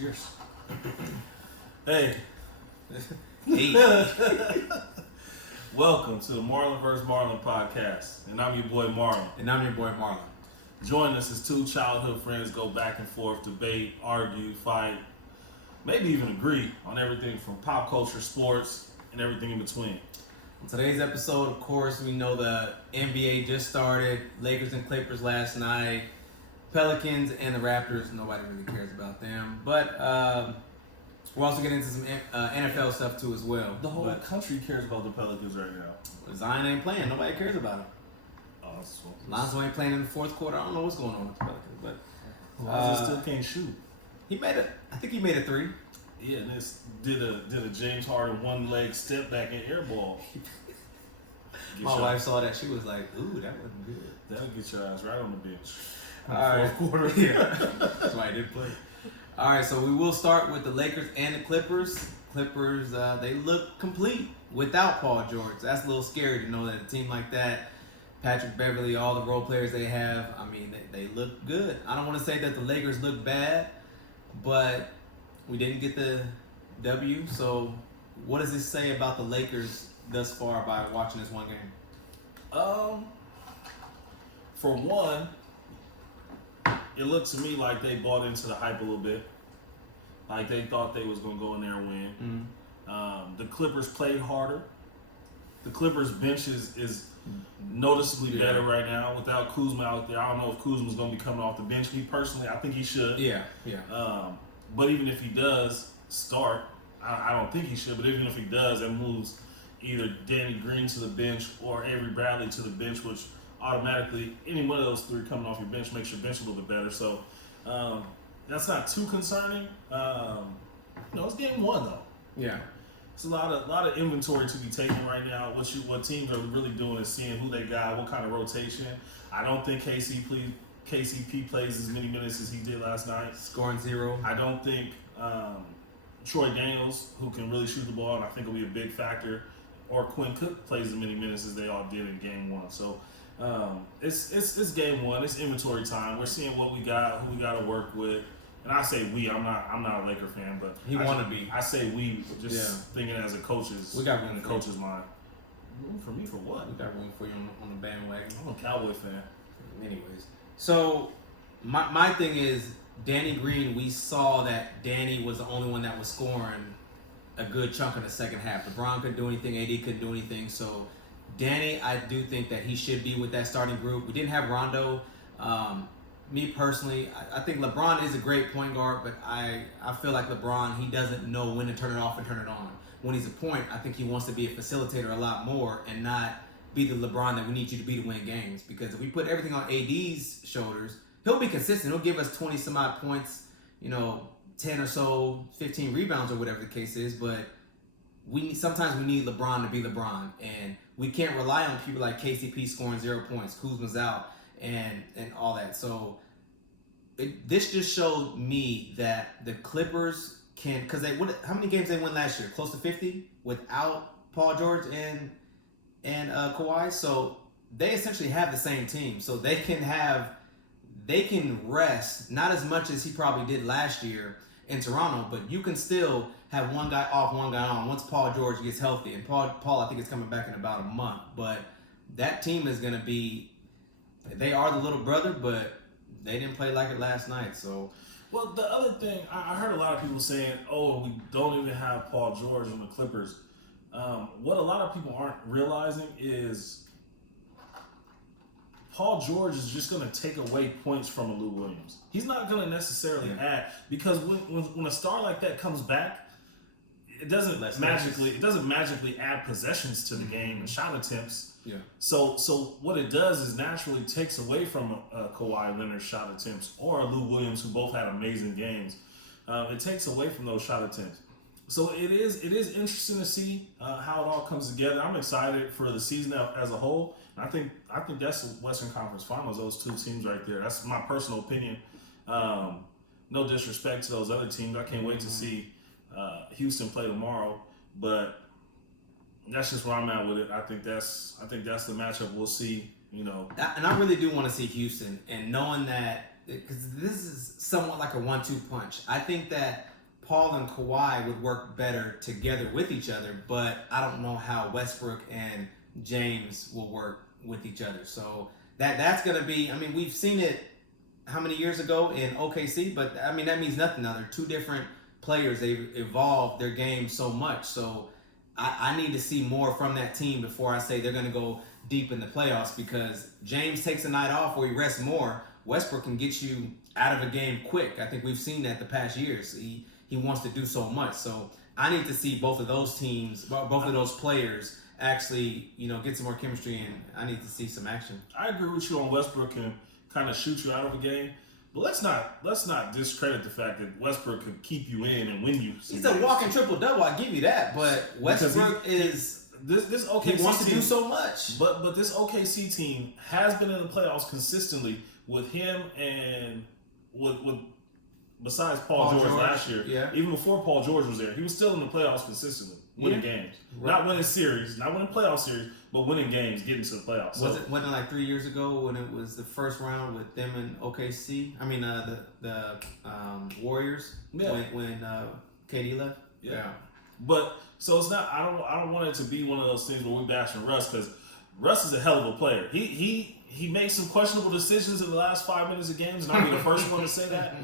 Cheers. Hey. Welcome to the Marlon vs. Marlon podcast. And I'm your boy Marlon. And I'm your boy Marlon. Join us as two childhood friends go back and forth, debate, argue, fight, maybe even agree on everything from pop culture, sports, and everything in between. On today's episode, of course, we know the NBA just started. Lakers and Clippers last night. Pelicans and the Raptors, nobody really cares about them. But we're also getting into some NFL stuff too as well. The whole country cares about the Pelicans right now. Zion ain't playing. Nobody cares about him. Lonzo ain't playing in the fourth quarter. I don't know what's going on with the Pelicans, but Lonzo still can't shoot. I think he made a three. Yeah, and this did a James Harden one leg step back and air ball. My wife saw that. She was like, "Ooh, that wasn't good." That'll get your ass right on the bench. All right. Fourth quarter. Yeah, that's why I didn't play. All right, so we will start with the Lakers and the Clippers. Clippers, they look complete without Paul George. That's a little scary to know that a team like that, Patrick Beverley, all the role players they have, I mean, they look good. I don't want to say that the Lakers look bad, but we didn't get the W. So what does this say about the Lakers thus far by watching this one game? For one, it looked to me like they bought into the hype a little bit. Like they thought they was going to go in there and win. Mm-hmm. The Clippers played harder. The Clippers bench is noticeably better right now without Kuzma out there. I don't know if Kuzma's going to be coming off the bench. Me personally, I think he should. Yeah. But even if he does start, I don't think he should, but even if he does, it moves either Danny Green to the bench or Avery Bradley to the bench, which automatically, any one of those three coming off your bench makes your bench a little bit better. So that's not too concerning. It's game one though. Yeah. It's a lot of inventory to be taken right now. What teams are really doing is seeing who they got, what kind of rotation. I don't think KCP plays as many minutes as he did last night. Scoring 0. I don't think Troy Daniels, who can really shoot the ball, and I think will be a big factor, or Quinn Cook plays as many minutes as they all did in game one. So it's game one. It's inventory time. We're seeing what we got, who we got to work with. And I say we. I'm not a Laker fan, but he want to be. I say we, just thinking as a coach's. We got room in the coach's mind. Room for me for what? We got room for you on the bandwagon. I'm a Cowboy fan. Anyways, so my thing is Danny Green. We saw that Danny was the only one that was scoring a good chunk in the second half. LeBron couldn't do anything. AD couldn't do anything. So Danny, I do think that he should be with that starting group. We didn't have Rondo. Me personally, I think LeBron is a great point guard, but I feel like LeBron, he doesn't know when to turn it off and turn it on. When he's a point, I think he wants to be a facilitator a lot more and not be the LeBron that we need you to be to win games. Because if we put everything on AD's shoulders, he'll be consistent. He'll give us 20 some odd points, 10 or so, 15 rebounds or whatever the case is. But sometimes we need LeBron to be LeBron, and we can't rely on people like KCP scoring 0 points, Kuzma's out, and all that. So this just showed me that the Clippers can, because how many games they won last year? Close to 50 without Paul George and Kawhi. So they essentially have the same team. So they can rest, not as much as he probably did last year in Toronto, but you can still have one guy off, one guy on once Paul George gets healthy. And Paul I think is coming back in about a month. But that team is going to be, they are the little brother, but they didn't play like it last night. So, well, the other thing, I heard a lot of people saying, we don't even have Paul George on the Clippers. What a lot of people aren't realizing is Paul George is just going to take away points from a Lou Williams. He's not going to necessarily add, because when a star like that comes back, it doesn't magically add possessions to the game and shot attempts. Yeah. So what it does is naturally takes away from Kawhi Leonard's shot attempts or Lou Williams, who both had amazing games. It takes away from those shot attempts. So it is interesting to see how it all comes together. I'm excited for the season as a whole. I think that's the Western Conference Finals. Those two teams right there. That's my personal opinion. No disrespect to those other teams. I can't wait to see Houston play tomorrow, but that's just where I'm at with it. I think that's the matchup we'll see. And I really do want to see Houston, and knowing that, because this is somewhat like a 1-2 punch. I think that Paul and Kawhi would work better together with each other, but I don't know how Westbrook and James will work with each other. So that's going to be, I mean, we've seen it how many years ago in OKC, but I mean, that means nothing now. They're two different players. They've evolved their game so much. So I need to see more from that team before I say they're going to go deep in the playoffs, because James takes a night off where he rests more. Westbrook can get you out of a game quick. I think we've seen that the past years. He wants to do so much. So I need to see both of those teams, both of those players actually, get some more chemistry, and I need to see some action. I agree with you on Westbrook can kind of shoot you out of a game. But let's not discredit the fact that Westbrook could keep you in and win you. He's a walking triple-double, I give you that. But Westbrook is this OKC he wants to team, do so much. But this OKC team has been in the playoffs consistently with him and with besides Paul George last year. Yeah. Even before Paul George was there, he was still in the playoffs consistently, winning games. Right. Not winning series, not winning playoff series, but winning games, getting to the playoffs. Wasn't it like 3 years ago when it was the first round with them and OKC? I mean, the Warriors. Yeah. When KD left. Yeah. But so it's not. I don't want it to be one of those things where we bashing Russ, because Russ is a hell of a player. He makes some questionable decisions in the last 5 minutes of games, and I'll be the first one to say that.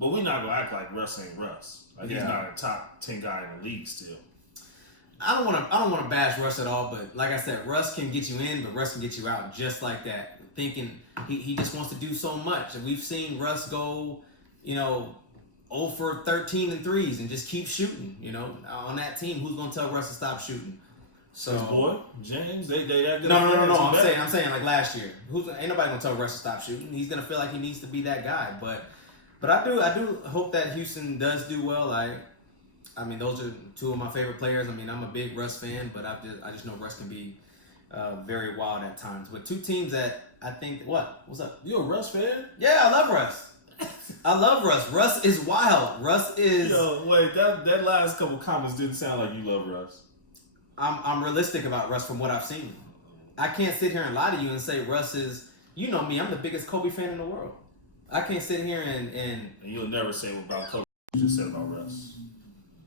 But we're not gonna act like Russ ain't Russ. Like he's not a top 10 guy in the league still. I don't want to bash Russ at all, but like I said, Russ can get you in, but Russ can get you out just like that. Thinking he just wants to do so much, and we've seen Russ go, 0 for 13 and threes and just keep shooting. On that team, who's gonna tell Russ to stop shooting? So his boy James, they that good. No. I'm saying like last year. Ain't nobody gonna tell Russ to stop shooting. He's gonna feel like he needs to be that guy. But I do hope that Houston does do well. I mean, those are two of my favorite players. I mean, I'm a big Russ fan, but I just know Russ can be very wild at times. But two teams that I think, what's up? You a Russ fan? Yeah, I love Russ. I love Russ. Russ is wild. Russ is. Wait, that last couple comments didn't sound like you love Russ. I'm realistic about Russ from what I've seen. I can't sit here and lie to you and say Russ is. You know me. I'm the biggest Kobe fan in the world. I can't sit here and you'll never say about Kobe you just said about Russ.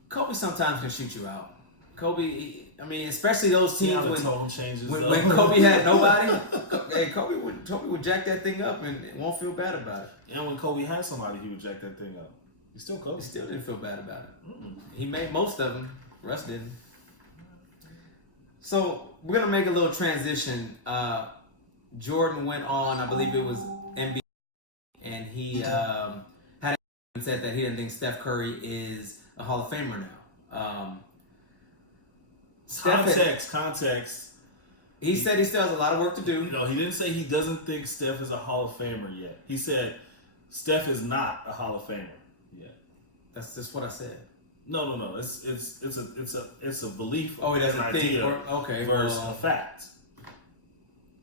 Kobe sometimes can shoot you out. Kobe, I mean, especially those teams when Kobe had nobody. Kobe would jack that thing up and won't feel bad about it. And when Kobe had somebody, he would jack that thing up. He's still Kobe. He still didn't feel bad about it. He made most of them. Russ didn't. So we're gonna make a little transition. Jordan went on, I believe it was NBA, and he said that he didn't think Steph Curry is a Hall of Famer now. Context. He said he still has a lot of work to do. No, he didn't say he doesn't think Steph is a Hall of Famer yet. He said Steph is not a Hall of Famer yet. That's just what I said. No. It's a belief. Oh, he doesn't think. Versus a fact.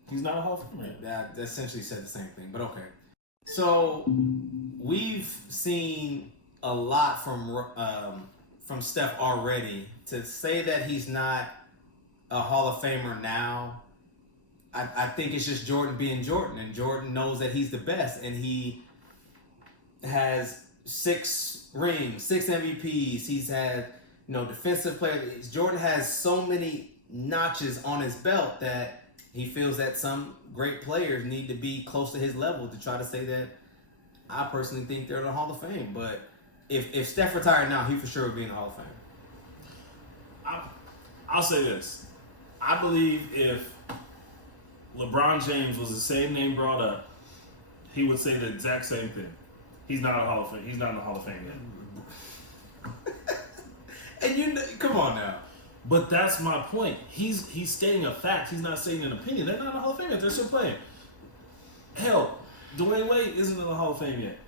He's not a Hall of Famer. That essentially said the same thing, but okay. So we've seen a lot from Steph already. To say that he's not a Hall of Famer now, I think it's just Jordan being Jordan, and Jordan knows that he's the best, and he has 6 rings, 6 MVPs. He's had defensive player. Jordan has so many notches on his belt that he feels that some great players need to be close to his level to try to say that. I personally think they're in the Hall of Fame, but if Steph retired now, he for sure would be in the Hall of Fame. I'll say this. I believe if LeBron James was the same name brought up, he would say the exact same thing. He's not a Hall of Fame. He's not in the Hall of Fame yet. And come on now. But that's my point. He's stating a fact. He's not stating an opinion. They're not in the Hall of Fame yet. They're still playing. Hell, Dwayne Wade isn't in the Hall of Fame yet.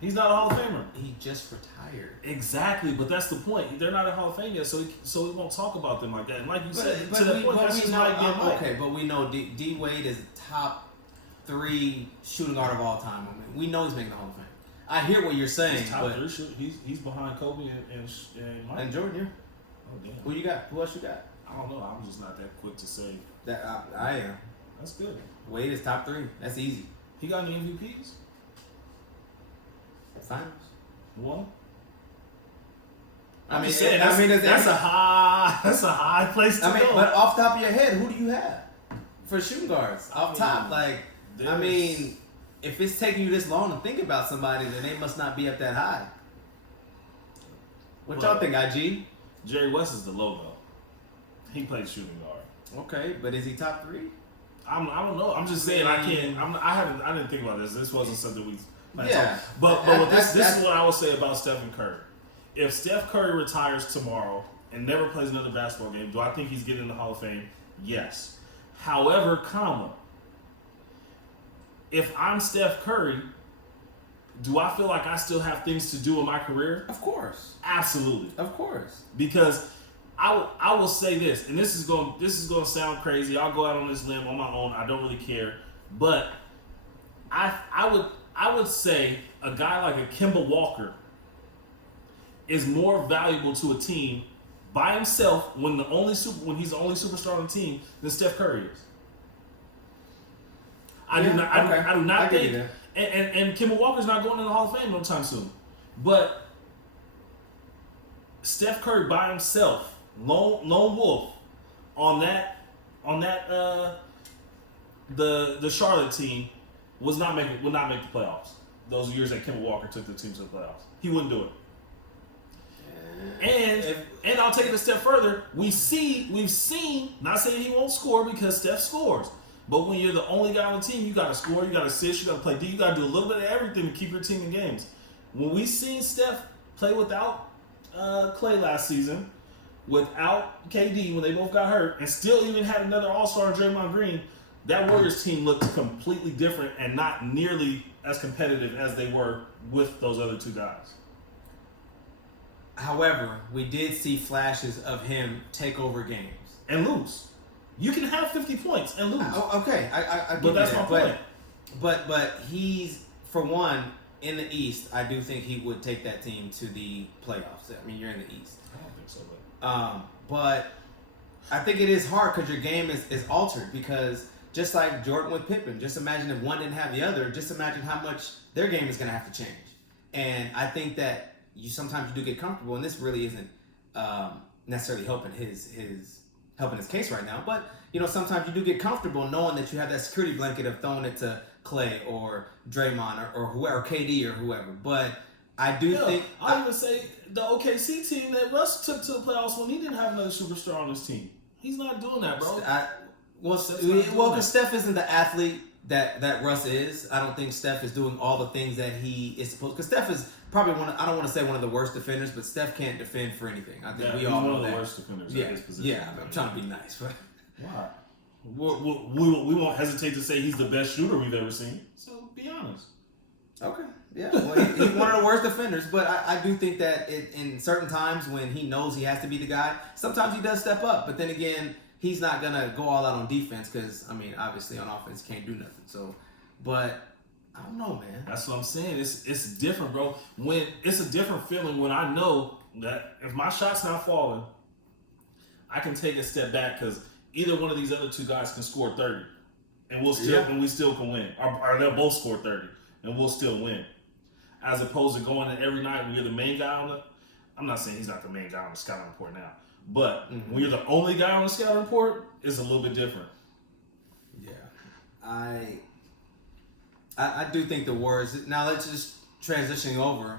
He's not a Hall of Famer. He just retired. Exactly, but that's the point. They're not a Hall of Fame yet, so we won't talk about them like that. And like you said, but to the point, that's just like being Mike. Okay, but we know D Wade is a top 3 shooting guard of all time. I mean, we know he's making the Hall of Fame. I hear what you're saying, he's top 3. He's behind Kobe and Mike. And Jordan, yeah. Oh damn. Who you got? Who else you got? I don't know. I'm just not that quick to say. That I am. That's good. Wade is top 3. That's easy. He got any MVPs? Finals. One? I'm just saying, that's a high place to go. But off the top of your head, who do you have for shooting guards? Off top, if it's taking you this long to think about somebody, then they must not be up that high. What y'all think, IG? Jerry West is the logo. He plays shooting guard. Okay, but is he top 3? I don't know. I'm just saying I didn't think about this. This wasn't something we. Yeah. But this is what I would say about Stephen Curry. If Steph Curry retires tomorrow and never plays another basketball game, do I think he's getting in the Hall of Fame? Yes. However, if I'm Steph Curry, do I feel like I still have things to do in my career? Of course. Absolutely. Of course. Because I will say this, and this is going to sound crazy. I'll go out on this limb on my own. I don't really care, but I would say a guy like a Kemba Walker is more valuable to a team by himself when he's the only superstar on the team than Steph Curry is. I do not think, and Kemba Walker's not going to the Hall of Fame no time soon, but Steph Curry by himself, lone wolf, on that the Charlotte team would not make the playoffs. Those years that Kemba Walker took the team to the playoffs, he wouldn't do it. And I'll take it a step further. We've seen, not saying he won't score because Steph scores, but when you're the only guy on the team, you got to score, you got to assist, you got to play D, you got to do a little bit of everything to keep your team in games. When we seen Steph play without Clay last season, without KD when they both got hurt, and still even had another All-Star in Draymond Green, that Warriors team looked completely different and not nearly as competitive as they were with those other two guys. However, we did see flashes of him take over games and lose. You can have 50 points and lose. Okay, I but that's my point. But he's, for one, in the East. I do think he would take that team to the playoffs. I mean, you're in the East. I don't think so, but I think it is hard because your game is altered, because just like Jordan with Pippen, just imagine if one didn't have the other. Just imagine how much their game is going to have to change. And I think that sometimes you do get comfortable, and this really isn't necessarily helping his case right now. But sometimes you do get comfortable knowing that you have that security blanket of throwing it to Clay or Draymond or whoever, or KD or whoever. But I do think I even say the OKC team that Russ took to the playoffs when he didn't have another superstar on his team. He's not doing that, bro. Because Steph isn't the athlete that Russ is. I don't think Steph is doing all the things that he is supposed to. Because Steph is probably I don't want to say one of the worst defenders, but Steph can't defend for anything. I think we all know that. He's one of the worst defenders at his position. Yeah, I'm trying to be nice, but why? We won't hesitate to say he's the best shooter we've ever seen. So be honest. Okay. Yeah. Well, he's one of the worst defenders, but I do think that in certain times when he knows he has to be the guy, sometimes he does step up. But then again, he's not gonna go all out on defense because obviously on offense he can't do nothing. So, but I don't know, man. That's what I'm saying. It's different, bro. When it's a different feeling when I know that if my shot's not falling, I can take a step back because either one of these other two guys can score 30, and we still can win. Or they'll both score 30, and we'll still win. As opposed to going in every night when you're the main guy on the. I'm not saying he's not the main guy on the scouting report now, but when you're the only guy on the scouting report, it's a little bit different. Yeah, I do think the Warriors. Now let's just transitioning over.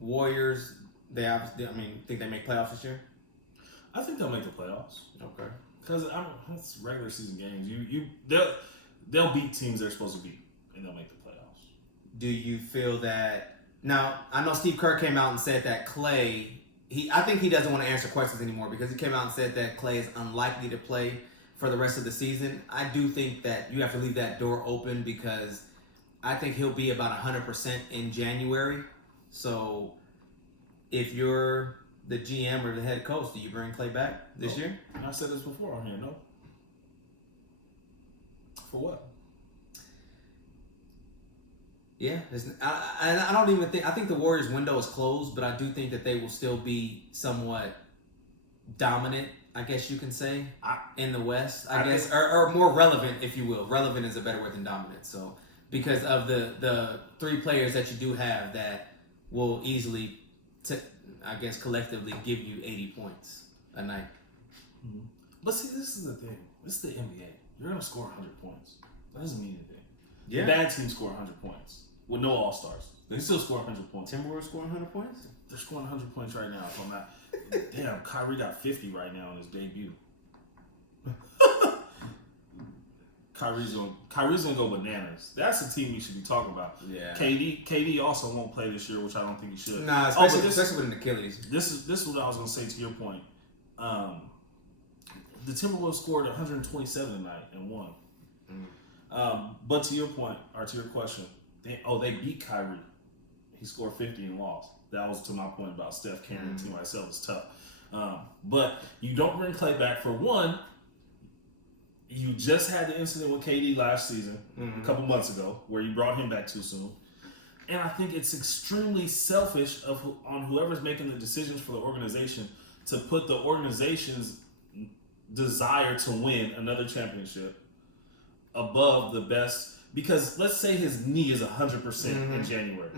Warriors. They obviously. Think they make playoffs this year. I think they'll make the playoffs. Okay. Because it's regular season games. They'll beat teams they're supposed to beat, and they'll make the playoffs. Do you feel that? Now I know Steve Kerr came out and said that Clay. I think he doesn't want to answer questions anymore because he came out and said that Clay is unlikely to play for the rest of the season. I do think that you have to leave that door open because I think he'll be about 100% in January. So if you're the GM or the head coach, do you bring Clay back this year? I said this before on here, no. For what? Yeah, I don't even think. I think the Warriors' window is closed, but I do think that they will still be somewhat dominant, I guess you can say, in the West. I guess, or more relevant, if you will. Relevant is a better word than dominant. So, because of the three players that you do have that will easily, I guess, collectively give you 80 points a night. Mm-hmm. But see, this is the thing. This is the NBA. You're going to score 100 points. That doesn't mean anything. Yeah. The bad teams score 100 points with no All-Stars. They still score 100 points. Timberwolves scoring 100 points? They're scoring 100 points right now. If I'm not, damn, Kyrie got 50 right now in his debut. Kyrie's gonna go bananas. That's the team we should be talking about. Yeah. KD also won't play this year, which I don't think he should. Nah, especially with an Achilles. This is what I was gonna say to your point. The Timberwolves scored 127 tonight and won. But to your point, or to your question, they beat Kyrie. He scored 50 and lost. That was to my point about Steph carrying the team by himself. It's tough. But you don't bring Clay back for one. You just had the incident with KD last season, a couple months ago, where you brought him back too soon. And I think it's extremely selfish on whoever's making the decisions for the organization to put the organization's desire to win another championship above the best. Because let's say his knee is 100% in January.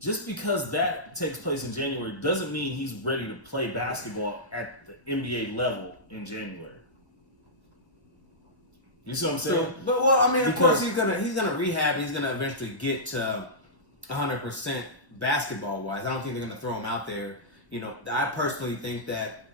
Just because that takes place in January doesn't mean he's ready to play basketball at the NBA level in January. You see what I'm saying? Of course he's gonna rehab. He's gonna eventually get to 100% basketball wise. I don't think they're gonna throw him out there. You know, I personally think that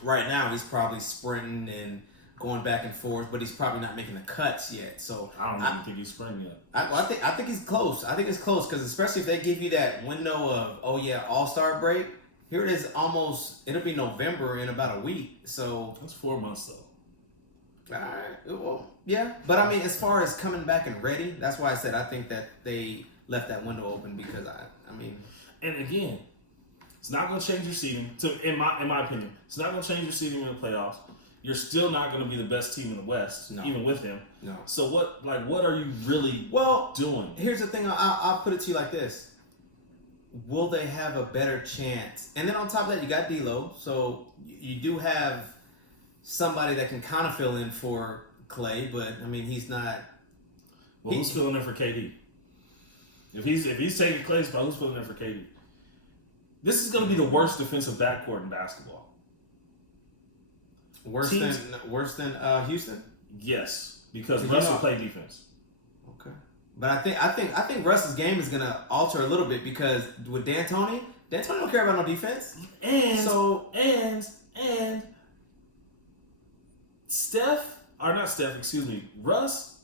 right now he's probably sprinting and going back and forth, but he's probably not making the cuts yet. So I don't even think he's sprinting yet. I think he's close. I think it's close because especially if they give you that window of All-Star break. Here it is, it'll be November in about a week. So that's 4 months though. All right. Well, yeah. But I mean, as far as coming back and ready, that's why I said I think that they left that window open because I mean. And again, it's not going to change your seeding. In my opinion, it's not going to change your seeding in the playoffs. You're still not going to be the best team in the West, even with him. No. So what are you really doing? Here's the thing. I'll put it to you like this. Will they have a better chance? And then on top of that, you got D'Lo. So you do have somebody that can kind of fill in for Clay, but I mean he's not. Well, who's filling in for KD? If he's taking Clay's spot, who's filling in for KD? This is going to be the worst defensive backcourt in basketball. Worse than Houston? Yes, because Russ will play defense. Okay, but I think Russ's game is gonna alter a little bit because with D'Antoni don't care about no defense, and Russ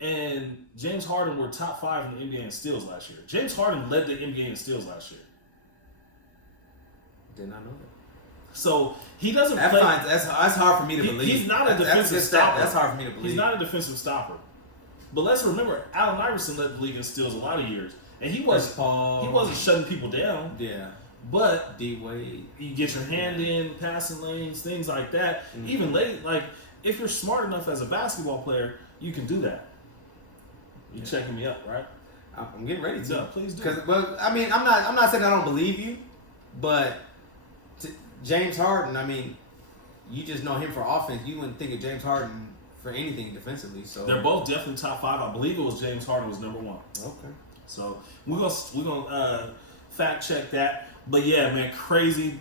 and James Harden were top 5 in the NBA in steals last year. James Harden led the NBA in steals last year. Did not know that. So he doesn't play. That's hard for me to believe. He's not a defensive stopper. That's hard for me to believe. He's not a defensive stopper. But let's remember, Allen Iverson led the league in steals a lot of years, and he wasn't shutting people down. Yeah. But D-Wade, you get your hand in, passing lanes, things like that. Even late, like if you're smart enough as a basketball player, you can do that. You're checking me up, right? I'm getting ready to. Yeah, please do. Because, I mean, I'm not saying I don't believe you, but James Harden, I mean, you just know him for offense. You wouldn't think of James Harden for anything defensively. So they're both definitely top 5. I believe it was James Harden was number 1. Okay. So we're gonna fact check that. But yeah, man, crazy.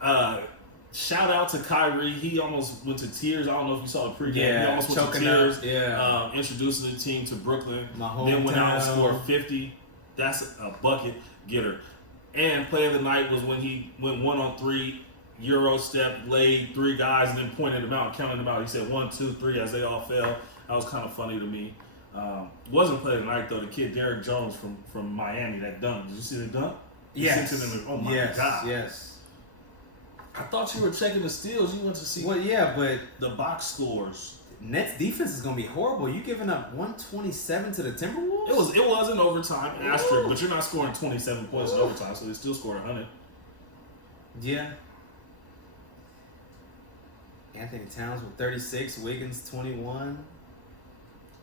Shout out to Kyrie. He almost went to tears. I don't know if you saw the pregame. Yeah, he almost went to tears. Up. Yeah. Introducing the team to Brooklyn. Then went out and scored 50. That's a bucket getter. And play of the night was when he went 1-on-3, Euro step, laid 3 guys, and then pointed them out, counted them out. He said 1, 2, 3 as they all fell. That was kind of funny to me. Wasn't play of the night though. The kid Derrick Jones from Miami, that dunk. Did you see the dunk? Yes. Oh my God. Yes. I thought you were checking the steals. You went to see. Well, yeah, but the box scores. Nets defense is gonna be horrible. You giving up 127 to the Timberwolves? It was in overtime, asterisk, but you're not scoring 27 points in overtime, so they still scored 100. Yeah. Anthony Towns with 36, Wiggins 21.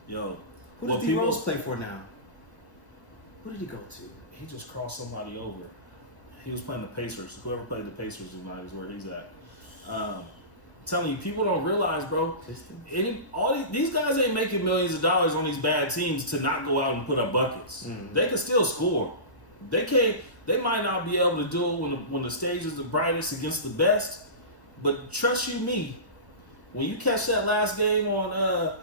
Yo, who does D Rose play for now? Who did he go to? He just crossed somebody over. He was playing the Pacers. Whoever played the Pacers tonight is where he's at. Telling you, people don't realize, bro. These guys ain't making millions of dollars on these bad teams to not go out and put up buckets. They can still score. They can't. They might not be able to do it when the stage is the brightest against the best, but trust you me, when you catch that last game on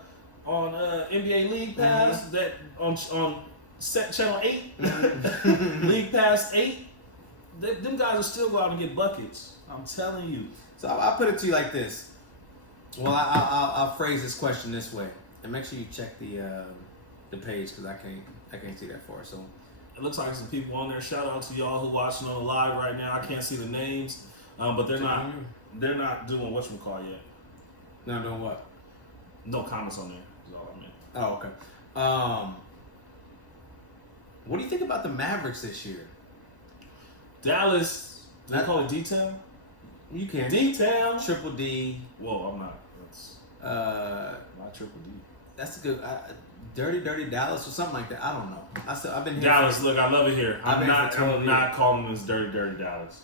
NBA League Pass, that on Channel 8, League Pass 8, them guys will still go out and get buckets. I'm telling you. So I'll put it to you like this. Well, I'll phrase this question this way, and make sure you check the page because I can't see that far. So it looks like some people on there. Shout out to y'all who watching on the live right now. I can't see the names, but they're not doing whatchamacall yet. Not doing what? No comments on there. Is all I meant. Oh, okay. What do you think about the Mavericks this year? Dallas. They call it D-Town? You can. D-Town. Triple D. Whoa, I'm not. That's not Triple D. That's a good. Dirty Dallas or something like that. I don't know. I've been here. Dallas, look, I love it here. I'm not calling this Dirty Dallas.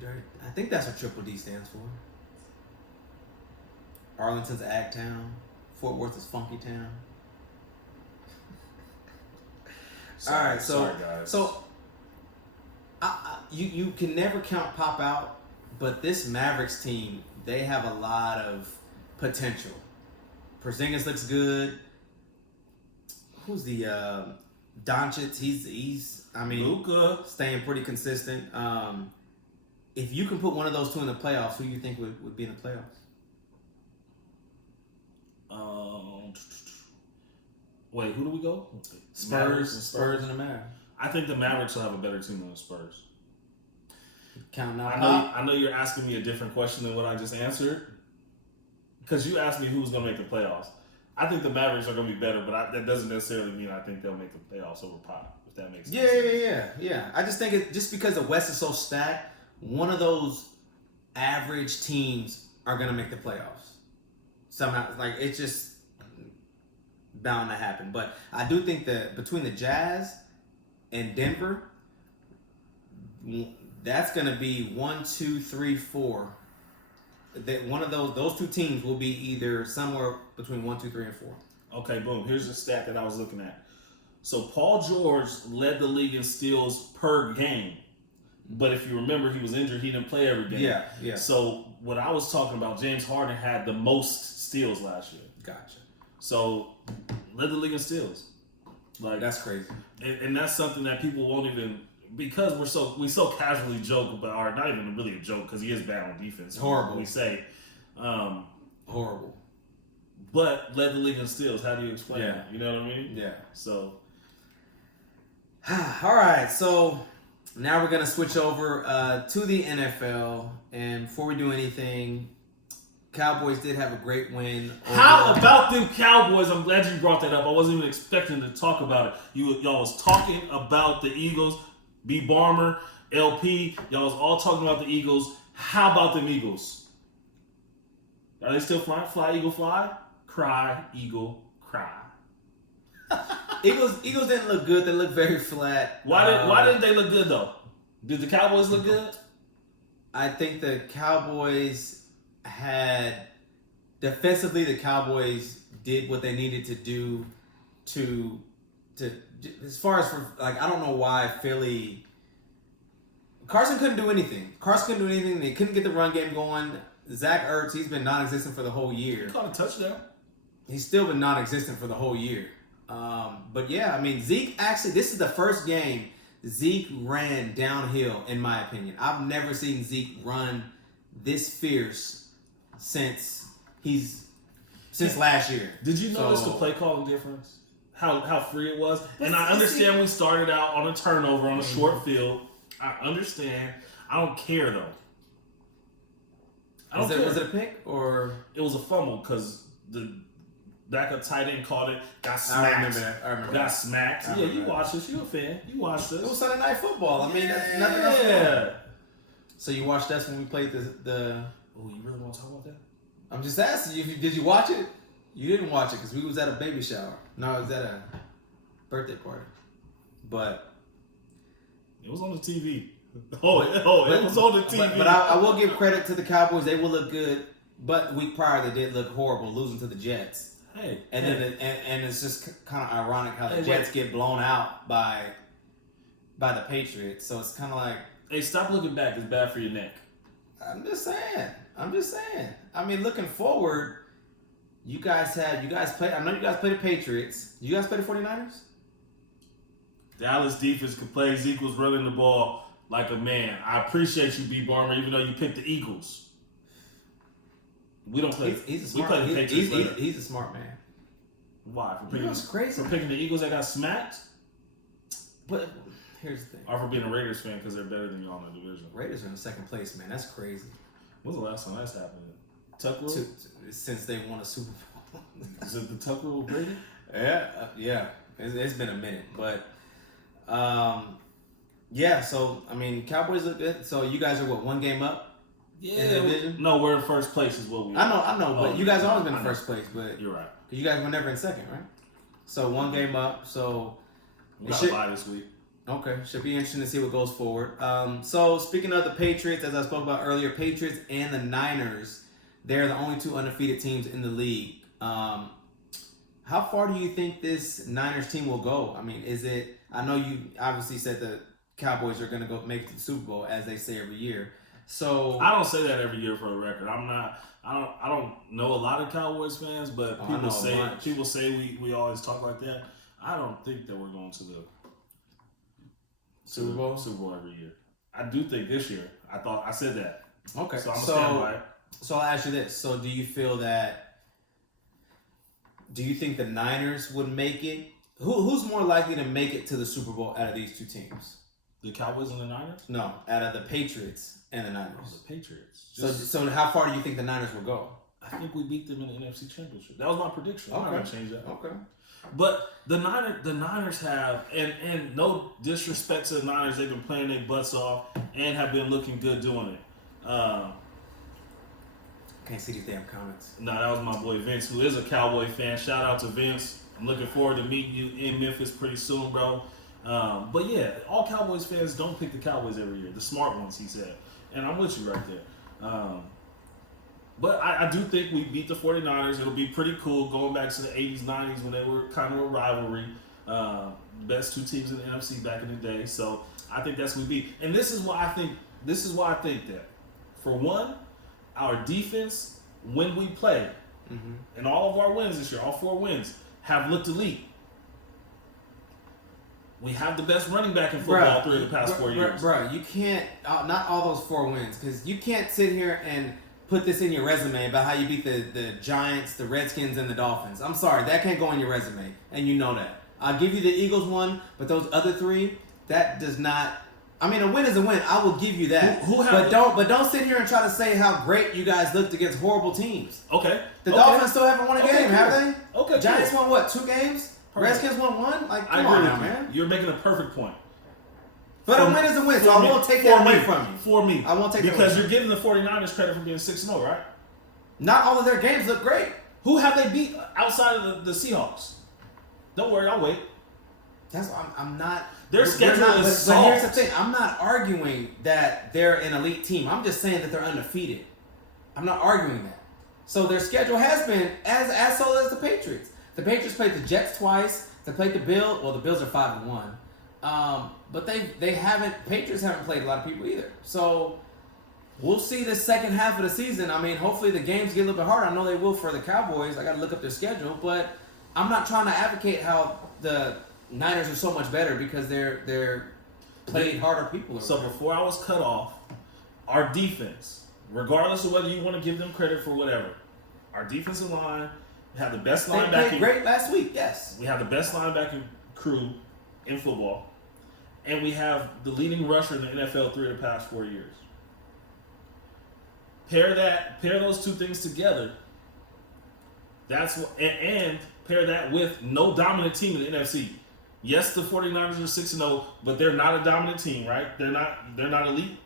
Dirty. I think that's what Triple D stands for. Arlington's Ag Town. Fort Worth is Funky Town. All right, sorry guys. So you can never count Pop out, but this Mavericks team, they have a lot of potential. Porzingis looks good. Who's the Doncic? He's Luka staying pretty consistent. If you can put one of those two in the playoffs, who you think would be in the playoffs? Wait, who do we go? Spurs and the Mavericks. I think the Mavericks will have a better team than the Spurs. Counting out. I know you're asking me a different question than what I just answered. Because you asked me who's going to make the playoffs. I think the Mavericks are going to be better, but that doesn't necessarily mean I think they'll make the playoffs over Pop, if that makes sense. Yeah. I just think just because the West is so stacked, one of those average teams are going to make the playoffs. Somehow, like, it's just bound to happen. But I do think that between the Jazz and Denver, that's going to be 1, 2, 3, 4. That one of those two teams will be either somewhere between 1, 2, 3, and 4. Okay, boom. Here's the stat that I was looking at. So Paul George led the league in steals per game. But if you remember, he was injured. He didn't play every game. Yeah. So what I was talking about, James Harden had the most steals last year. Gotcha. So led the league in steals. Like, that's crazy. And that's something that people won't even, because we so casually joke about, or not even really a joke, because he is bad on defense. Horrible. We say. Horrible. But led the league in steals. How do you explain Yeah. that? You know what I mean? Yeah. So. All right. So now we're going to switch over to the NFL. And before we do anything, Cowboys did have a great win. How about them Cowboys? I'm glad you brought that up. I wasn't even expecting to talk about it. Y'all was talking about the Eagles. B. Barmer, LP, y'all was all talking about the Eagles. How about them Eagles? Are they still flying? Fly, Eagle, fly? Cry, Eagle, cry. Eagles didn't look good. They looked very flat. Why didn't they look good, though? Did the Cowboys look good? I think the Cowboys defensively, the Cowboys did what they needed to do to as far as for, like, I don't know why Philly. Carson couldn't do anything. They couldn't get the run game going. Zach Ertz, he's been non-existent for the whole year. He caught a touchdown. He's still been non-existent for the whole year. But yeah, I mean, Zeke actually, this is the first game Zeke ran downhill, in my opinion. I've never seen Zeke run this fierce since last year. Did you notice the play calling difference? How free it was? And I understand we started out on a turnover on a short field. I understand. I don't care, though. Was it a pick or? It was a fumble because the backup tight end caught it, got smacked. I remember that. Got smacked. Yeah, you watched this. You a fan. You watched this. It was Sunday Night Football. I mean, that's nothing else. Yeah. So you watched us when we played the Oh, you really want to talk about that? I'm just asking you, did you watch it? You didn't watch it because we was at a baby shower. No, it was at a birthday party. But it was on the TV. It was on the TV. But I will give credit to the Cowboys. They will look good. But the week prior, they did look horrible, losing to the Jets. Then it's just kind of ironic how the Jets get blown out by by the Patriots. So it's kind of like, Hey, stop looking back. It's bad for your neck. I'm just saying. I mean, looking forward, you guys play. I know you guys play the Patriots. You guys play the 49ers? Dallas defense can play. Ezekiel's running the ball like a man. I appreciate you, B. Barmer, even though you picked the Eagles. We don't play. He's a smart. We play the Patriots later. He's a smart man. Why? For You picking, know what's crazy? for picking the Eagles that got smacked? But here's the thing. Or for being a Raiders fan because they're better than y'all in the division? Raiders are in second place, man. That's crazy. When's the last time that's happened? Tuck rule? Since they won a Super Bowl. Is it the Tuck rule, Brady? Yeah. It's been a minute, but yeah. So I mean, Cowboys look good. So you guys are what, one game up? Yeah. In the division? No, we're in first place is what we are. I know, but you guys always been in first place, but you're right. Because you guys were never in second, right? So one game up. So We got a bye this week. Okay, should be interesting to see what goes forward. So speaking of the Patriots, as I spoke about earlier, Patriots and the Niners, they're the only two undefeated teams in the league. How far do you think this Niners team will go? I mean, is it? I know you obviously said the Cowboys are going to go make it to the Super Bowl, as they say every year. So I don't say that every year for the record. I don't know a lot of Cowboys fans, but people say we always talk like that. I don't think that we're going to the Super Bowl every year. I do think this year. I said that. Okay. So I'm gonna stand by it. So I'll ask you this. So do you think the Niners would make it? Who's more likely to make it to the Super Bowl out of these two teams? The Cowboys and the Niners? No, out of the Patriots and the Niners. Oh, the Patriots. So how far do you think the Niners will go? I think we beat them in the NFC Championship. That was my prediction. I'm not gonna change that. Okay. But the Niners have, and no disrespect to the Niners, they've been playing their butts off and have been looking good doing it. Can't see these damn comments. No, that was my boy Vince, who is a Cowboy fan. Shout out to Vince. I'm looking forward to meeting you in Memphis pretty soon, bro. But yeah, all Cowboys fans don't pick the Cowboys every year. The smart ones, he said. And I'm with you right there. But I do think we beat the 49ers. It'll be pretty cool going back to the 80s, 90s when they were kind of a rivalry. Best two teams in the NFC back in the day. So I think that's what we beat. And this is why I think that, for one, our defense, when we play, and all of our wins this year, all 4 wins, have looked elite. We have the best running back in football 3 of the past 4 years. Bro, you can't, not all those 4 wins, because you can't sit here and put this in your resume about how you beat the Giants, the Redskins, and the Dolphins. I'm sorry, that can't go in your resume, and you know that. I'll give you the Eagles one, but those other 3, that does not. I mean, a win is a win. I will give you that. But don't sit here and try to say how great you guys looked against horrible teams. Okay. The Dolphins still haven't won a game, cool. have they? Okay. Giants won what, 2 games? Perfect. Redskins won 1? Like, I come agree on with now, you. man. You're making a perfect point. But a win is a win, so I won't take that away from you. For me. I won't take that because away. you're giving the 49ers credit for being 6-0, right? Not all of their games look great. Who have they beat outside of the Seahawks? Don't worry, I'll wait. I'm not. Their schedule is soft. But here's the thing. I'm not arguing that they're an elite team. I'm just saying that they're undefeated. I'm not arguing that. So their schedule has been as solid as the Patriots. The Patriots played the Jets twice. They played the Bills. Well, the Bills are 5-1. But Patriots haven't played a lot of people either. So we'll see the second half of the season. I mean, hopefully the games get a little bit harder. I know they will for the Cowboys. I got to look up their schedule. But I'm not trying to advocate how the Niners are so much better because they're playing harder people. So before I was cut off, our defense, regardless of whether you want to give them credit for whatever, our defensive line, we have the best linebacking. They played great last week, yes. We have the best linebacking crew in football, and we have the leading rusher in the NFL 3 of the past 4 years. Pair those 2 things together. And pair that with no dominant team in the NFC. Yes, the 49ers are 6-0, but they're not a dominant team, right? They're not elite.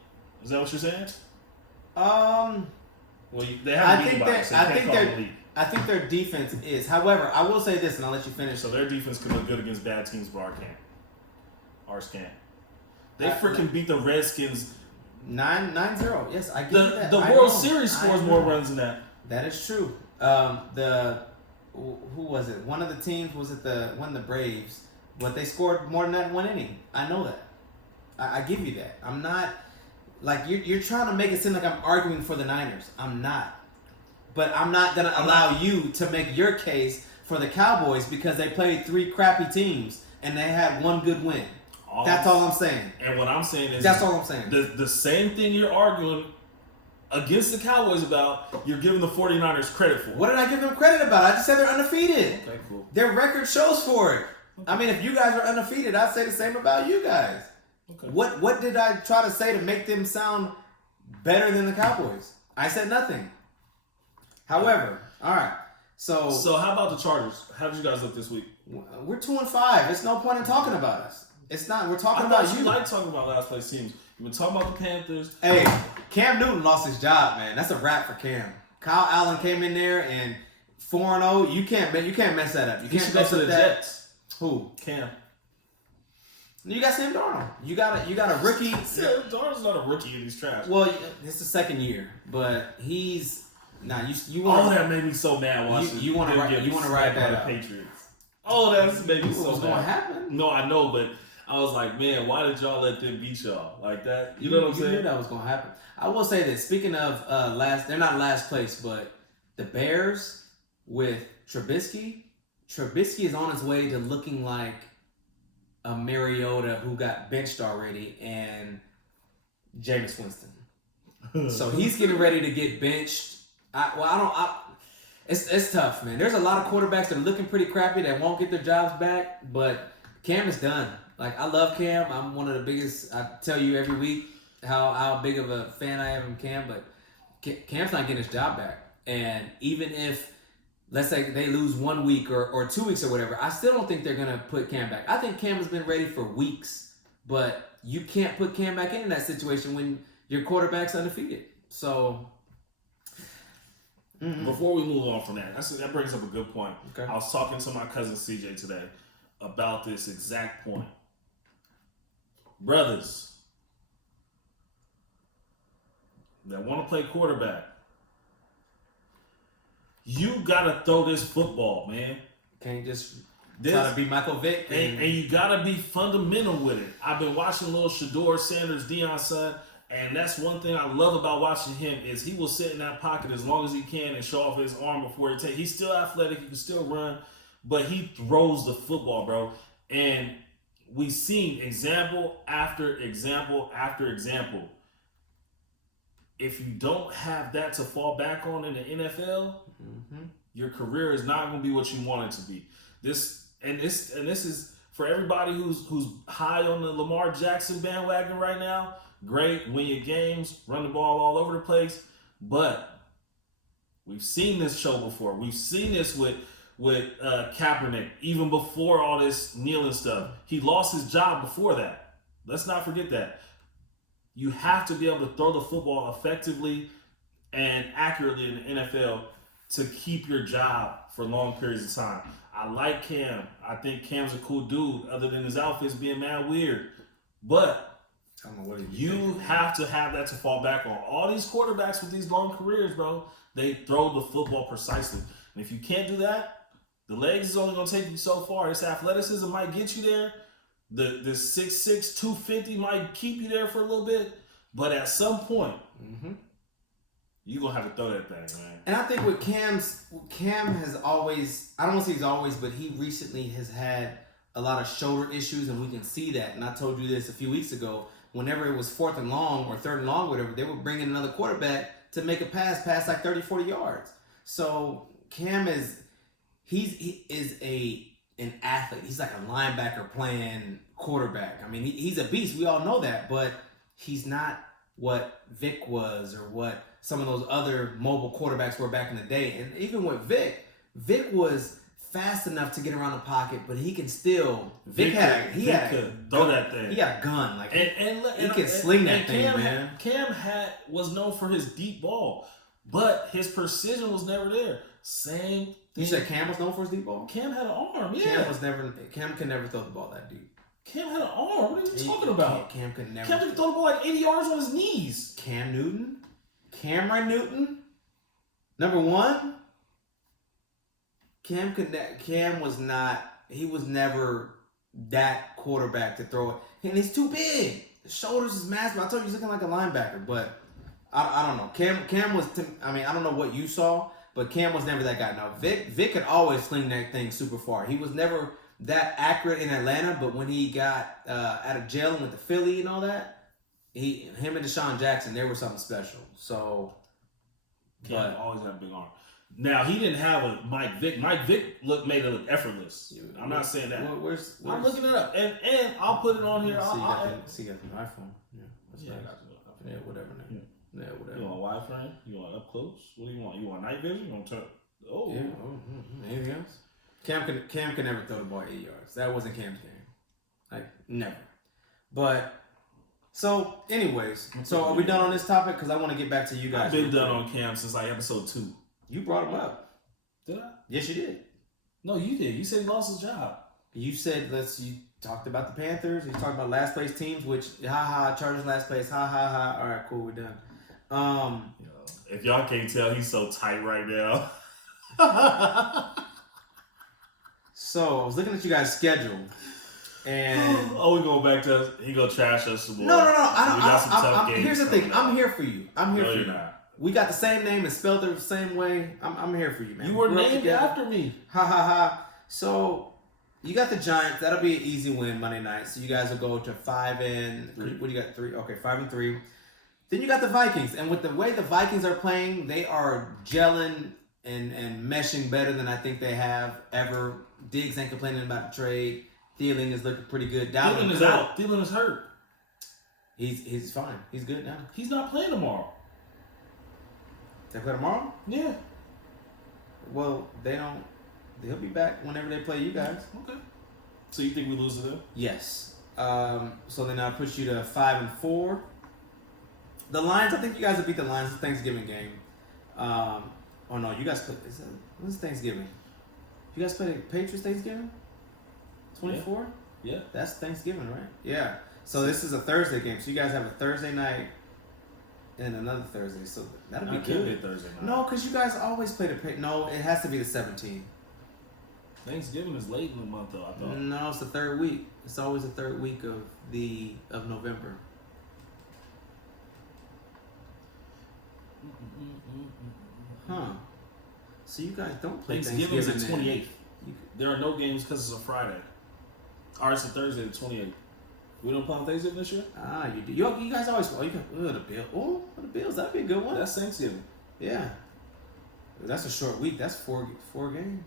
Is that what you're saying? Well, they haven't beaten anybody, so you can't call them elite. I think their defense is. However, I will say this, and I'll let you finish. So their defense can look good against bad teams, but ours can't. They freaking beat the Redskins 9-0. Yes, I get that. The World Series scores more runs than that. That is true. Who was it? One of the teams was it the Braves, but they scored more than that in 1 inning. I know that. I give you that. I'm not like you're trying to make it seem like I'm arguing for the Niners. I'm not. But I'm not gonna allow you to make your case for the Cowboys because they played 3 crappy teams and they had 1 good win. That's all I'm saying. And what I'm saying is that's all I'm saying. The same thing you're arguing against the Cowboys about, you're giving the 49ers credit for. What did I give them credit about? I just said they're undefeated. Okay, cool. Their record shows for it. Okay. I mean, if you guys are undefeated, I'd say the same about you guys. Okay. What did I try to say to make them sound better than the Cowboys? I said nothing. However, all right. So how about the Chargers? How did you guys look this week? We're 2-5. There's no point in talking about us. It's not. We're talking about you. You like talking about last place teams. You've been talking about the Panthers. Hey, Cam Newton lost his job, man. That's a wrap for Cam. Kyle Allen came in there and 4-0. You can't mess that up. You can't mess up that. Jets. Who? Cam. You got Sam Darnold. You got a rookie. Sam Darnold's not a rookie in these trash. Well, it's the second year, but he's you want. Oh, that made me so mad watching. You want to ride that out. Patriots. Oh, that's made me so mad. What's going to happen? No, I know, but I was like, man, why did y'all let them beat y'all like that? You know what I'm saying? You knew that was going to happen. I will say this. Speaking of they're not last place, but the Bears with Trubisky is on his way to looking like a Mariota who got benched already and Jameis Winston. So he's getting ready to get benched. It's tough, man. There's a lot of quarterbacks that are looking pretty crappy that won't get their jobs back, but Cam is done. Like, I love Cam. I'm one of the biggest. I tell you every week how big of a fan I am of Cam, but Cam's not getting his job back. And even if, let's say, they lose 1 week or 2 weeks or whatever, I still don't think they're going to put Cam back. I think Cam has been ready for weeks, but you can't put Cam back in that situation when your quarterback's undefeated. So... Mm-hmm. Before we move on from that brings up a good point. Okay. I was talking to my cousin CJ today about this exact point. Brothers that want to play quarterback, you gotta throw this football, man. Can't just try to be Michael Vick. And you gotta be fundamental with it. I've been watching little Shador Sanders, Deion son. And that's one thing I love about watching him is he will sit in that pocket as long as he can and show off his arm before he takes. He's still athletic. He can still run, but he throws the football, bro. And we've seen example after example after example. If you don't have that to fall back on in the NFL, your career is not going to be what you want it to be. This is for everybody who's high on the Lamar Jackson bandwagon right now. Great, win your games, run the ball all over the place, but we've seen this show before. We've seen this with Kaepernick, even before all this kneeling stuff. He lost his job before that. Let's not forget that. You have to be able to throw the football effectively and accurately in the NFL to keep your job for long periods of time. I like Cam. I think Cam's a cool dude, other than his outfits being mad weird. But I don't know what you have to have that to fall back on. All these quarterbacks with these long careers, bro, they throw the football precisely. And if you can't do that, the legs is only going to take you so far. This athleticism might get you there. The 6'6", 250 might keep you there for a little bit. But at some point, you're going to have to throw that thing, man. And I think with Cam has always, I don't want to say he's always, but he recently has had a lot of shoulder issues, and we can see that. And I told you this a few weeks ago. Whenever it was 4th and long or 3rd and long, whatever, they would bring in another quarterback to make a pass like 30, 40 yards. So Cam is an athlete. He's like a linebacker playing quarterback. I mean, he's a beast. We all know that, but he's not what Vic was or what some of those other mobile quarterbacks were back in the day. And even with Vic was fast enough to get around the pocket, but he can still. Vic could throw that thing. He got a gun, like he can sling that thing, man. Cam was known for his deep ball, but his precision was never there. Same thing. You said Cam was known for his deep ball? Cam had an arm, yeah. Cam can never throw the ball that deep. Cam had an arm. What are you talking about? Cam could never. Cam could throw the ball like 80 yards on his knees. Cameron Newton, number 1. Cam was not. He was never that quarterback to throw it, and he's too big. his shoulders is massive. I told you he's looking like a linebacker, but I don't know. Cam was. I don't know what you saw, but Cam was never that guy. Now Vic could always sling that thing super far. He was never that accurate in Atlanta, but when he got out of jail and went to Philly and all that, him and Deshaun Jackson, they were something special. So, Cam always had a big arm. Now he didn't have a Mike Vick. Mike Vick made it look effortless. I'm not saying that. Where's I'm looking it up, and I'll put it on here. See, you got the iPhone. Yeah, that's nice. Yeah, whatever. Man. Yeah, whatever. You want wide frame? You want up close? What do you want? You want night vision? You want to turn? Oh, yeah. Anything else? Cam can never throw the ball 8 yards. That wasn't Cam's game. Like never. But so, anyways, are we done on this topic? Because I want to get back to you guys. I've been done on Cam since like episode 2. You brought him up. Did I? Yes, you did. No, you did. You said he lost his job. You said you talked about the Panthers. You talked about last place teams, which Chargers last place. All right, cool, we're done. If y'all can't tell, he's so tight right now. So I was looking at you guys' schedule, and we going back to he gonna trash us some more. No. I got some tough games. Here's the thing. I'm here for you. I'm here for you. Not. We got the same name and spelled it the same way. I'm here for you, man. You were named after me. So you got the Giants. That'll be an easy win Monday night. So you guys will go to 5-3. What do you got? 3. Okay, 5-3. Then you got the Vikings, and with the way the Vikings are playing, they are gelling and meshing better than I think they have ever. Diggs ain't complaining about the trade. Thielen is looking pretty good. Thielen is out. Thielen is hurt. He's fine. He's good now. He's not playing tomorrow. They play tomorrow? Yeah. Well, they don't. They'll be back whenever they play you guys. Okay. So you think we lose to them? Yes. So then that puts you to 5-4. The Lions, I think you guys will beat the Lions. It's Thanksgiving game. Oh no, you guys play. When's Thanksgiving? You guys play the Patriots Thanksgiving? 24? Yeah. That's Thanksgiving, right? Yeah. So this is a Thursday game. So you guys have a Thursday night and another Thursday. So that'll be good. Thursday night. No, because you guys always play the Patriots. No, it has to be the 17th. Thanksgiving is late in the month, though, I thought. No, it's the third week. It's always the third week of November. Huh. So you guys don't play Thanksgiving is the Thanksgiving 28th. There are no games because it's a Friday. Or it's a Thursday, the 28th. We don't play on Thanksgiving this year? You do. You guys always. The Bills. Oh, the Bills. That'd be a good one. That's Thanksgiving. Yeah. That's a short week. That's four games.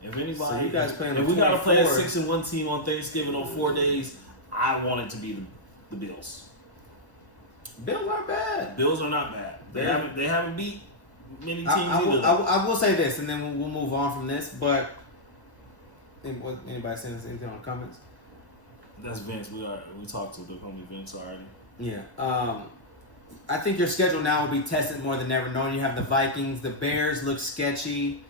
If anybody, so you guys playing. If we gotta play a 6-1 team on Thanksgiving on 4 days, I want it to be the Bills. Bills aren't bad. Bills are not bad. They haven't beat many teams either. I will say this, and then we'll move on from this. But anybody saying anything on the comments? That's Vince. We talked to the homie Vince already. Yeah. I think your schedule now will be tested more than ever. Knowing you have the Vikings, the Bears look sketchy.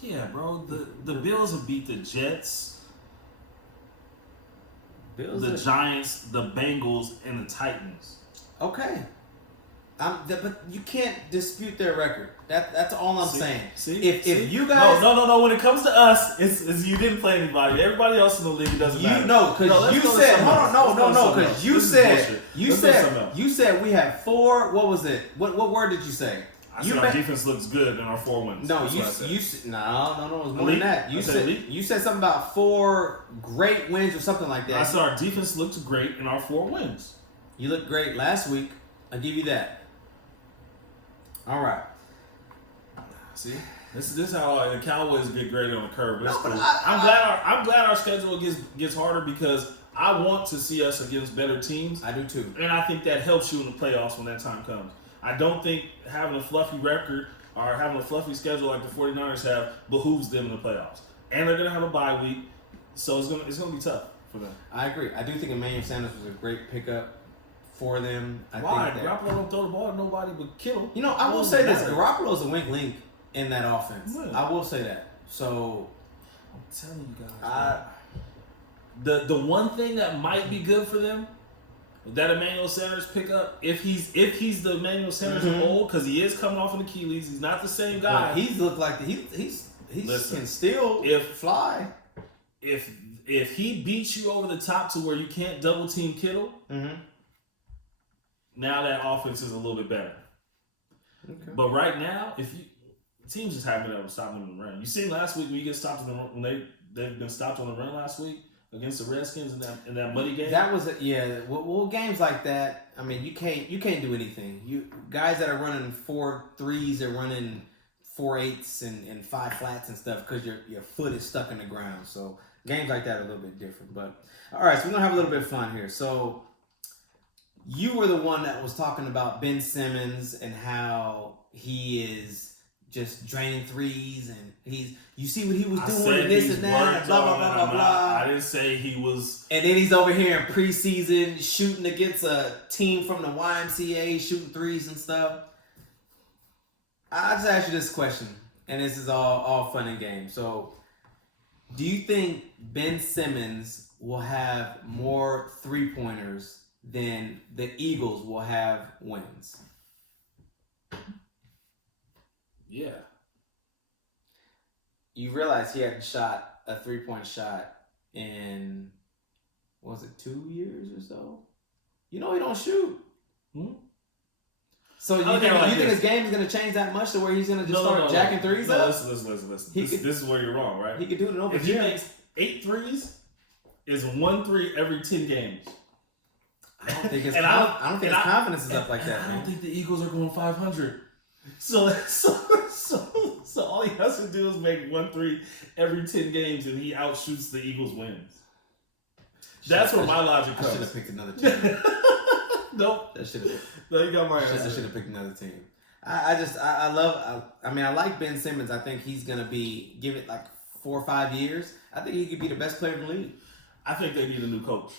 Yeah, bro. The Bills have beat the Jets, the Giants, the Bengals, and the Titans. Okay. But you can't dispute their record. That's all I'm saying. If you guys no. When it comes to us, it's you didn't play anybody. Everybody else in the league doesn't matter. Because you said because you said we have 4. What was it? What word did you say? I said our defense looks good in our 4 wins. No, you said it was more than that. You said something about 4 great wins or something like that. I said our defense looks great in our 4 wins. You looked great last week. I'll give you that. All right. See, this is how the Cowboys get graded on the curve. But cool. I'm glad our schedule gets harder because I want to see us against better teams. I do too, and I think that helps you in the playoffs when that time comes. I don't think having a fluffy record or having a fluffy schedule like the 49ers have behooves them in the playoffs. And they're gonna have a bye week, so it's gonna be tough for them. I agree. I do think Emmanuel Sanders was a great pickup for them. Why? Garoppolo don't throw the ball to nobody but Kittle. I will say this: Garoppolo's a weak link in that offense. Yeah. I will say that. So I'm telling you guys, the one thing that might be good for them, that Emmanuel Sanders pickup, if he's the Emmanuel Sanders of old, because he is coming off an Achilles, he's not the same guy. But he's looked like he can still fly. If if he beats you over the top to where you can't double team Kittle, now that offense is a little bit better. Okay. But right now, if you teams just haven't been able to stop them in the run. You seen last week when you get stopped in the run, when they've been stopped on the run last week against the Redskins in that muddy game. That was well, games like that. I mean, you can't do anything. You guys that are running 4.3s are running 4.8s and 5 flats and stuff because your foot is stuck in the ground. So games like that are a little bit different. But all right, so we're gonna have a little bit of fun here. So you were the one that was talking about Ben Simmons and how he is just draining threes and you see what he was doing and this and that and blah blah blah blah blah. I didn't say he was. And then he's over here in preseason shooting against a team from the YMCA, shooting threes and stuff. I just asked you this question, and this is all fun and games. So, do you think Ben Simmons will have more 3-pointers than the Eagles will have wins? Yeah. You realize he hadn't shot a 3-point shot in, what was it, 2 years or so? You know he don't shoot. So you think his game is going to change that much to where he's going to just start jacking threes up? Listen. This is where you're wrong, right? He could do it over If he makes 8 threes, it's 1 3 every 10 games. I don't think his confidence is up like that, man. I don't think the Eagles are going 500. So all he has to do is make 1 3 every 10 games, and he outshoots the Eagles' wins. That's where my logic comes. I should have picked another team. Nope. No, you got my answer. I should have picked another team. I like Ben Simmons. I think he's gonna give it like 4 or 5 years. I think he could be the best player in the league. I think they need a new coach.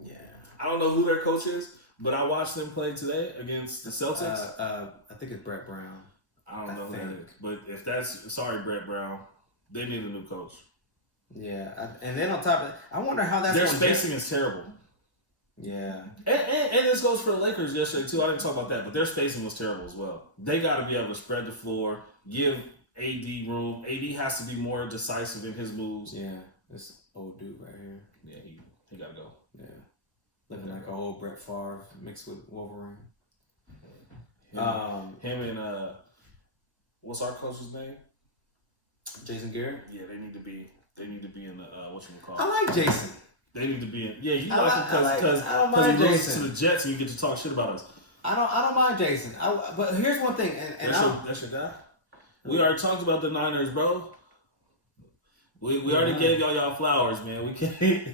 Yeah. I don't know who their coach is, but I watched them play today against the Celtics. I think it's Brett Brown. I don't know who that is. But if that's, sorry, Brett Brown, they need a new coach. Yeah. And then on top of that, I wonder how that's their spacing is terrible. Yeah. And this goes for the Lakers yesterday, too. I didn't talk about that, but their spacing was terrible as well. They got to be able to spread the floor, give AD room. AD has to be more decisive in his moves. Yeah. This old dude right here. Yeah, he got to go. Yeah. Looking like an old Brett Favre mixed with Wolverine. Him and what's our coach's name? Jason Garrett. Yeah, they need to be in the whatchamacallit. I like Jason. They need to be in. Yeah, you like him because he goes to the Jets and you get to talk shit about us. I don't mind Jason. But here's one thing, and that's your guy. We already talked about the Niners, bro. We already gave y'all flowers, man. We can't.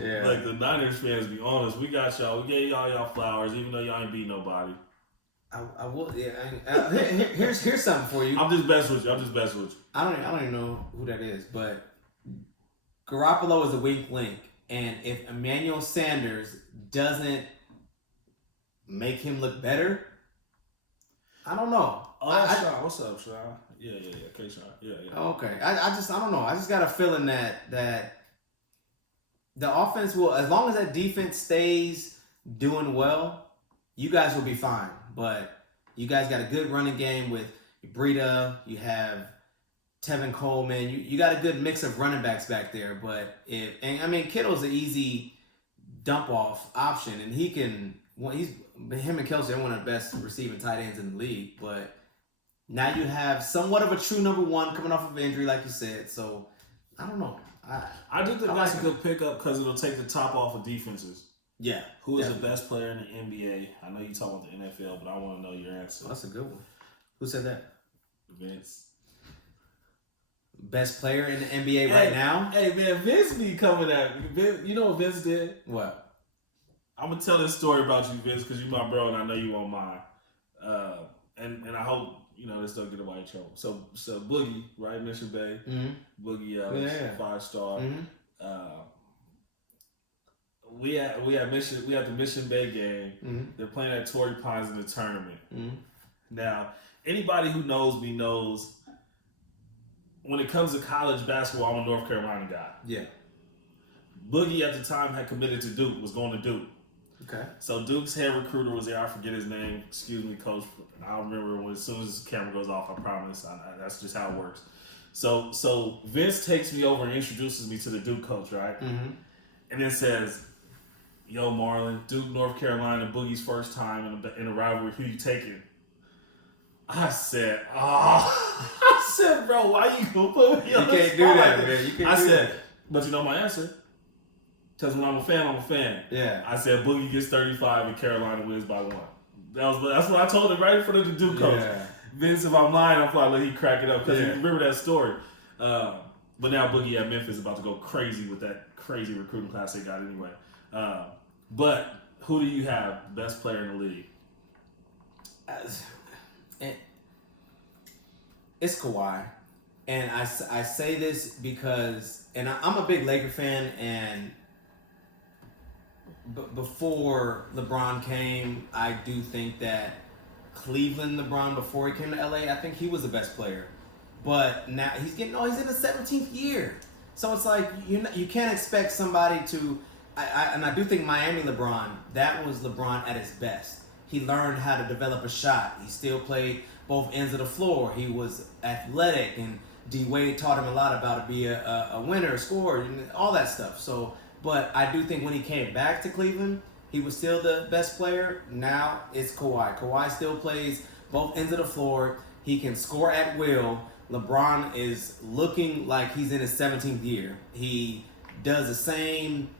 Yeah. Like the Niners fans, be honest. We got y'all. We gave y'all flowers, even though y'all ain't beat nobody. I will. Yeah. Here's something for you. I'm just best with you. I don't even know who that is, but Garoppolo is a weak link, and if Emmanuel Sanders doesn't make him look better, I don't know. Oh, that's Sean. What's up, Sean? Yeah. K-Sean. Yeah. Okay. I don't know. I just got a feeling that the offense will, as long as that defense stays doing well, you guys will be fine. But you guys got a good running game with Breida. You have Tevin Coleman. You got a good mix of running backs back there. But Kittle's an easy dump off option, and him and Kelsey are one of the best receiving tight ends in the league. But now you have somewhat of a true number one coming off of injury, like you said. So I don't know. I do think that's a good pickup because it'll take the top off of defenses. Yeah. Who is the best player in the NBA? I know you talk about the NFL, but I want to know your answer. Oh, that's a good one. Who said that? Vince. Best player in the NBA right now? Hey, man, Vince be coming at me. You know what Vince did? What? I'm going to tell this story about you, Vince, because you're my bro, and I know you won't mind. And I hope, this don't get away trouble. So Boogie, right? Mission Bay. Mm-hmm. Boogie, 5-star. Mm-hmm. We had the Mission Bay game. Mm-hmm. They're playing at Torrey Pines in the tournament. Mm-hmm. Now, anybody who knows me knows when it comes to college basketball, I'm a North Carolina guy. Yeah. Boogie at the time had committed to Duke, was going to Duke. Okay. So Duke's head recruiter was there. I forget his name. Excuse me, coach. I'll remember as soon as the camera goes off, I promise. That's just how it works. So Vince takes me over and introduces me to the Duke coach, right? Mm-hmm. And then says, "Yo, Marlon, Duke, North Carolina, Boogie's first time in a rivalry. Who you taking?" I said, I said, bro, why you gonna put me on You the can't do spot that, like man. You can't I do said, that. but you know my answer. Because when I'm a fan, I'm a fan. Yeah. I said Boogie gets 35 and Carolina wins by 1. That's what I told him right in front of the Duke coach. Yeah. Vince, if I'm lying, I'm probably let he crack it up because Yeah. you remember that story. But now Boogie at Memphis is about to go crazy with that crazy recruiting class they got anyway. But who do you have best player in the league? It's Kawhi. And I say this because, and I'm a big Laker fan, and before LeBron came, I do think that Cleveland LeBron, before he came to LA, I think he was the best player. But now he's in his 17th year. So it's like, you can't expect somebody to, and I do think Miami LeBron, that was LeBron at his best. He learned how to develop a shot. He still played both ends of the floor. He was athletic, and D Wade taught him a lot about to be a winner, a scorer, and all that stuff. So, but I do think when he came back to Cleveland, he was still the best player. Now it's Kawhi. Kawhi still plays both ends of the floor. He can score at will. LeBron is looking like he's in his 17th year. He does the same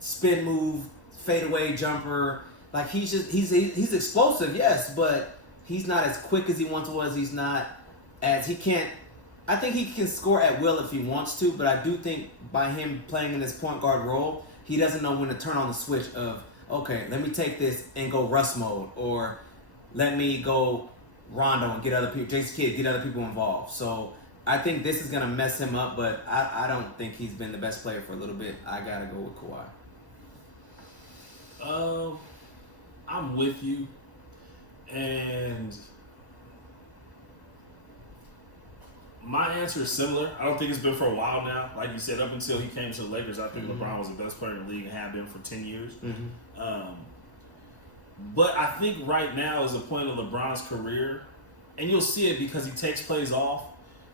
spin move, fadeaway jumper. Like he's explosive, yes, but he's not as quick as he once was. He's not as he can't. I think he can score at will if he wants to, but I do think by him playing in this point guard role, he doesn't know when to turn on the switch of, okay, let me take this and go Russ mode, or let me go Rondo and get other people, Jason Kidd, get other people involved. So I think this is going to mess him up, but I don't think he's been the best player for a little bit. I got to go with Kawhi. I'm with you. And my answer is similar. I don't think it's been for a while now. Like you said, up until he came to the Lakers, I think LeBron was the best player in the league and had been for 10 years. But I think right now is a point of LeBron's career, and you'll see it because he takes plays off.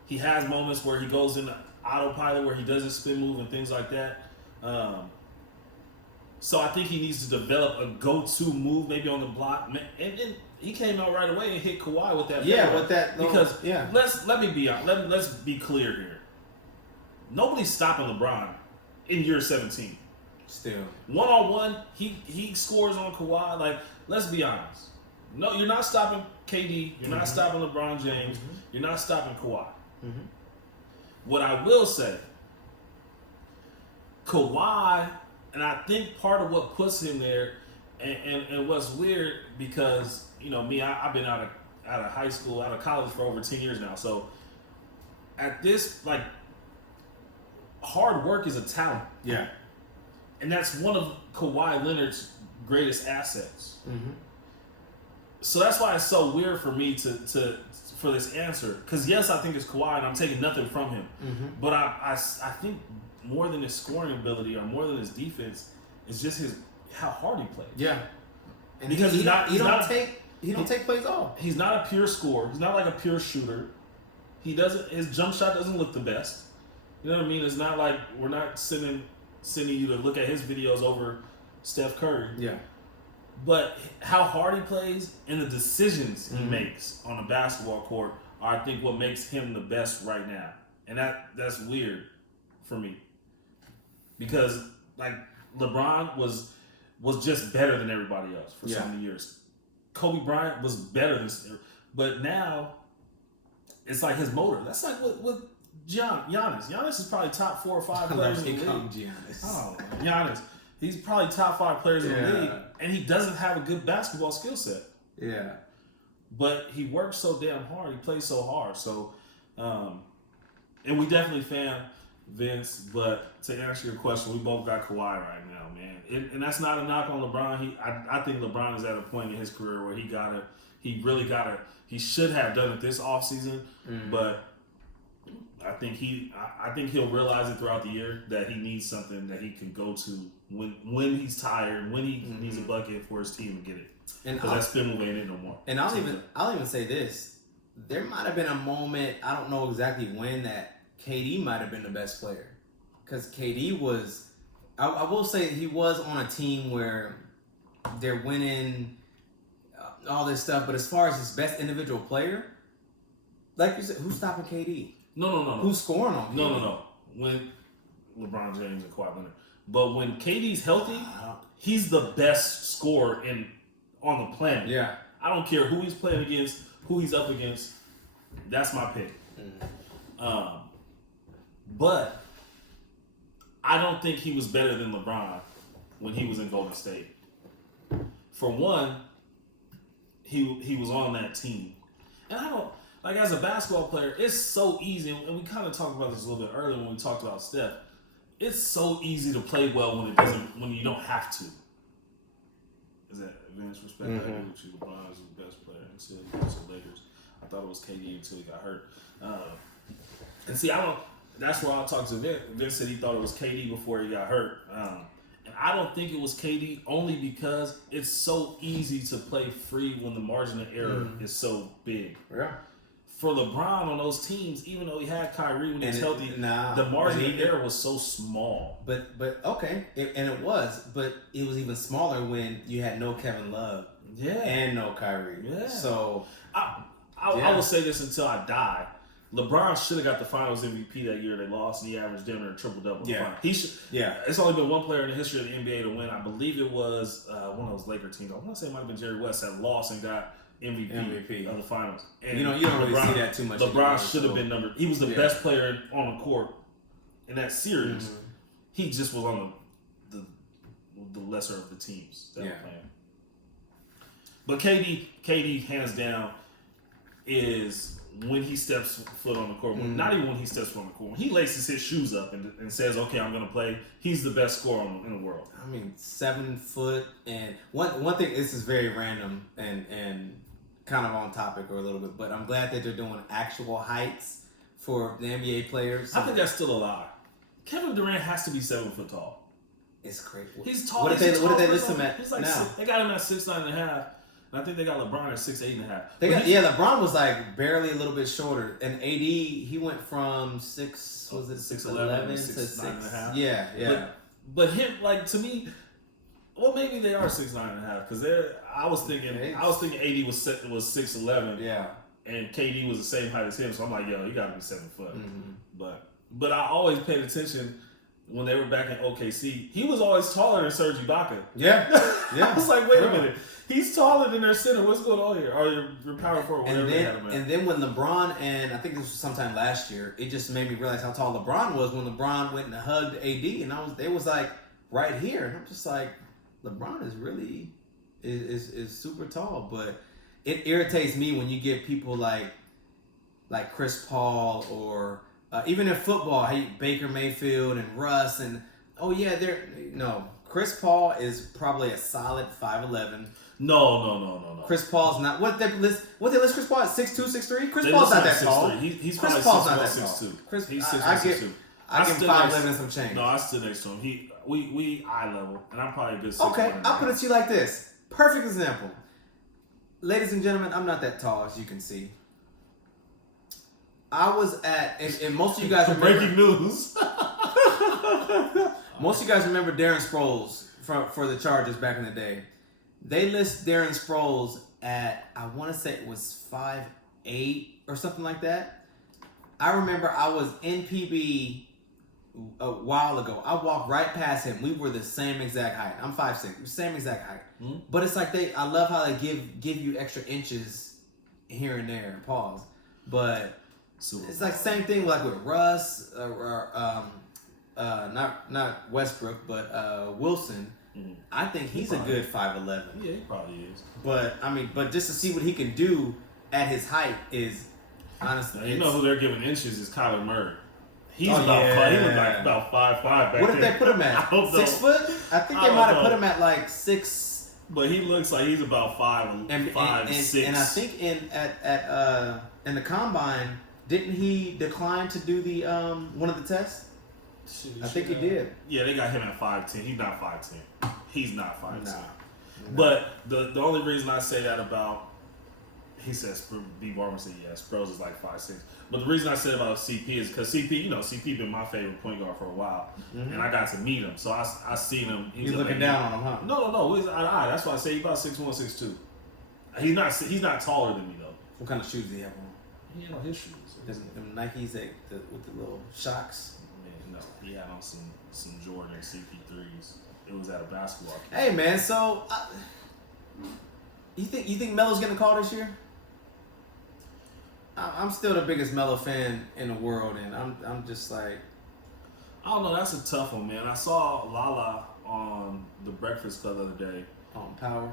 He has moments where he goes into autopilot, where he does his spin move and things like that. So I think he needs to develop a go-to move, maybe on the block. And he came out right away and hit Kawhi with that. Yeah, with that. Because let's be clear here. Nobody's stopping LeBron in year 17. Still, one-on-one, he scores on Kawhi. Like, let's be honest. No, you're not stopping KD. You're not stopping LeBron James. You're not stopping Kawhi. What I will say, Kawhi, and I think part of what puts him there, and what's weird because me, I've been out of high school, out of college for over 10 years now. So at this, like, hard work is a talent. Yeah. And that's one of Kawhi Leonard's greatest assets. So that's why it's so weird for me for this answer. Because yes, I think it's Kawhi, and I'm taking nothing from him. But I think more than his scoring ability or more than his defense, it's just how hard he plays. Yeah. And because he don't take plays off. He's not a pure scorer. He's not like a pure shooter. His jump shot doesn't look the best. You know what I mean? It's not like we're not sending you to look at his videos over Steph Curry. Yeah. But how hard he plays and the decisions he makes on the basketball court are, I think, what makes him the best right now. And that's weird for me. Because, like, LeBron was just better than everybody else for so many years. Kobe Bryant was better than, but now it's like his motor. That's like with Giannis. Giannis is probably top 4 or 5 players in the league. Giannis. He's probably top 5 players in the league, and he doesn't have a good basketball skill set. Yeah. But he works so damn hard. He plays so hard. So, and we definitely fan Vince. But to answer your question, we both got Kawhi right now, man. And that's not a knock on LeBron. I think LeBron is at a point in his career where he should have done it this offseason, but I think he'll realize it throughout the year that he needs something that he can go to when he's tired, when he needs a bucket for his team to get it. Because that spin move ain't it no more. And I'll even say this: there might have been a moment, I don't know exactly when, that KD might have been the best player. Because KD was, I will say he was on a team where they're winning all this stuff, but as far as his best individual player, like you said, who's stopping KD? No. Who's scoring on KD? No. When LeBron James and Kawhi Leonard. But when KD's healthy, he's the best scorer on the planet. Yeah. I don't care who he's playing against, who he's up against. That's my pick. But I don't think he was better than LeBron when he was in Golden State. For one, he was on that team. And I don't, like, as a basketball player, it's so easy, and we kind of talked about this a little bit earlier when we talked about Steph. It's so easy to play well when you don't have to. Is that Vince respect? I agree with you. LeBron is the best player until he goes to the Lakers. I thought it was KD until he got hurt. And see, that's where I talked to Vince. Vince said he thought it was KD before he got hurt. And I don't think it was KD only because it's so easy to play free when the margin of error is so big. Yeah. For LeBron on those teams, even though he had Kyrie when he was healthy, the margin of error was so small. But okay, it was even smaller when you had no Kevin Love, and no Kyrie. Yeah. So I will say this until I die. LeBron should have got the Finals MVP that year they lost, and he averaged damn near a triple-double. Yeah. He should. Yeah. It's only been one player in the history of the NBA to win. I believe it was one of those Laker teams. I want to say it might have been Jerry West that lost and got MVP of the Finals. And you don't really see that too much. LeBron should have been he was the best player on the court in that series. Mm-hmm. He just was on the lesser of the teams that were playing. But KD hands down is when he steps foot on the court. Not even when he steps foot on the court. When he laces his shoes up and says, "Okay, I'm going to play," he's the best scorer in the world. I mean, 7 foot, and one thing. This is very random and kind of on topic or a little bit, but I'm glad that they're doing actual heights for the NBA players. I think that's still a lie. Kevin Durant has to be 7 foot tall. It's crazy. He's tall. What did they list him at? He's like now? They got him at 6'9.5". I think they got LeBron at 6'8.5". LeBron was like barely a little bit shorter, and AD he went from 6'11" to 6'9.5". Yeah. But him, like, to me, well, maybe they are 6'9.5" because I was thinking AD was 6'11". Yeah. And KD was the same height as him, so I'm like, yo, you got to be 7 foot. Mm-hmm. But I always paid attention. When they were back in OKC, he was always taller than Serge Ibaka. Yeah. I was like, wait a minute. He's taller than their center. What's going on here? Or your power forward, whatever they had him at. And then when LeBron, and I think this was sometime last year, it just made me realize how tall LeBron was when LeBron went and hugged AD, and they was like right here. And I'm just like, LeBron is really is super tall. But it irritates me when you get people like Chris Paul or even in football, Baker Mayfield and Russ and Chris Paul is probably a solid 5'11". No. Chris Paul's not. What they list Chris Paul at 6'2", 6'3"? Chris Paul's not that tall. He's Chris probably Paul's not that 6'1", tall. 6'2". He's 6'1", 6'2". I give him 5'11" and some change. No, I stood next to him. We eye level, and I'm probably a good 6'1". Okay, I'll put it to you like this. Perfect example. Ladies and gentlemen, I'm not that tall, as you can see. I was at, and most of you guys remember. Breaking news. Most of you guys remember Darren Sproles for the Chargers back in the day. They list Darren Sproles at, I want to say it was 5'8" or something like that. I remember I was in PB a while ago. I walked right past him. We were the same exact height. I'm 5'6", same exact height. Mm-hmm. But it's like I love how they give you extra inches here and there. Pause. But it's like same thing like with Russ not Westbrook, but Wilson. Mm-hmm. I think he's a good 5'11". Yeah, he probably is. But just to see what he can do at his height is honestly. Now, you know who they're giving inches is Kyler Murray. He looked like about 5'5" back What did they put him at? 6 foot? I think they might have put him at like 6. But he looks like he's about 5'6". And I think in the combine, didn't he decline to do the one of the tests? I think he did. Yeah, they got him at 5'10". He's not 5'10". He's not 5'10". Nah. But the only reason I say that about He said, B. Barber said, yeah, Sproles is like 5'6". But the reason I said about CP is because CP been my favorite point guard for a while. Mm-hmm. And I got to meet him. So I seen him. You're looking down on him, huh? No. He's that's why I say he's about 6'1", 6'2". He's not taller than me, though. What kind of shoes do he have on? He had on his shoes. Them Nikes with the little shocks. Man, no. He had on some Jordan CP3s. It was at a basketball game. Hey, man, so you think Melo's getting a call this year? I'm still the biggest Melo fan in the world, and I'm just like, I don't know. That's a tough one, man. I saw Lala on the Breakfast Club the other day. on Power.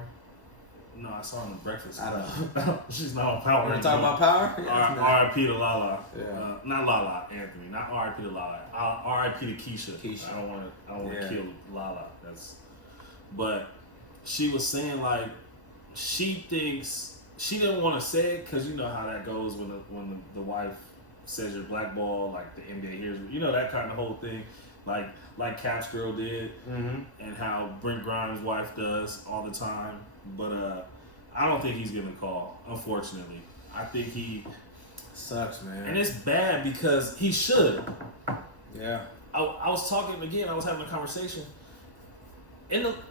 No, I saw her on the Breakfast I Club. don't know. She's not on Power. We're talking about Power. R.I.P. to Lala. Yeah. Not Lala, Anthony. Not R.I.P. to Lala. R.I.P. to Keisha. Keisha. I don't want to kill Lala. But she was saying like she thinks she didn't want to say it because you know how that goes when the wife says you're blackball, like the NBA hears that kind of whole thing, like Cap's girl did, and how Brent Grimes' wife does all the time. But I don't think he's getting a call, unfortunately. I think he sucks, man. And it's bad because he should. Yeah. I was talking again. I was having a conversation.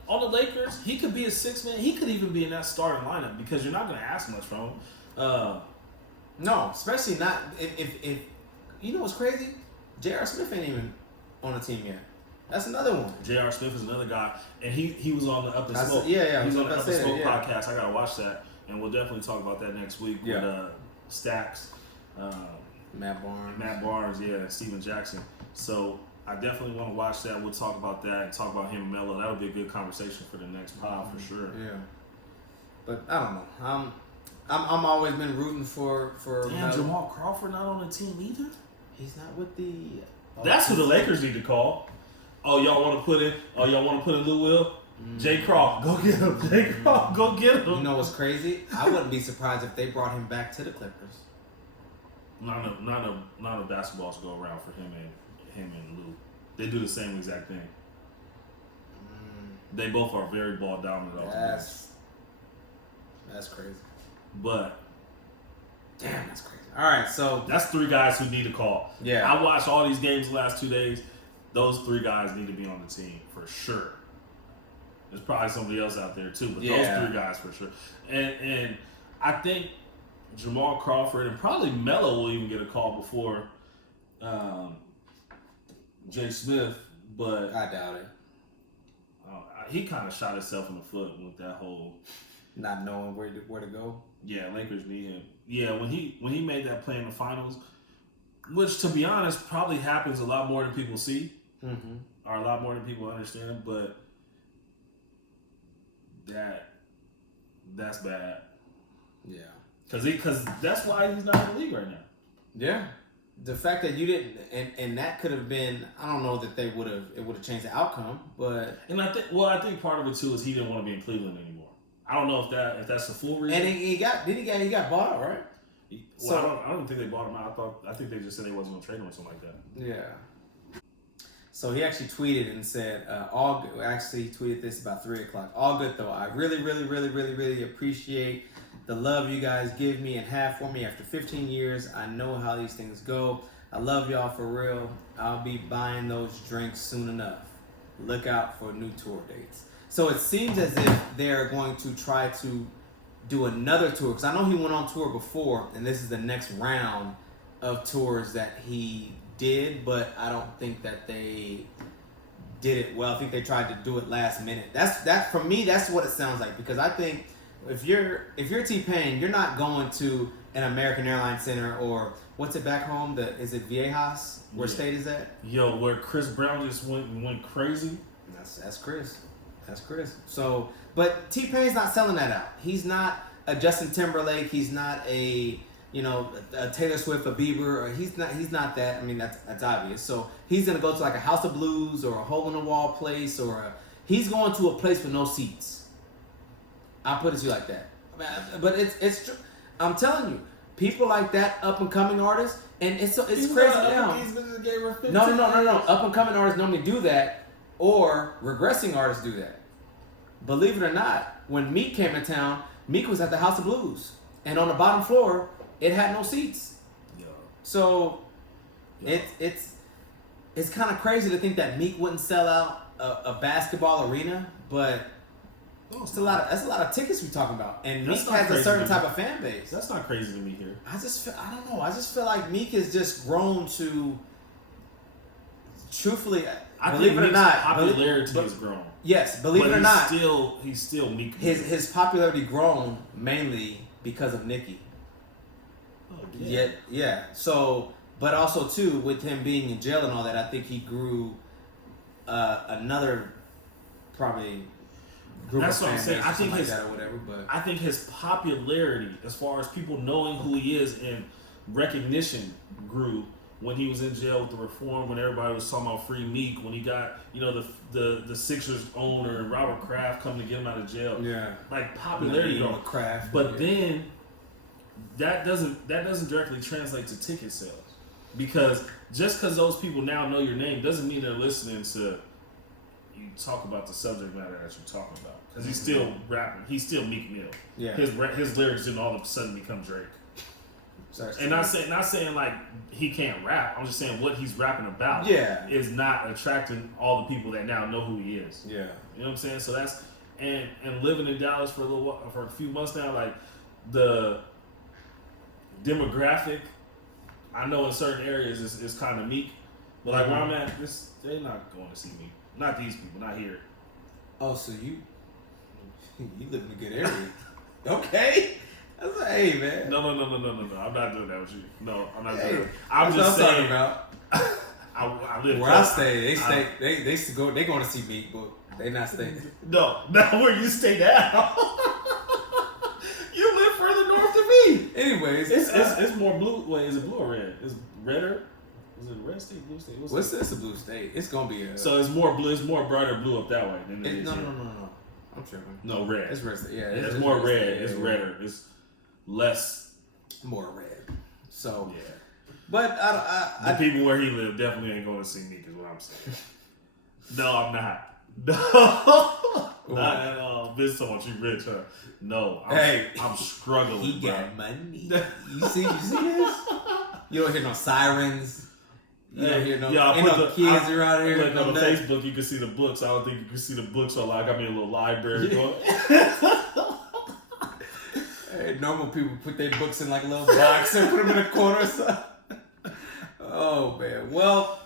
On the Lakers, he could be a 6-man. He could even be in that starting lineup because you're not going to ask much from him. No, especially not if you know what's crazy? J.R. Smith ain't even on the team yet. That's another one. J.R. Smith is another guy, and he was on the Up and Smoke. Yeah. He was on the Up and Smoke podcast. I gotta watch that, and we'll definitely talk about that next week with Stacks, Matt Barnes, Steven Jackson. So I definitely want to watch that. We'll talk about that and talk about him and Melo. That would be a good conversation for the next pod for sure. Yeah, but I don't know. I'm always been rooting for. Damn, Melo. Jamal Crawford not on the team either. He's not with the. That's who the Lakers need to call. Oh, y'all want to put in Lou Will? Jay Croft, go get him. Jay Croft, go get him. You know what's crazy? I wouldn't be surprised if they brought him back to the Clippers. Not a basketballs go around for him and Lou. They do the same exact thing. They both are very ball dominant. That's crazy. But damn, that's crazy. All right, so that's three guys who need a call. Yeah, I watched all these games the last 2 days. Those three guys need to be on the team for sure. There's probably somebody else out there too, but those three guys for sure. And I think Jamal Crawford and probably Melo will even get a call before Jay Smith, but I doubt it. He kind of shot himself in the foot with that whole not knowing where to go. Yeah, Lakers need him. Yeah, when he made that play in the finals, which to be honest probably happens a lot more than people see, or a lot more than people understand, but that's bad. Yeah, because that's why he's not in the league right now. Yeah. The fact that you didn't, and that could have been, I don't know that it would have changed the outcome, but. And I think part of it too is he didn't want to be in Cleveland anymore. I don't know if that's the full reason. And he got bought out, right? I don't think they bought him out. I think they just said they wasn't going to trade him or something like that. Yeah. So he actually tweeted and said, all good. Actually, he tweeted this about 3:00. All good though. I really, really, really, really, really appreciate the love you guys give me and have for me after 15 years. I know how these things go. I love y'all for real. I'll be buying those drinks soon enough. Look out for new tour dates. So it seems as if they're going to try to do another tour, because I know he went on tour before, and this is the next round of tours that he did, but I don't think that they did it well. I think they tried to do it last minute. That for me, that's what it sounds like, because I think if you're T-Pain, you're not going to an American Airlines Center or what's it back home? Is it Viejas? Where State is at? Yo, where Chris Brown just went crazy. That's Chris. That's Chris. So, but T-Pain's not selling that out. He's not a Justin Timberlake. He's not a Taylor Swift, a Bieber. Or he's not that. I mean, that's obvious. So he's gonna go to like a House of Blues or a hole in the wall place, he's going to a place with no seats. I'll put it to you like that. But it's true. I'm telling you, people like that, up and coming artists, and it's crazy now. No. Up and coming artists normally do that, or regressing artists do that. Believe it or not, when Meek came in town, Meek was at the House of Blues. And on the bottom floor, it had no seats. Yeah. So Yeah. it's kind of crazy to think that Meek wouldn't sell out a basketball arena, but that's a lot of tickets we're talking about. And That's Meek not has a crazy certain to me. type of fan base. That's not crazy to me here. I don't know. I just feel like Meek has just grown to, truthfully, believe it or Meek's not, popularity has grown. yes, believe But it or not, he's still Meek. his popularity grown mainly because of Nicki. Oh, yeah. Yeah. So, but also too, with him being in jail and all that, I think he grew another probably group That's of what I'm fan saying. base I or think something his like that or whatever. But I think his popularity, as far as people knowing who he is and recognition, grew when he was in jail with the reform. When everybody was talking about free Meek, when he got the Sixers owner and Robert Kraft coming to get him out of jail. yeah, Like popularity growing. Craft. But then that doesn't directly translate to ticket sales, because just because those people now know your name doesn't mean they're listening to you talk about the subject matter that you're talking about. Because he's still rapping, he's still Meek Mill. Yeah. His lyrics didn't all of a sudden become Drake. And not saying like he can't rap. I'm just saying what he's rapping about. Yeah. Is not attracting all the people that now know who he is. Yeah. You know what I'm saying? So that's and living in Dallas for a few months now, like the demographic, I know in certain areas is kind of Meek, but like where I'm at, they're not going to see me. Not these people, not here. Oh, so you live in a good area? Okay. I was like, hey man. No. I'm not doing that with you. No, I'm not Hey, doing that. I'm that's just what I'm saying. talking about. I live Where I stay, they going to see Meek, but they not staying. No, not where you stay now. You live further north than me. Anyways, It's more blue. Wait, is it blue or red? It's redder. Is it red state, blue state? what's this? A blue state? It's gonna be a. So it's more blue. It's more brighter blue up that way than it is No. here. I'm tripping. No, red. It's red state. Yeah, It's more red. It's redder. It's less. More red. So, Yeah. but The people where he lived definitely ain't going to see me, is what I'm saying. No, I'm not. No, not at all. Bitch, so much you rich, huh? No, I'm struggling. he bro. got money. You see this? You don't hear no sirens. You don't hear no, ain't no kids around here. Like no on nothing. Facebook, you can see the books. I don't think you can see the books, so like I got me a little library going. Hey, normal people put their books in like a little box and put them in a corner or something. Oh man. Well,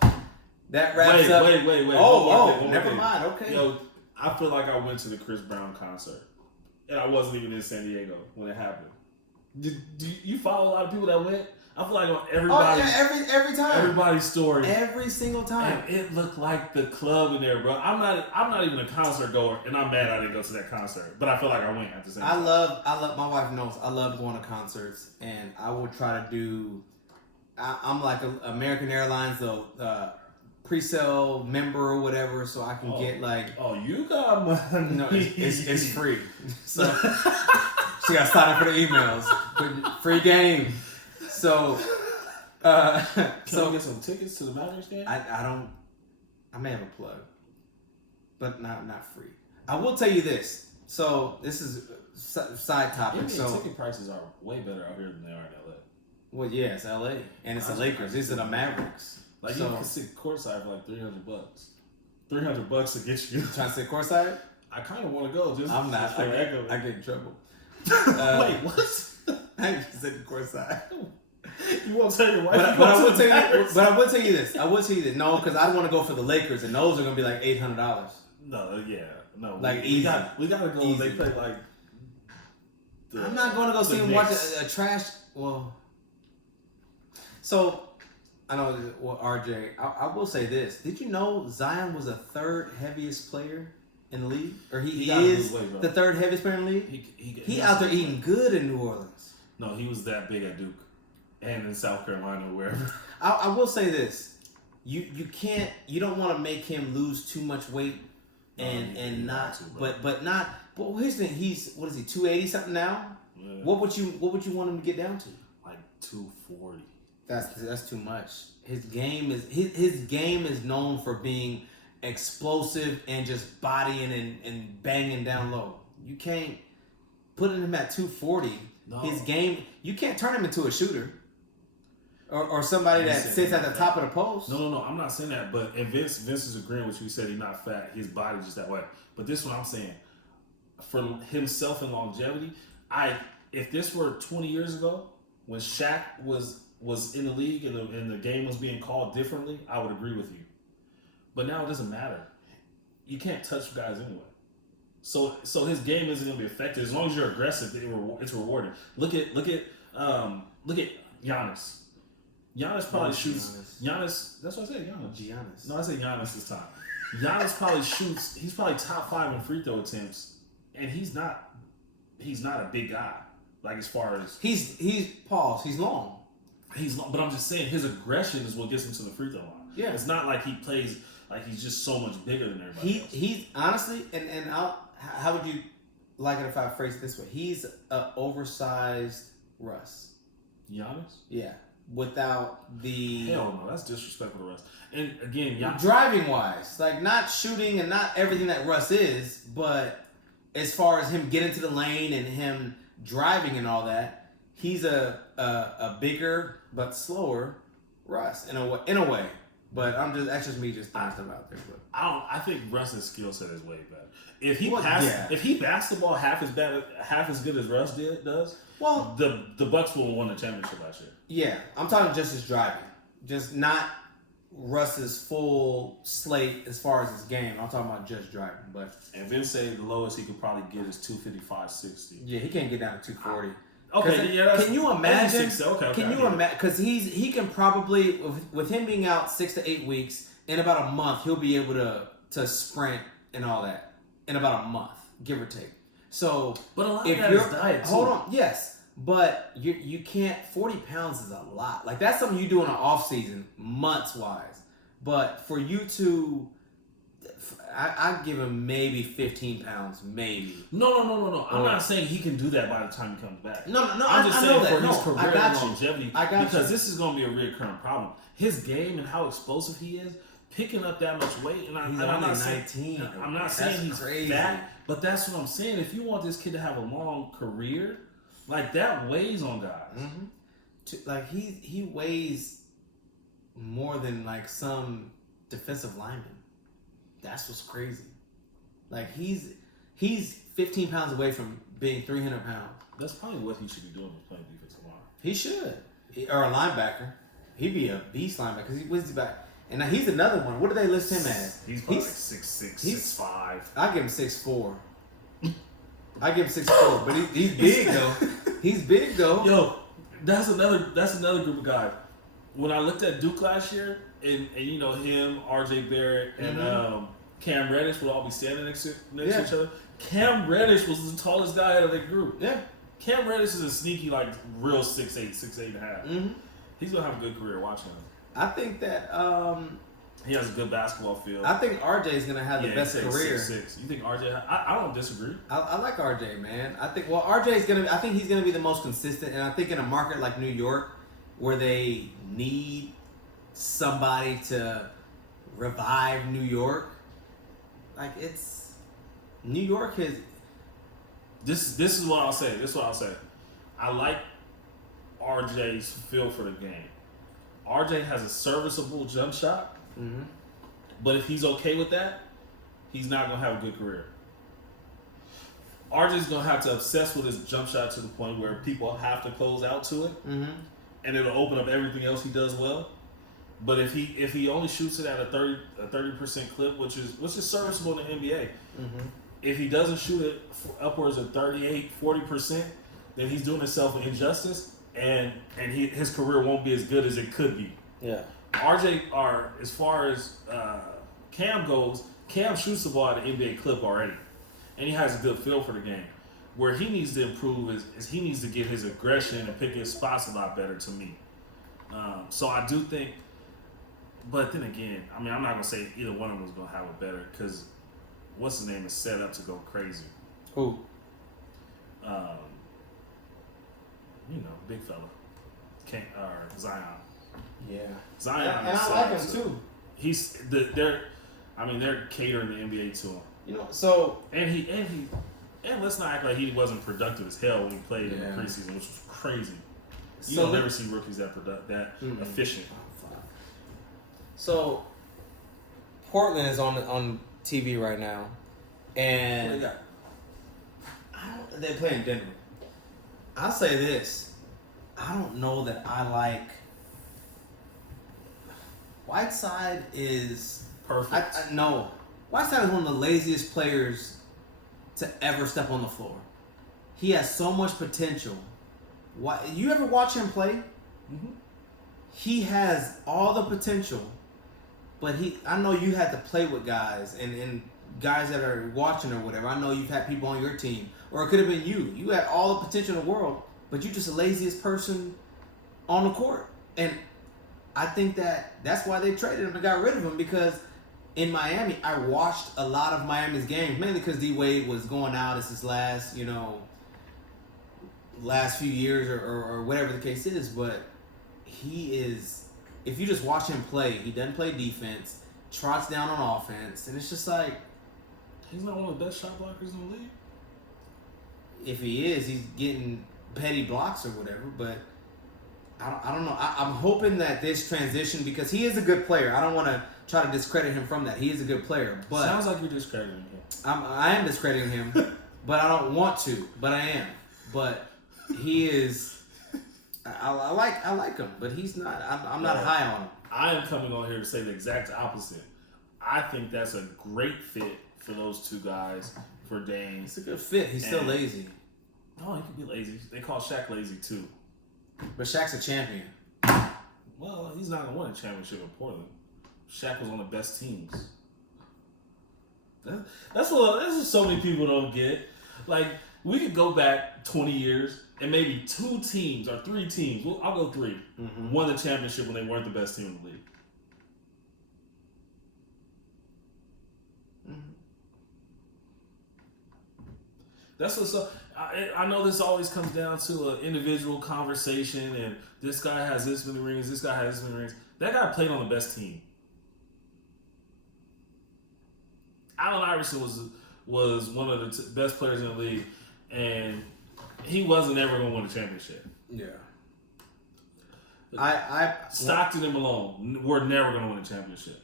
that wraps up. Wait. Oh, One more never thing. mind. Okay. Yo, I feel like I went to the Chris Brown concert, and I wasn't even in San Diego when it happened. Do you follow a lot of people that went? I feel like on everybody's, every time. everybody's story. Every single time. And it looked like the club in there, bro. I'm not even a concert goer, and I'm mad I didn't go to that concert. But I feel like I went at the same time. I love. My wife knows I love going to concerts, and I will try to do. I'm like American Airlines, the pre-sale member or whatever, so I can get like. Oh, you got money. No, it's free. So she got to sign up for the emails. Free game. So. Can we get some tickets to the Mavericks game? I don't. I may have a plug, but not free. I will tell you this. So this is side topic. So ticket prices are way better out here than they are in LA. well, yeah, it's LA and it's the Lakers. These are the Mavericks. Like so, you can sit courtside for like $300. $300 to get you. Trying to sit courtside? I kind of want to go. Just I'm not. just for the heck of it. I get in trouble. Wait, what? I ain't sitting courtside. You won't tell your wife. But I will tell you. But I will tell you this. No, because I want to go for the Lakers, and those are gonna be like $800. No, yeah, no. Like we easy. We gotta go. Easy. They play like. I'm not going to go see him watch a trash. Well, so I know. Well, RJ, I will say this. Did you know Zion was the third heaviest player in the league, or he is the third heaviest player in the league? He out there eating good in New Orleans. No, he was that big at Duke, and in South Carolina, or wherever. I will say this. You don't want to make him lose too much weight and not but not. But here's the thing. He's what is he 280 something now? Yeah. What would you want him to get down to? Like 240. That's too much. His game is known for being explosive and just bodying and banging down low. You can't putting him at 240. No. His game, you can't turn him into a shooter. Or somebody that sits at the top of the post. No. I'm not saying that. But and Vince is agreeing with you. He said he's not fat. His body's just that way. But this is what I'm saying. For himself and longevity, if this were 20 years ago, when Shaq was in the league and the game was being called differently, I would agree with you. But now it doesn't matter. You can't touch guys anyway. So his game isn't going to be affected as long as you're aggressive. It's rewarding. Look at Giannis. Giannis probably shoots. Giannis. That's what I said. Giannis. No, I said Giannis this time. Giannis probably shoots. He's probably top 5 in free throw attempts, and he's not a big guy. Like as far as he's long. He's long, but I'm just saying his aggression is what gets him to the free throw line. Yeah, it's not like he plays like he's just so much bigger than everybody else. He's honestly, and how would you like it if I phrase it this way? He's an oversized Russ. Giannis? Yeah, without the hell no, that's disrespectful to Russ. And again, driving wise, like not shooting and not everything that Russ is, but as far as him getting to the lane and him driving and all that, he's a bigger but slower Russ in a way. But that's just me just throwing stuff out there. But I think Russ's skill set is way better. If he passed the ball half as good as Russ does, well, the Bucks will have won the championship last year. Yeah, I'm talking just his driving, just not Russ's full slate as far as his game. I'm talking about just driving. But and Vince said the lowest he could probably get is 255, 60. Yeah, he can't get down to 240. Okay, yeah. Can you imagine? Okay, can you imagine? Because he can probably with him being out 6 to 8 weeks, in about a month he'll be able to sprint and all that in about a month, give or take. So, but a lot of that is diet too. Hold on, yes, but you can't. 40 pounds is a lot. Like that's something you do in an off season, months wise. But for you to I'd give him maybe 15 pounds, maybe. No. I'm not saying he can do that by the time he comes back. No. I'm just saying for his career and longevity, because this is going to be a recurring problem. His game and how explosive he is, picking up that much weight, and I'm not 19. I'm not saying he's crazy. fat, but that's what I'm saying. If you want this kid to have a long career, like that weighs on guys. Mm-hmm. Like he weighs more than like some defensive lineman. That's what's crazy. Like he's 15 pounds away from being 300 pounds. That's probably what he should be doing, is playing defensive line. He should, or a linebacker. He'd be a beast linebacker because he's back. And now he's another one. What do they list him as? He's probably like 6'6", 6'5". I give him 6'4". I give him 6'4", but he's big though. He's big though. Yo, that's another group of guys. When I looked at Duke last year, and you know him, R.J. Barrett, and Cam Reddish would all be standing next to each other. Cam Reddish was the tallest guy out of that group. Yeah. Cam Reddish is a sneaky, like, real 6'8", 6'8.5". Mm-hmm. He's going to have a good career watching him. I think that... he has a good basketball field. I think RJ is going to have the best career. 6'6". You think RJ... I don't disagree. I like RJ, man. I think RJ is going to... I think he's going to be the most consistent. And I think in a market like New York, where they need somebody to revive New York, like it's... New York has... This is what I'll say. I like RJ's feel for the game. RJ has a serviceable jump shot, but if he's okay with that, he's not going to have a good career. RJ's going to have to obsess with his jump shot to the point where people have to close out to it, and it'll open up everything else he does well. But if he only shoots it at a 30% clip, which is serviceable in the NBA, if he doesn't shoot it upwards of 38-40%, then he's doing himself an injustice, and his career won't be as good as it could be. Yeah. RJ, as far as Cam goes, Cam shoots the ball at an NBA clip already, and he has a good feel for the game. Where he needs to improve is he needs to get his aggression and pick his spots a lot better to me. So I do think, but then again, I mean, I'm not going to say either one of them is going to have it better because what's his name is set up to go crazy. Who? Big fella. Zion. Yeah. Zion. And I like him too. They're catering the NBA to him. So and And let's not act like he wasn't productive as hell when he played in the preseason, which was crazy. You don't ever see rookies that efficient. So Portland is on TV right now, and they're playing Denver. I'll say this: I don't know that I like. Whiteside is perfect. No, Whiteside is one of the laziest players to ever step on the floor. He has so much potential. Why? You ever watch him play? Mm-hmm. He has all the potential, but I know you had to play with guys and guys that are watching or whatever. I know you've had people on your team, or it could have been you. You had all the potential in the world, but you're just the laziest person on the court. And I think that's why they traded him and got rid of him, because in Miami, I watched a lot of Miami's games, mainly because D Wade was going out as his last few years or whatever the case is. But he is, if you just watch him play, he doesn't play defense, trots down on offense, and it's just like, he's not one of the best shot blockers in the league. If he is, he's getting petty blocks or whatever, but I don't know. I'm hoping that this transition, because he is a good player. I don't want to try to discredit him from that. He is a good player, but sounds like you're discrediting him. I am discrediting him, but I don't want to. But I am. But he is. I like him, but he's not. I'm not high on him. I am coming on here to say the exact opposite. I think that's a great fit for those two guys, for Dame. It's a good fit. He's still lazy. No, he could be lazy. They call Shaq lazy too. But Shaq's a champion. Well, he's not gonna win a championship in Portland. Shaq was on the best teams. That's what so many people don't get. Like, we could go back 20 years and maybe 2 teams or 3 teams. Well, I'll go 3. Mm-hmm. Won the championship when they weren't the best team in the league. Mm-hmm. That's what's up. I know this always comes down to an individual conversation, and this guy has this many rings, this guy has this many rings. That guy played on the best team. Allen Iverson was one of the best players in the league, and he wasn't ever going to win a championship. Yeah. Stockton and Malone were never going to win a championship.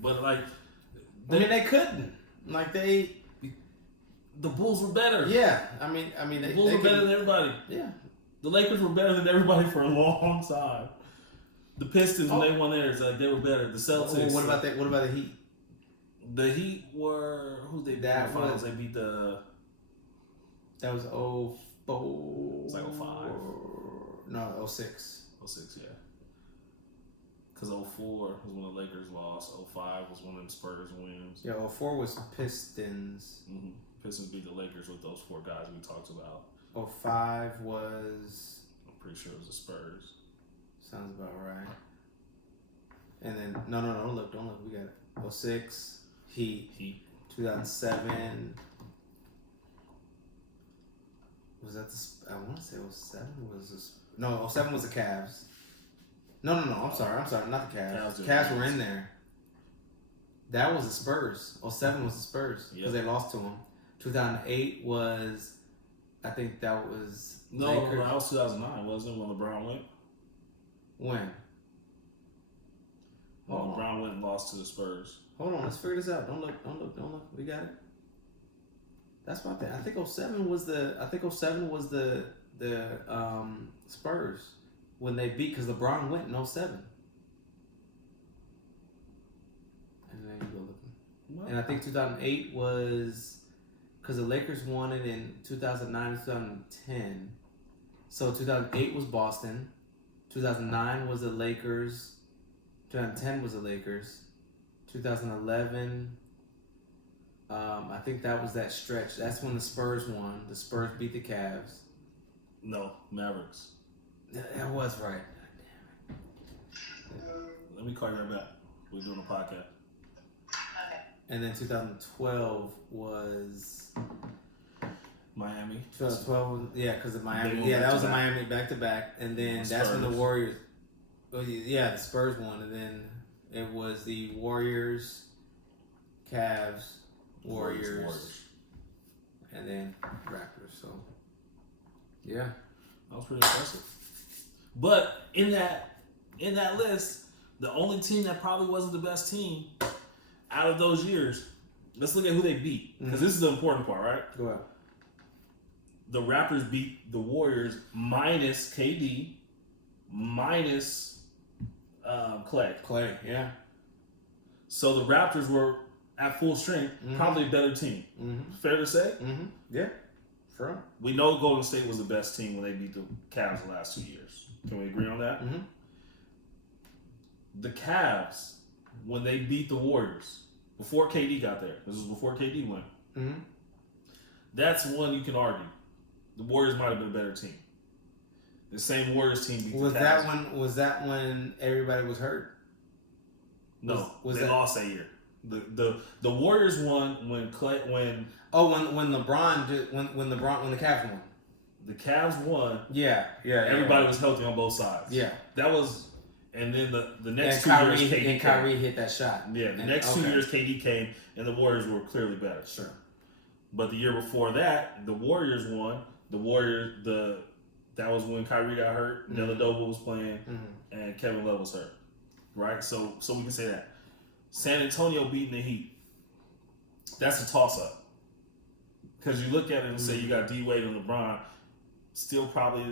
But they couldn't. The Bulls were better. Yeah, the Bulls were better than everybody. Yeah, the Lakers were better than everybody for a long time. The Pistons, when they won theirs, they were better. The Celtics. What about that? What about the Heat? The Heat were who they beat in the finals. They beat the. That was 04. It was like 05. No, 06. 06, yeah. Because 04 was when the Lakers lost. 05 was when the Spurs wins. Yeah, 04 was Pistons. Mm-hmm. Pistons beat the Lakers with those 4 guys we talked about. 05 was... I'm pretty sure it was the Spurs. Sounds about right. And then... No, don't look. We got it. 06, Heat. 2007... Was that the... I want to say 07 was this... No, 07 was the Cavs. No. I'm sorry. Not the Cavs. Cavs were in there. That was the Spurs. 07 was the Spurs because they lost to them. 2008 was, I think that was Lakers. No, that was 2009, wasn't it, when LeBron went? When? When LeBron went and lost to the Spurs. Hold on, let's figure this out. Don't look. We got it. That's my thing. I think 07 was the Spurs. When they beat, because LeBron went in 07. And then you go looking. What? And I think 2008 was, because the Lakers won it in 2009 and 2010. So 2008 was Boston. 2009 was the Lakers. 2010 was the Lakers. 2011, I think that was that stretch. That's when the Spurs won. The Spurs beat the Cavs. No, Mavericks. That was right. Let me call you right back. We're doing a podcast. Okay. And then 2012 was Miami. 2012, yeah, because of Miami. Yeah, that was a Miami back-to-back. And then that's when the Warriors... Oh, yeah, the Spurs won. And then it was the Warriors, Cavs, Warriors, and then Raptors. So, yeah, that was pretty impressive. But in that list, the only team that probably wasn't the best team out of those years, let's look at who they beat, because this is the important part, right? Go ahead. The Raptors beat the Warriors minus KD, minus Clay. Clay, yeah. So the Raptors were at full strength, probably a better team. Fair to say? Yeah, sure. We know Golden State was the best team when they beat the Cavs the last 2 years. Can we agree on that? The Cavs, when they beat the Warriors, before KD got there, this was before KD went, that's one you can argue. The Warriors might have been a better team. The same Warriors team beat the Cavs. Was that when everybody was hurt? No, they lost that year. The Warriors won when the Cavs won. The Cavs won. Yeah. Everybody was healthy on both sides. Yeah. That was, and then the next and 2 years KD and Kyrie hit that shot. Yeah, the next 2 years KD came and the Warriors were clearly better. Sure. But the year before that, the Warriors won. That was when Kyrie got hurt, Dellavedova was playing, and Kevin Love was hurt. Right? So we can say that. San Antonio beating the Heat. That's a toss-up. Because you look at it and say you got D-Wade and LeBron, still probably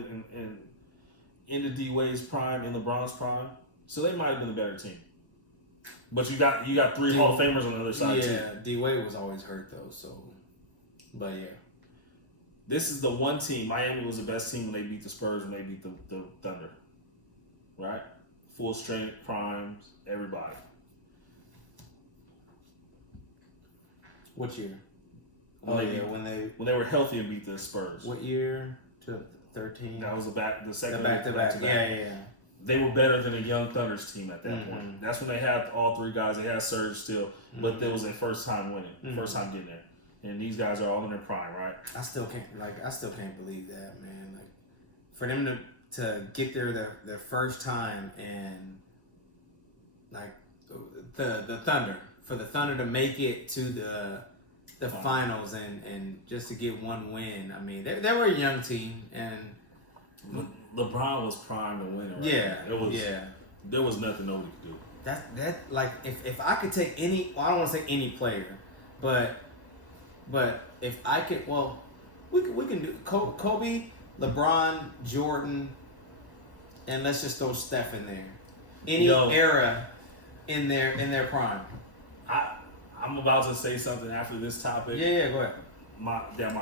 in the D-Wade's prime, in LeBron's prime. So they might have been a better team. But you got 3 Hall of Famers on the other side too. Yeah, D-Wade was always hurt though, so. But yeah. This is the one team. Miami was the best team when they beat the Spurs, when they beat the Thunder. Right? Full strength, primes, everybody. What year? When they were healthy and beat the Spurs. What year? 13. That was the second back-to-back. Yeah. They were better than a young Thunder's team at that point. That's when they had all 3 guys. They had Serge still, but it was their first time winning, first time getting there. And these guys are all in their prime, right? I still can't believe that, man. Like, for them to get there their first time, and like the Thunder, for the Thunder to make it to the finals and just to get one win. I mean, they were a young team, and LeBron was primed to win it. Right? Yeah, There was nothing nobody could do. That like if I could take any, well, I don't want to say any player, but if I could, well, we can do Kobe, LeBron, Jordan, and let's just throw Steph in there. Any era in their prime. I'm about to say something after this topic. Yeah, go ahead. That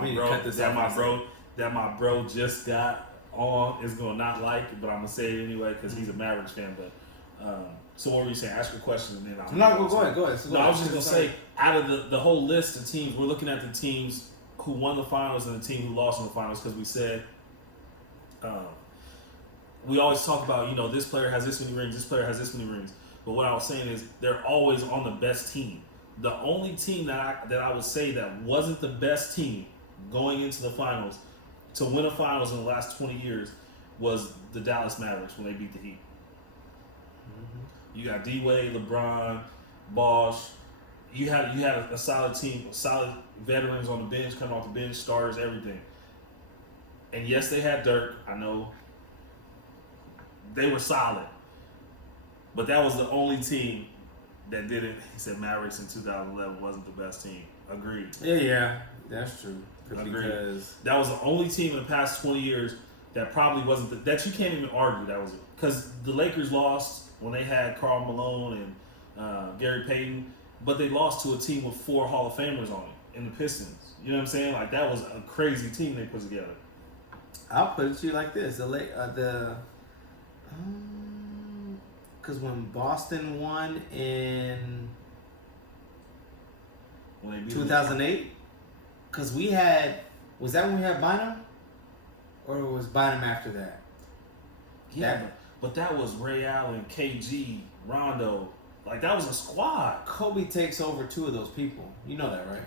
my bro just got on is gonna not like it, but I'm gonna say it anyway because he's a Mavericks fan. But so what were you saying? Ask your question and then I'll. No, go ahead. So I was just gonna say, out of the whole list of teams, we're looking at the teams who won the finals and the team who lost in the finals, because we said we always talk about, this player has this many rings, this player has this many rings. But what I was saying is they're always on the best team. The only team that I would say that wasn't the best team going into the finals to win a finals in the last 20 years was the Dallas Mavericks when they beat the Heat. You got D-Wade, LeBron, Bosh. You had a solid team, solid veterans on the bench, coming off the bench, starters, everything. And yes, they had Dirk. I know they were solid, but that was the only team that did it. He said Mavericks in 2011 wasn't the best team. Agreed. Yeah, that's true. Agreed. Because that was the only team in the past 20 years that probably wasn't that you can't even argue that was it. Because the Lakers lost when they had Karl Malone and Gary Payton, but they lost to a team with 4 Hall of Famers on it in the Pistons. You know what I'm saying? Like, that was a crazy team they put together. I'll put it to you like this: because when Boston won in 2008, because was that when we had Bynum, or was Bynum after that? Yeah, but that was Ray Allen, KG, Rondo. Like, that was a squad. Kobe takes over 2 of those people. You know that, right?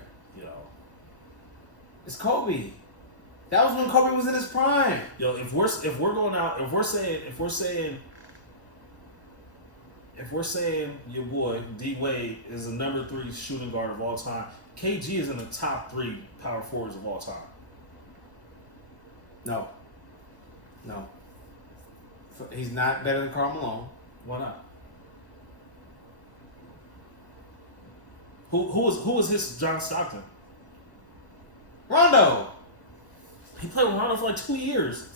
It's Kobe. That was when Kobe was in his prime. Yo, if we're saying your boy D Wade is the number 3 shooting guard of all time, KG is in the top 3 power forwards of all time. No. He's not better than Karl Malone. Why not? Who was his John Stockton? Rondo. He played with Rondo for like 2 years.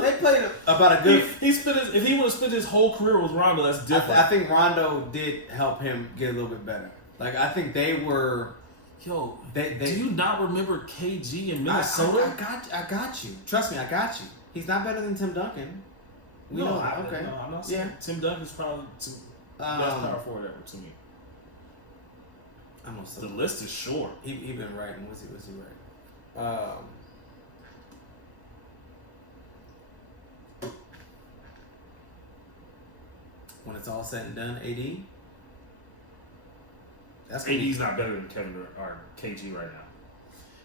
They played about a good. If he would have spent his whole career with Rondo, that's different. I think Rondo did help him get a little bit better. Like I think they were. Yo, do you not remember KG in Minnesota? I got you. Trust me, I got you. He's not better than Tim Duncan. We know that. Okay. No, I'm not saying Tim Duncan's probably best power forward ever to me. I'm also, the list is short. He been writing. Was he right? When it's all said and done, AD. AD's not better than Kevin or KG right now.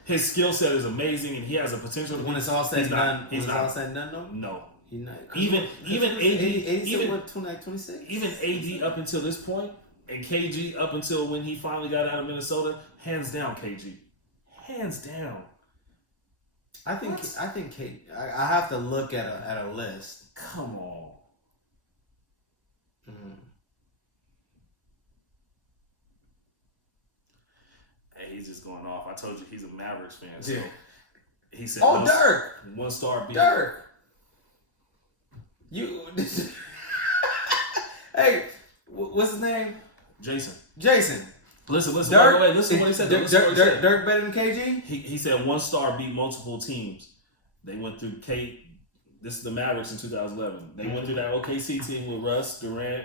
His skill set is amazing, and he has a potential. When it's all said and done, all said and done, though. No. He's not. Even AD, 26. Even AD up until this point, and KG up until when he finally got out of Minnesota, hands down KG, hands down. I have to look at a list. Come on. Mm-hmm. Hey, he's just going off. I told you he's a Mavericks fan. So he said, Dirk. 1-star beat. Dirk. You. Hey, what's his name? Jason. Listen. Dirk, wait. Listen to what he said. Dirk better than KG? He said 1-star beat multiple teams. They went through This is the Mavericks in 2011. They went through that OKC team with Russ, Durant,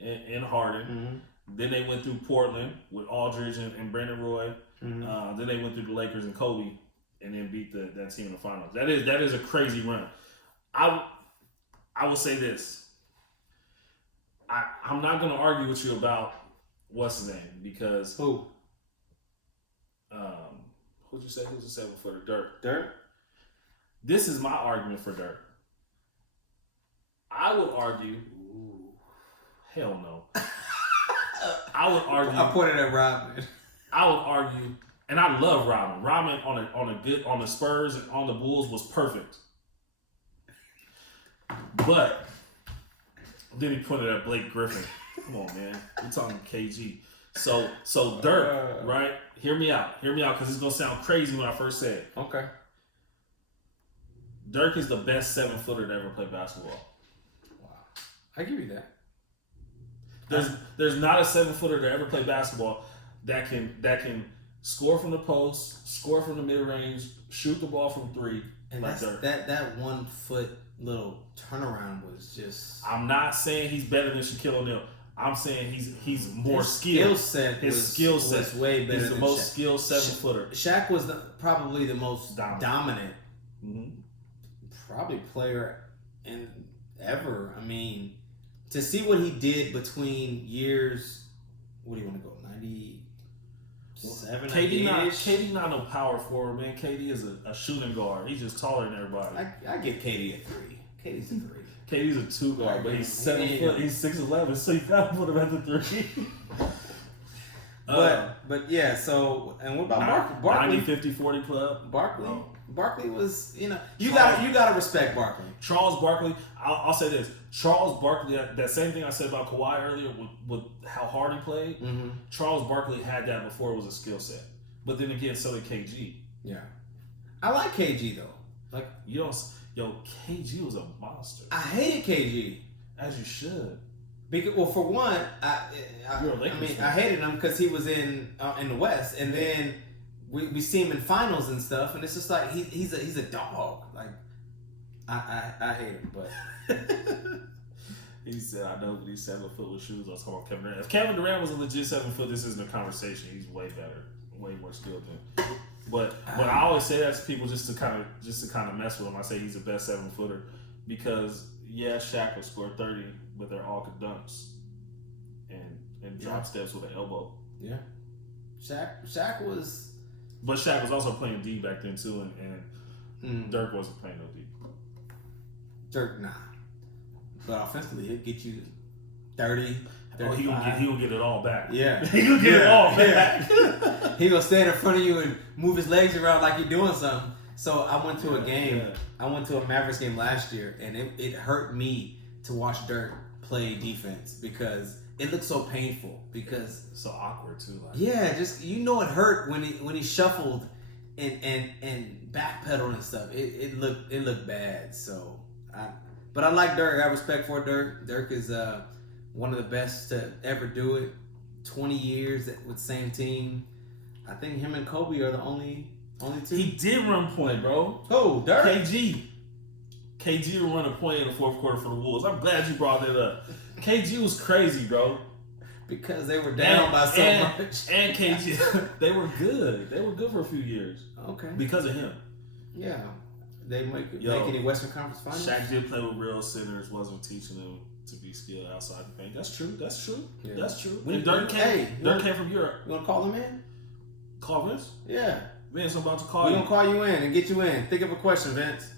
and Harden. Mm-hmm. Then they went through Portland with Aldridge and Brandon Roy. Mm-hmm. Then they went through the Lakers and Kobe, and then beat that team in the finals. That is a crazy run. I will say this. I'm not going to argue with you about what's his name because who'd you say? Who's the 7-footer? Dirk. Dirk. This is my argument for Dirk. I would argue. Ooh, hell no. I would argue. I pointed at Rodman. I would argue, and I love Rodman. Rodman on the Spurs and on the Bulls was perfect. But then he pointed at Blake Griffin. Come on, man. We're talking KG. So Dirk, right? Hear me out, because it's gonna sound crazy when I first say it. Okay. Dirk is the best 7-footer to ever play basketball. Wow. I give you that. There's not a 7-footer to ever play basketball that can score from the post, score from the mid range, shoot the ball from 3. And like Dirk. That 1 foot little turnaround was just. I'm not saying he's better than Shaquille O'Neal. I'm saying he's more skilled. His skill set was way better. He's the most skilled 7-footer. Shaq was probably the most dominant. Mm-hmm. Probably player ever. I mean, to see what he did between years, what do you want to go? 97, KD not no power forward, man. KD is a shooting guard. He's just taller than everybody. I give KD a 3. KD's a 3. KD's a 2 guard, but he's 7 foot. He's 6'11", so you gotta put him at the 3. But yeah. So and what about Barkley? 90-50-40 club. Barkley was, you gotta respect Barkley. Charles Barkley. I'll say this: Charles Barkley. That same thing I said about Kawhi earlier with how hard he played. Mm-hmm. Charles Barkley had that before it was a skill set. But then again, so did KG. Yeah, I like KG though. Like KG was a monster. I hated KG, as you should. Because for one, I hated him because he was in the West, and then we see him in finals and stuff, and it's just like he's a dog. Like I hate him, but he said, "I know these 7-foot with shoes." I was calling Kevin Durant. If Kevin Durant was a legit 7-foot, this isn't a conversation. He's way better, way more skilled than. But I always say that to people just to kind of mess with him. I say he's the best 7-footer because Shaq would score 30, but they're all dunks and drop steps with an elbow. Yeah, Shaq was. But Shaq was also playing D back then too, and Dirk wasn't playing no D. Dirk, nah. But offensively, he'll get you 30. he gonna get it all back. Yeah. He gonna get it all back. He gonna stand in front of you and move his legs around like you're doing something. So I went to a game. Yeah. I went to a Mavericks game last year, and it hurt me to watch Dirk play defense because it looked so painful. Because So awkward too. Like, just it hurt when he shuffled and backpedaled and stuff. It looked bad. So but I like Dirk. I have respect for Dirk. Dirk is one of the best to ever do it. 20 years with the same team. I think him and Kobe are the only two. he did run point, bro. Oh, Dirk. KG will run a point in the fourth quarter for the Wolves. I'm glad you brought that up. KG was crazy, bro. Because they were down by so much. And KG, they were good. They were good for a few years. Okay. Because of him. Yeah. They make any Western Conference Finals? Shaq did play with real centers, wasn't teaching them to be skilled outside the paint. That's true. Yeah. That's true. We- And Dirk came from Europe. You want to call him in? Call Vince? Yeah. Vince, I'm about to call We're you. going to call you in and get you in. Think of a question, Vince.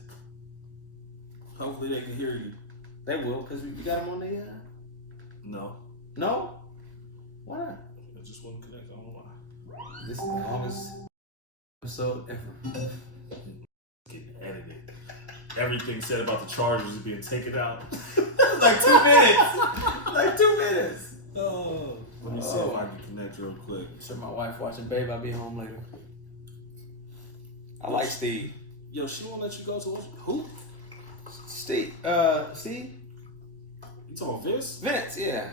Hopefully they can hear you. They will, because you got him on the... No. No? Why not? It just wasn't connected. I don't know why. This is the longest episode ever. Getting edited. Everything said about the Chargers is being taken out. Like 2 minutes. Like 2 minutes. Oh. Let me see if I can connect real quick. Sure, my wife watching Babe. I'll be home later. I like Steve. Yo, she won't let you go to watch. Who? Steve. Steve? You talking Vince? Vince, yeah.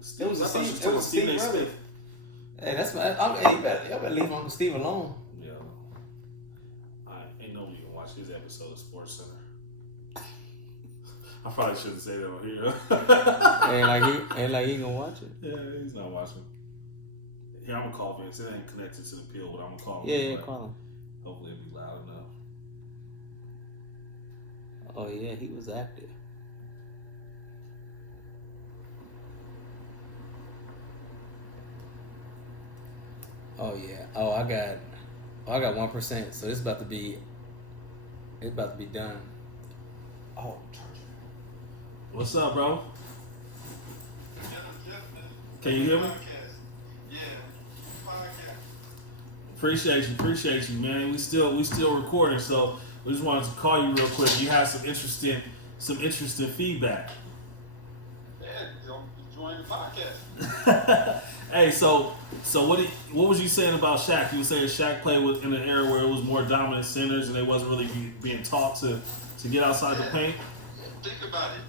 Steve. It was I thought you Steve. was talking It was Stephen Steve A. brother. Smith. Hey, that's my. Y'all better leave Uncle Steve alone. Yeah. I ain't no you can watch his episode of Sports Center. I probably shouldn't say that on here. ain't like he gonna watch it. Yeah, he's not watching. Here, I'm gonna call Vince. It ain't connected to the pill, but I'm gonna call him. Yeah, call him. Hopefully it'll be loud enough. Oh yeah, he was active. Oh yeah. Oh, I got 1%. So it's about to be done. Oh, What's up, bro? Can you hear me? Appreciate you, man. We still recording, so we just wanted to call you real quick. You had some interesting feedback. Yeah, join the podcast. Hey, so what was you saying about Shaq? You were saying Shaq played in an era where it was more dominant centers and they wasn't really being taught to get outside the paint. Think about it.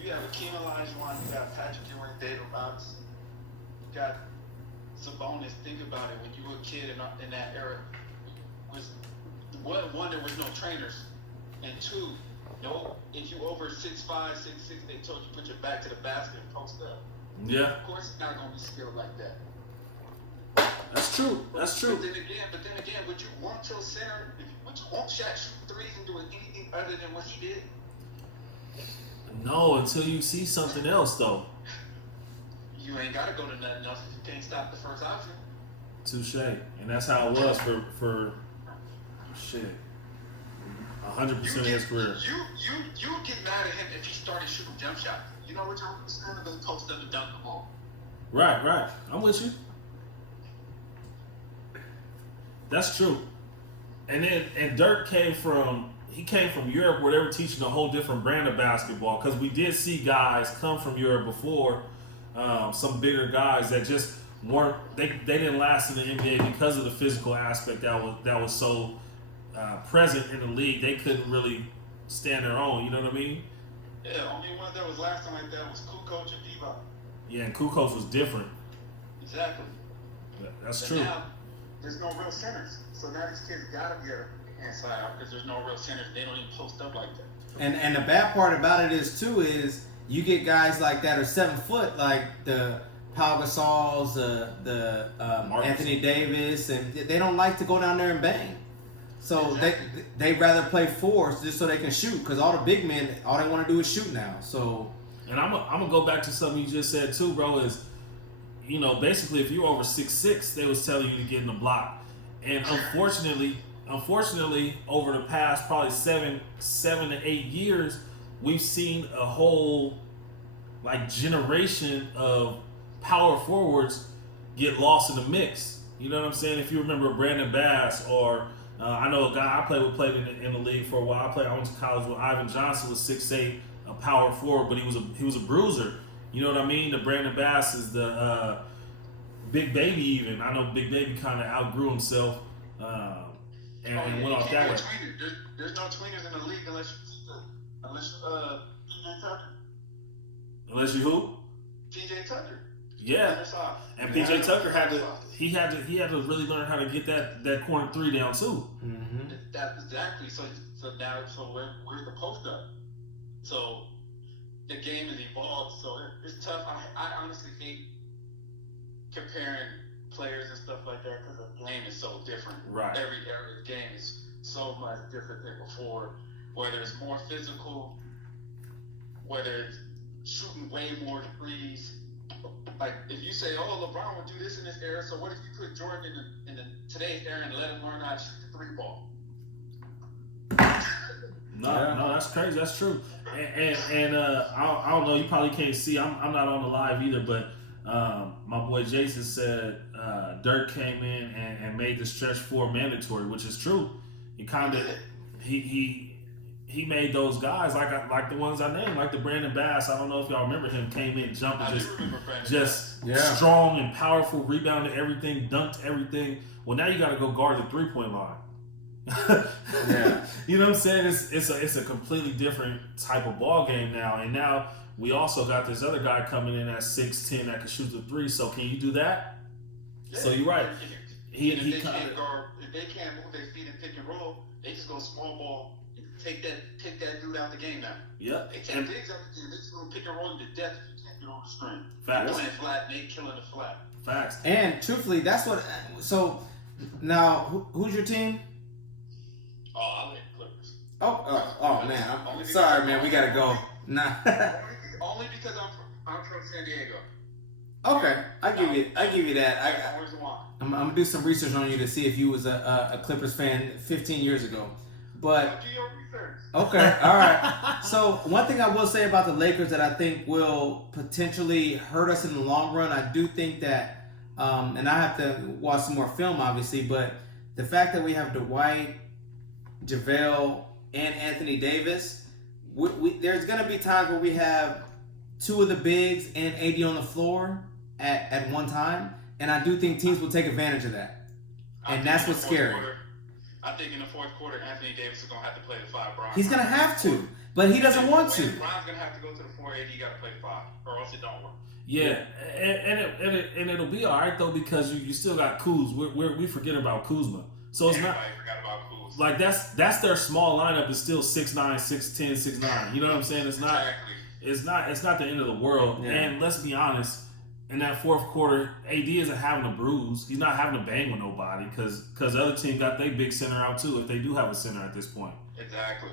You have Akeem Olajuwon, you got Patrick Ewing, David Robinson, you got Sabonis. Think about it. When you were a kid in that era, one, there was no trainers, and two, if you over 6'5", 6'6", they told you put your back to the basket and post up. Yeah, Of course, it's not gonna be skilled like that. that's true. But then again, would you want your center? Would you want Shaq shooting threes and doing anything other than what he did? No, until you see something else, though. You ain't gotta go to nothing else if you can't stop the first option. Touche. And that's how it was for shit. 100% of his career. You get mad at him if he started shooting jump shots. You know what you're going to post up and dunk the ball. Right. I'm with you. That's true. And Dirk came from Europe where they were teaching a whole different brand of basketball, because we did see guys come from Europe before, some bigger guys that just weren't they didn't last in the NBA because of the physical aspect that was so present in the league. They couldn't really stand their own, you know what I mean? Yeah, only one that was lasting like that was Kukoc and Divac. Yeah, and Kukoc was different. Exactly. That's But true. now, there's no real centers. So now these kids gotta be inside out because there's no real centers. They don't even post up like that. And the bad part about it is you get guys like that are 7 foot, like the Pau Gasols, the Anthony Davis, and they don't like to go down there and bang. So they rather play fours just so they can shoot, because all the big men, all they want to do is shoot now. So, and I'm gonna go back to something you just said too, bro. Is basically if you're over 6'6", they was telling you to get in the block, and unfortunately, over the past probably seven to 8 years, we've seen a whole like generation of power forwards get lost in the mix. You know what I'm saying? If you remember Brandon Bass, or I know a guy I played in the league for a while. I went to college with Ivan Johnson, was 6'8", a power forward, but he was a bruiser. You know what I mean? The Brandon Bass is the Big Baby. Even I know Big Baby kind of outgrew himself and went off that way. There's no tweeners in the league unless PJ Tucker. Unless you who? PJ Tucker. Yeah, and PJ Tucker had to really learn how to get that corner three down too. Mm-hmm. That's exactly. So where's the post up? So the game has evolved. So it's tough. I honestly hate comparing players and stuff like that because the game is so different. Right. Every area of the game is so much different than before. Whether it's more physical, whether it's shooting way more threes. Like if you say, "Oh, LeBron would do this in this era," so what if you put Jordan in the today's era and let him learn how to shoot the three ball? No, that's crazy. That's true. And I don't know. You probably can't see. I'm not on the live either, but my boy Jason said Dirk came in and made the stretch four mandatory, which is true. He kind of he made those guys like the ones I named, like the Brandon Bass. I don't know if y'all remember him. Came in jumping, just strong and powerful, rebounded everything, dunked everything. Well, now you got to go guard the 3-point line. Yeah, you know what I'm saying? It's a completely different type of ball game now, and now we also got this other guy coming in at 6'10" that can shoot the three. So can you do that? Yeah. So you're right. If they can't move their feet and pick and roll, they just go small ball. Take that dude out the game now. Yep. They take bigs out the game. They just gonna pick and roll to death if you can't get on the screen. Facts. They're playing flat, and they killing the flat. Facts. and truthfully, that's what. So now, who's your team? Oh, I like Clippers. Oh man, I'm sorry, man. We gotta go. Nah. Only because I'm from San Diego. Okay, I give you that. Where's the one? I'm gonna do some research on you to see if you was a Clippers fan 15 years ago. But Do your research. okay, all right. So one thing I will say about the Lakers that I think will potentially hurt us in the long run, I do think that, and I have to watch some more film, obviously, but the fact that we have Dwight, JaVale, and Anthony Davis, there's going to be times where we have two of the bigs and AD on the floor at one time, and I do think teams will take advantage of that, and that's what's scary. I think in the fourth quarter, Anthony Davis is going to have to play the 5. Bron. He's going to have to, but he doesn't want to. Bron's going to have to go to the 4 AD. You got to play the 5, or else it don't work. Yeah, and it'll be all right though because you still got Kuz. We forget about Kuzma, so it's Everybody forgot about Kuz. like that's their small lineup is still 6'9", 6'10", 6'9". You know what I'm saying? It's not it's not the end of the world. Yeah. And let's be honest, in that fourth quarter, AD isn't having a bruise. He's not having to bang with nobody because the other team got their big center out too. If they do have a center at this point, Exactly.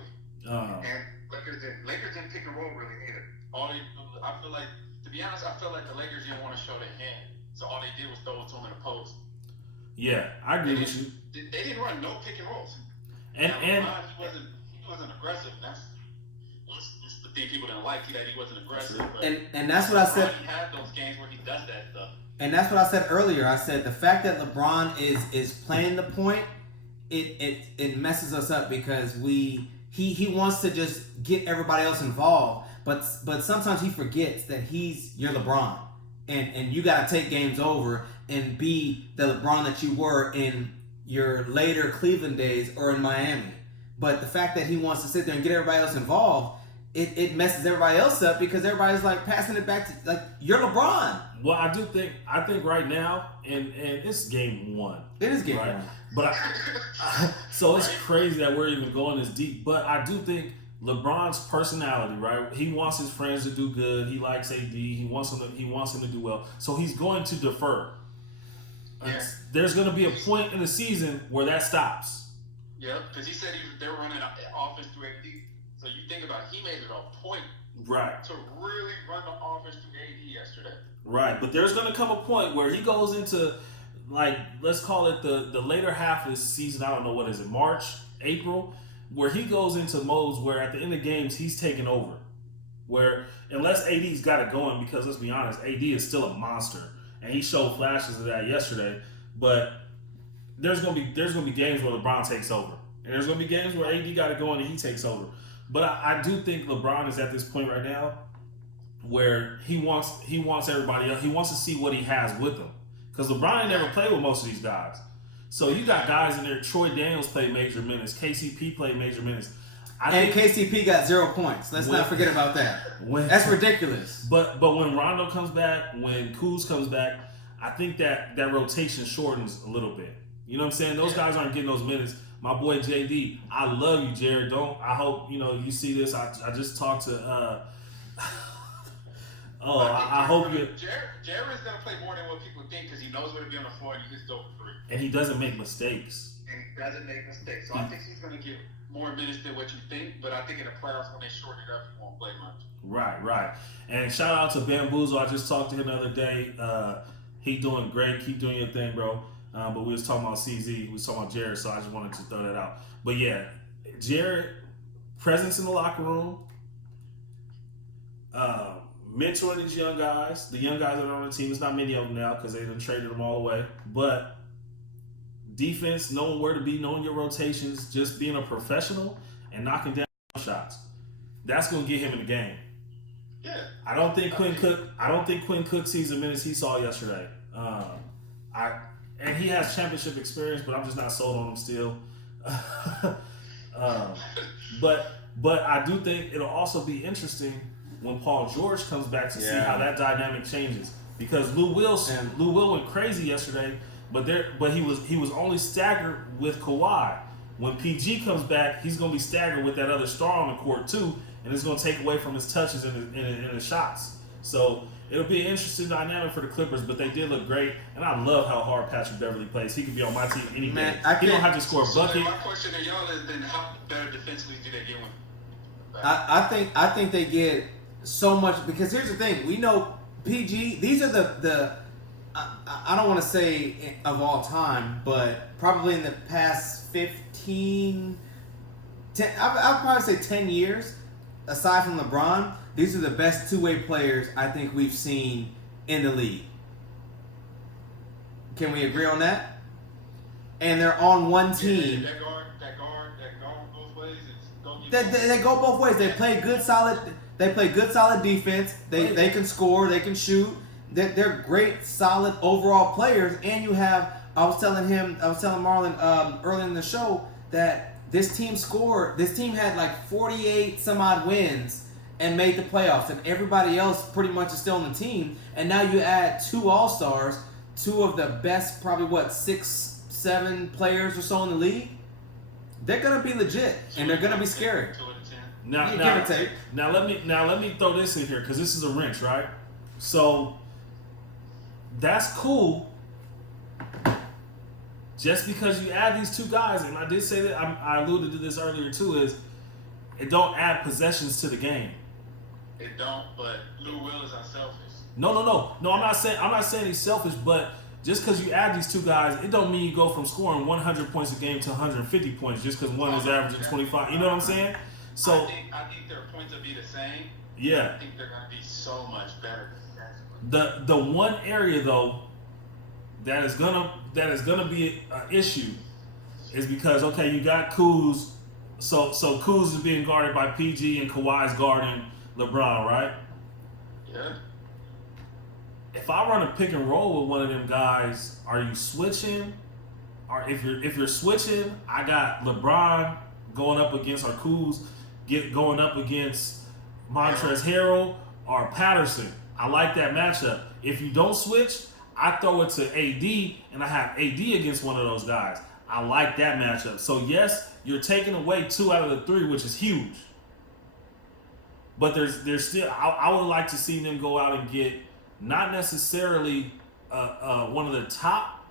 And Lakers didn't pick and roll really either. I feel like, to be honest, I felt like the Lakers didn't want to show their hand, so all they did was throw it to him in the post. yeah, I agree with you. They didn't run no pick and rolls. And He wasn't aggressive. That's the thing people didn't like. That he wasn't aggressive. But And that's what I said. He had those games where he does that stuff. And that's what I said earlier. I said the fact that LeBron is playing the point, it messes us up because he wants to just get everybody else involved, but sometimes he forgets that you're LeBron, and you got to take games over and be the LeBron that you were in your later Cleveland days or in Miami. But the fact that he wants to sit there and get everybody else involved, it messes everybody else up because everybody's like passing it back to like you're LeBron. Well, I think right now, and it's game 1. It is game right? 1. But so it's crazy that we're even going this deep. But I do think LeBron's personality, right? He wants his friends to do good. He likes AD. He wants him to do well. So he's going to defer. Yeah. There's going to be a point in the season where that stops. Yeah, because he said they were running offense through AD. So you think about it, he made it a point Right. to really run the offense through AD yesterday. Right, but there's going to come a point where he goes into, like, let's call it the later half of the season. I don't know, what is it, March, April, where he goes into modes where at the end of games he's taking over. Where unless AD's got it going, because let's be honest, AD is still a monster, and he showed flashes of that yesterday. But there's gonna be games where LeBron takes over, and there's gonna be games where AD got it going and he takes over. But I do think LeBron is at this point right now where he wants everybody else. He wants to see what he has with him, because LeBron ain't never played with most of these guys. So you got guys in there. Troy Daniels played major minutes. KCP played major minutes. And KCP got 0 points. Let's not forget about that. That's ridiculous. But when Rondo comes back, when Kuz comes back, I think that rotation shortens a little bit. You know what I'm saying? Those guys aren't getting those minutes. My boy JD, I love you, Jared. I hope you see this. I just talked to. I hope you. Jared is gonna play more than what people think because he knows where to be on the floor and he just go for free. And he doesn't make mistakes. So I think he's gonna get more minutes than what you think. But I think in the playoffs when they shorten it up, he won't play much. Right. And shout out to Bamboozle. I just talked to him the other day. He doing great. Keep doing your thing, bro. But we was talking about CZ. We was talking about Jared, so I just wanted to throw that out. But yeah, Jared, presence in the locker room, mentoring these young guys. The young guys that are on the team, there's not many of them now because they done traded them all away. But defense, knowing where to be, knowing your rotations, just being a professional and knocking down shots. That's going to get him in the game. Yeah. I don't think Quinn Cook sees the minutes he saw yesterday. And he has championship experience, but I'm just not sold on him still. But I do think it'll also be interesting when Paul George comes back to see how that dynamic changes. Because Lou Will went crazy yesterday, but he was only staggered with Kawhi. When PG comes back, he's going to be staggered with that other star on the court too, and it's going to take away from his touches and his shots. So it'll be an interesting dynamic for the Clippers, but they did look great, and I love how hard Patrick Beverly plays. He could be on my team any day. He don't have to score a bucket. So my question to y'all is then how better defensively do they get one? I think they get so much because here's the thing. We know PG, these are the I don't want to say of all time, but probably in the past 10, I'll probably say 10 years, aside from LeBron, these are the best two-way players I think we've seen in the league. Can we agree on that? And they're on one team. That guard both ways. They go both ways. They play good, solid defense. They can score. They can shoot. They're great, solid overall players. And you have. I was telling Marlon early in the show that this team had like 48 some odd wins and made the playoffs, and everybody else pretty much is still on the team. And now you add 2 All-Stars, 2 of the best, probably 6, 7 players or so in the league. They're gonna be legit, and they're gonna be scary. Now let me throw this in here because this is a wrench, right? So that's cool. Just because you add these 2 guys, and I did say that I alluded to this earlier too, is it don't add possessions to the game. It don't, but Lou Will is unselfish. No. I'm not saying he's selfish, but just because you add these 2 guys, it don't mean you go from scoring 100 points a game to 150 points just because one is averaging 25. You know what I'm saying? So I think their points will be the same. Yeah. I think they're gonna be so much better. The one area though that is gonna be an issue is because you got Kuz, so Kuz is being guarded by PG and Kawhi's guarding LeBron, right? Yeah. If I run a pick and roll with one of them guys, are you switching? Or if you're switching, I got LeBron going up against our Kuz, going up against Montrezl Harrell or Patterson. I like that matchup. If you don't switch, I throw it to AD and I have AD against one of those guys. I like that matchup. So yes, you're taking away 2 out of the 3, which is huge. But there's still I would like to see them go out and get not necessarily one of the top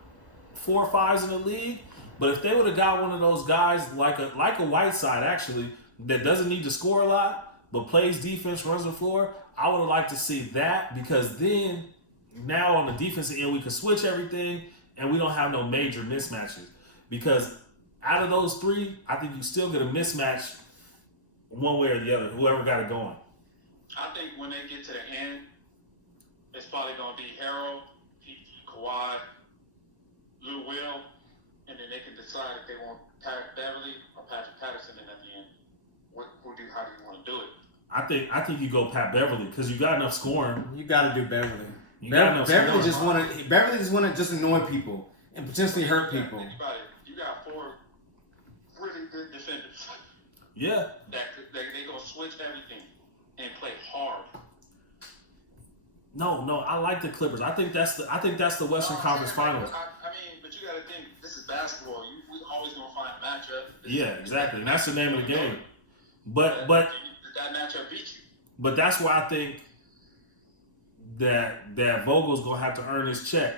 4 or 5s in the league, but if they would have got one of those guys like a Whiteside actually that doesn't need to score a lot but plays defense, runs the floor, I would have liked to see that because then now on the defensive end we could switch everything and we don't have no major mismatches because out of those 3, I think you still get a mismatch one way or the other, whoever got it going. I think when they get to the end, it's probably going to be Harold, Kawhi, Lou Will, and then they can decide if they want Pat Beverly or Patrick Patterson in at the end. How do you want to do it? I think you go Pat Beverly because you got enough scoring. You got to do Beverly. Beverly just want to just annoy people and potentially hurt people. Think about it. You got 4 really good defenders. Yeah. They gonna switch everything and play hard. No, I like the Clippers. I think that's the Western Conference Finals. I mean, but you got to think this is basketball. We always gonna find a matchup. Yeah, exactly, and that's the name of the game. But that matchup beat you. But that's why I think that Vogel's gonna have to earn his check.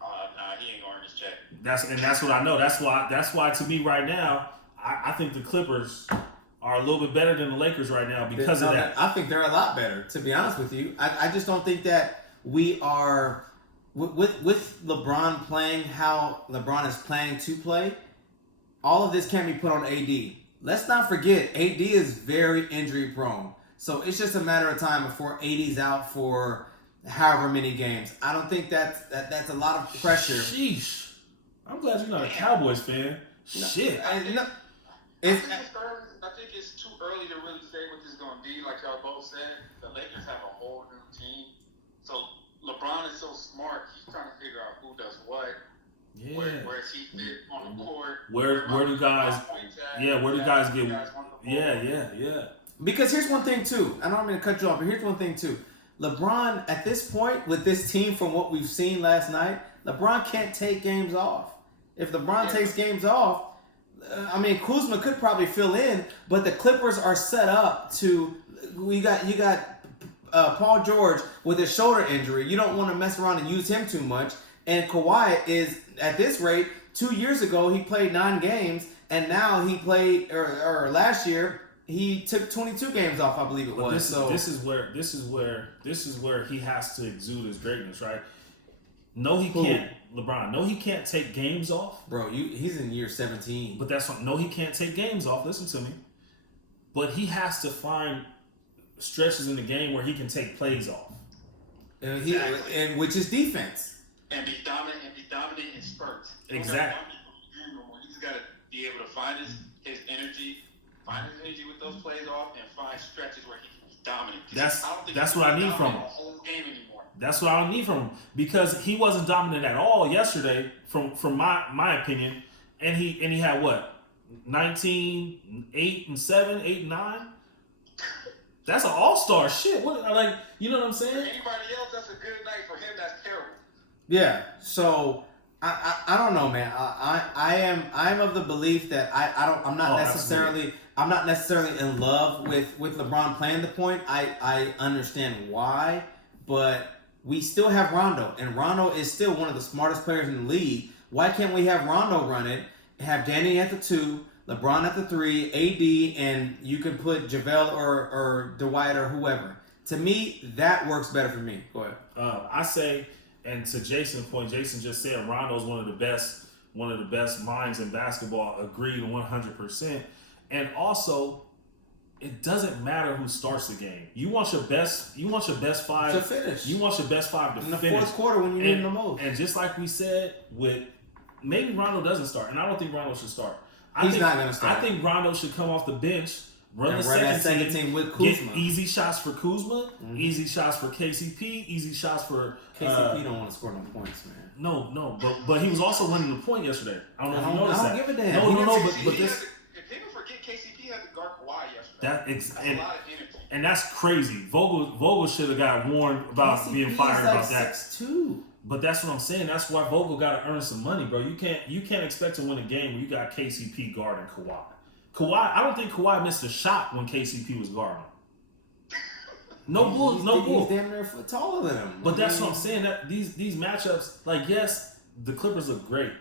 Nah, he ain't gonna earn his check. That's what I know. That's why to me right now, I think the Clippers are a little bit better than the Lakers right now because of that. I think they're a lot better, to be honest with you. I just don't think that we are with LeBron playing how LeBron is planning to play. All of this can be put on AD. Let's not forget, AD is very injury prone. So it's just a matter of time before AD's out for however many games. I don't think that's a lot of pressure. Sheesh. I'm glad you're not a Cowboys fan. No, Shit. I think it's too early to really say what this is going to be. Like y'all both said, the Lakers have a whole new team. So LeBron is so smart. He's trying to figure out who does what. Yeah. Where is he fit on the court? Where do guys get? Yeah. Because here's one thing too. I don't mean to cut you off, but here's one thing too. LeBron, at this point, with this team from what we've seen last night, LeBron can't take games off. If LeBron takes games off, Kuzma could probably fill in, but the Clippers are set up to. You got Paul George with his shoulder injury. You don't want to mess around and use him too much. And Kawhi is at this rate. 2 years ago he played 9 games, and now he played or last year he took 22 games off. I believe it was. This is where he has to exude his greatness, right? No, he can't. LeBron, no, he can't take games off. Bro, he's in year 17. But no, he can't take games off. Listen to me. But he has to find stretches in the game where he can take plays off. And which is defense. And be dominant in spurts. Exactly. He's got to be able to find his energy with those plays off, and find stretches where he can be dominant. That's what I need from him. Whole game anymore. That's what I need from him because he wasn't dominant at all yesterday, from my opinion, and he had what 19, 8 and 7, 8 and 9. That's an all-star shit. What you know what I'm saying? For anybody else, that's a good night. For him, that's terrible. Yeah. So I don't know, man. I'm of the belief that I'm not necessarily in love with LeBron playing the point. I understand why, but we still have Rondo, and Rondo is still one of the smartest players in the league. Why can't we have Rondo run it? Have Danny at the 2, LeBron at the 3, AD, and you can put JaVale or Dwight or whoever. To me, that works better for me. Go ahead. I say, and to Jason's point, Jason just said Rondo's one of the best minds in basketball. Agreed 100%. And also, it doesn't matter who starts the game. You want your best 5 to finish. You want your best 5 to finish in the fourth quarter when you need the most. And just like we said, with maybe Rondo doesn't start, and I don't think Rondo should start. He's not going to start. I think Rondo should come off the bench, run the second team with Kuzma. Get easy shots for Kuzma, easy shots for KCP, easy shots for KCP don't want to score no points, man. No, but he was also running the point yesterday. I don't know if you noticed that. I don't give a damn. No, but this. If people forget KCP had to guard Kawhi yesterday. That's a lot of energy. And that's crazy. Vogel should have got warned about KCP being fired about that. 6'2". But that's what I'm saying. That's why Vogel got to earn some money, bro. You can't expect to win a game when you got KCP guarding Kawhi. I don't think Kawhi missed a shot when KCP was guarding. No bull. He's damn near a foot taller than him. But that's what I'm saying. That these matchups, like, yes, the Clippers look great,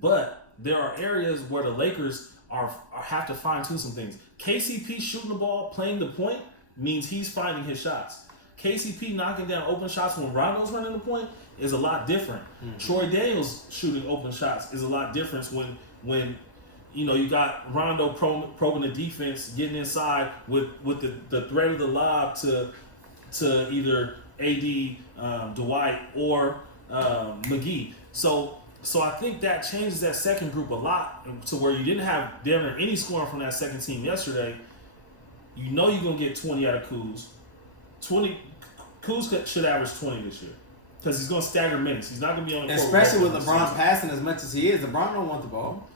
but there are areas where the Lakers have to fine tune some things. KCP shooting the ball, playing the point, means he's finding his shots. KCP knocking down open shots when Rondo's running the point is a lot different. Mm-hmm. Troy Daniels shooting open shots is a lot different when You got Rondo probing the defense, getting inside with the threat of the lob to either AD, Dwight, or McGee. So I think that changes that second group a lot to where you didn't have damn near any scoring from that second team yesterday. You're going to get 20 out of Kuz. Kuz should average 20 this year because he's going to stagger minutes. He's not going to be on the court. Especially with LeBron passing as much as he is. LeBron don't want the ball.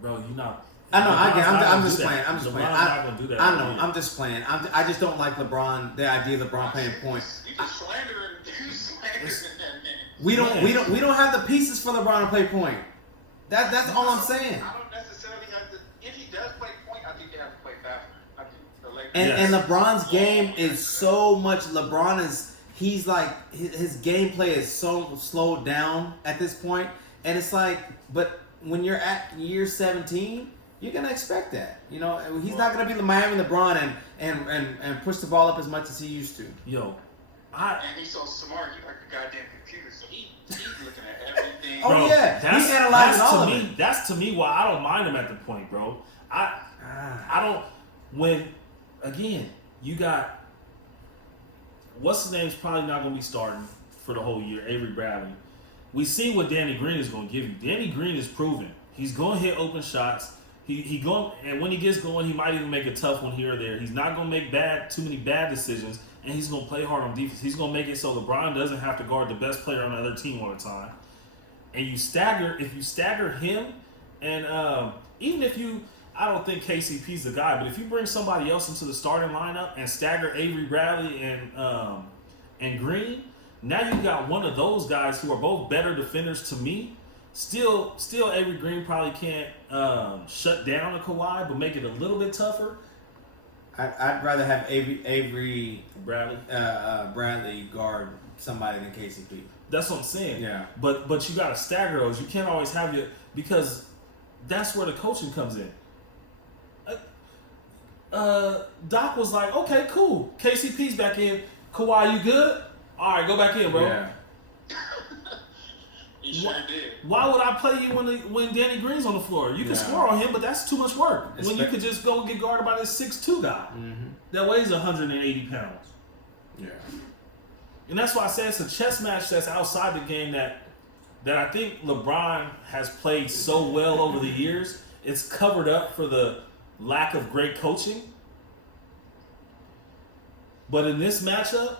Bro, you're not. I know. I'm just playing. LeBron's not going to do that. I know. I'm just playing. I just don't like LeBron. The idea of LeBron playing point. You just slandering that man. We don't have the pieces for LeBron to play point. That's all I'm saying. I don't necessarily have to. If he does play point, I think you have to play faster. I think the Lakers. And LeBron's game is so much. He's like his gameplay is so slowed down at this point, and it's like, but when you're at year 17, you're gonna expect that. He's not gonna be the Miami LeBron and push the ball up as much as he used to. And he's so smart. He's like a goddamn computer, so he's looking at everything. Oh yeah, he's analyzing all of it. That's to me why I don't mind him at the point, bro. I don't. When again, you got what's his name's probably not going to be starting for the whole year. Avery Bradley. We see what Danny Green is going to give you. Danny Green is proven he's going to hit open shots. And when he gets going, he might even make a tough one here or there. He's not going to make too many bad decisions, and he's going to play hard on defense. He's going to make it so LeBron doesn't have to guard the best player on the other team all the time. And if you stagger him, and even if I don't think KCP's the guy, but if you bring somebody else into the starting lineup and stagger Avery Bradley and Green, now you got one of those guys who are both better defenders to me. Still, Avery Green probably can't shut down a Kawhi, but make it a little bit tougher. I'd rather have Avery Bradley guard somebody than KCP. That's what I'm saying. Yeah. But you got to stagger those. You can't always have it because that's where the coaching comes in. Doc was like, okay, cool. KCP's back in. Kawhi, you good? All right, go back in, bro. Yeah. He sure did. Why would I play you when Danny Green's on the floor? You can score on him, but that's too much work. When you could just go get guarded by this 6'2" guy that weighs 180 pounds. Yeah. And that's why I say it's a chess match that's outside the game that I think LeBron has played so well over the years. It's covered up for the lack of great coaching. But in this matchup,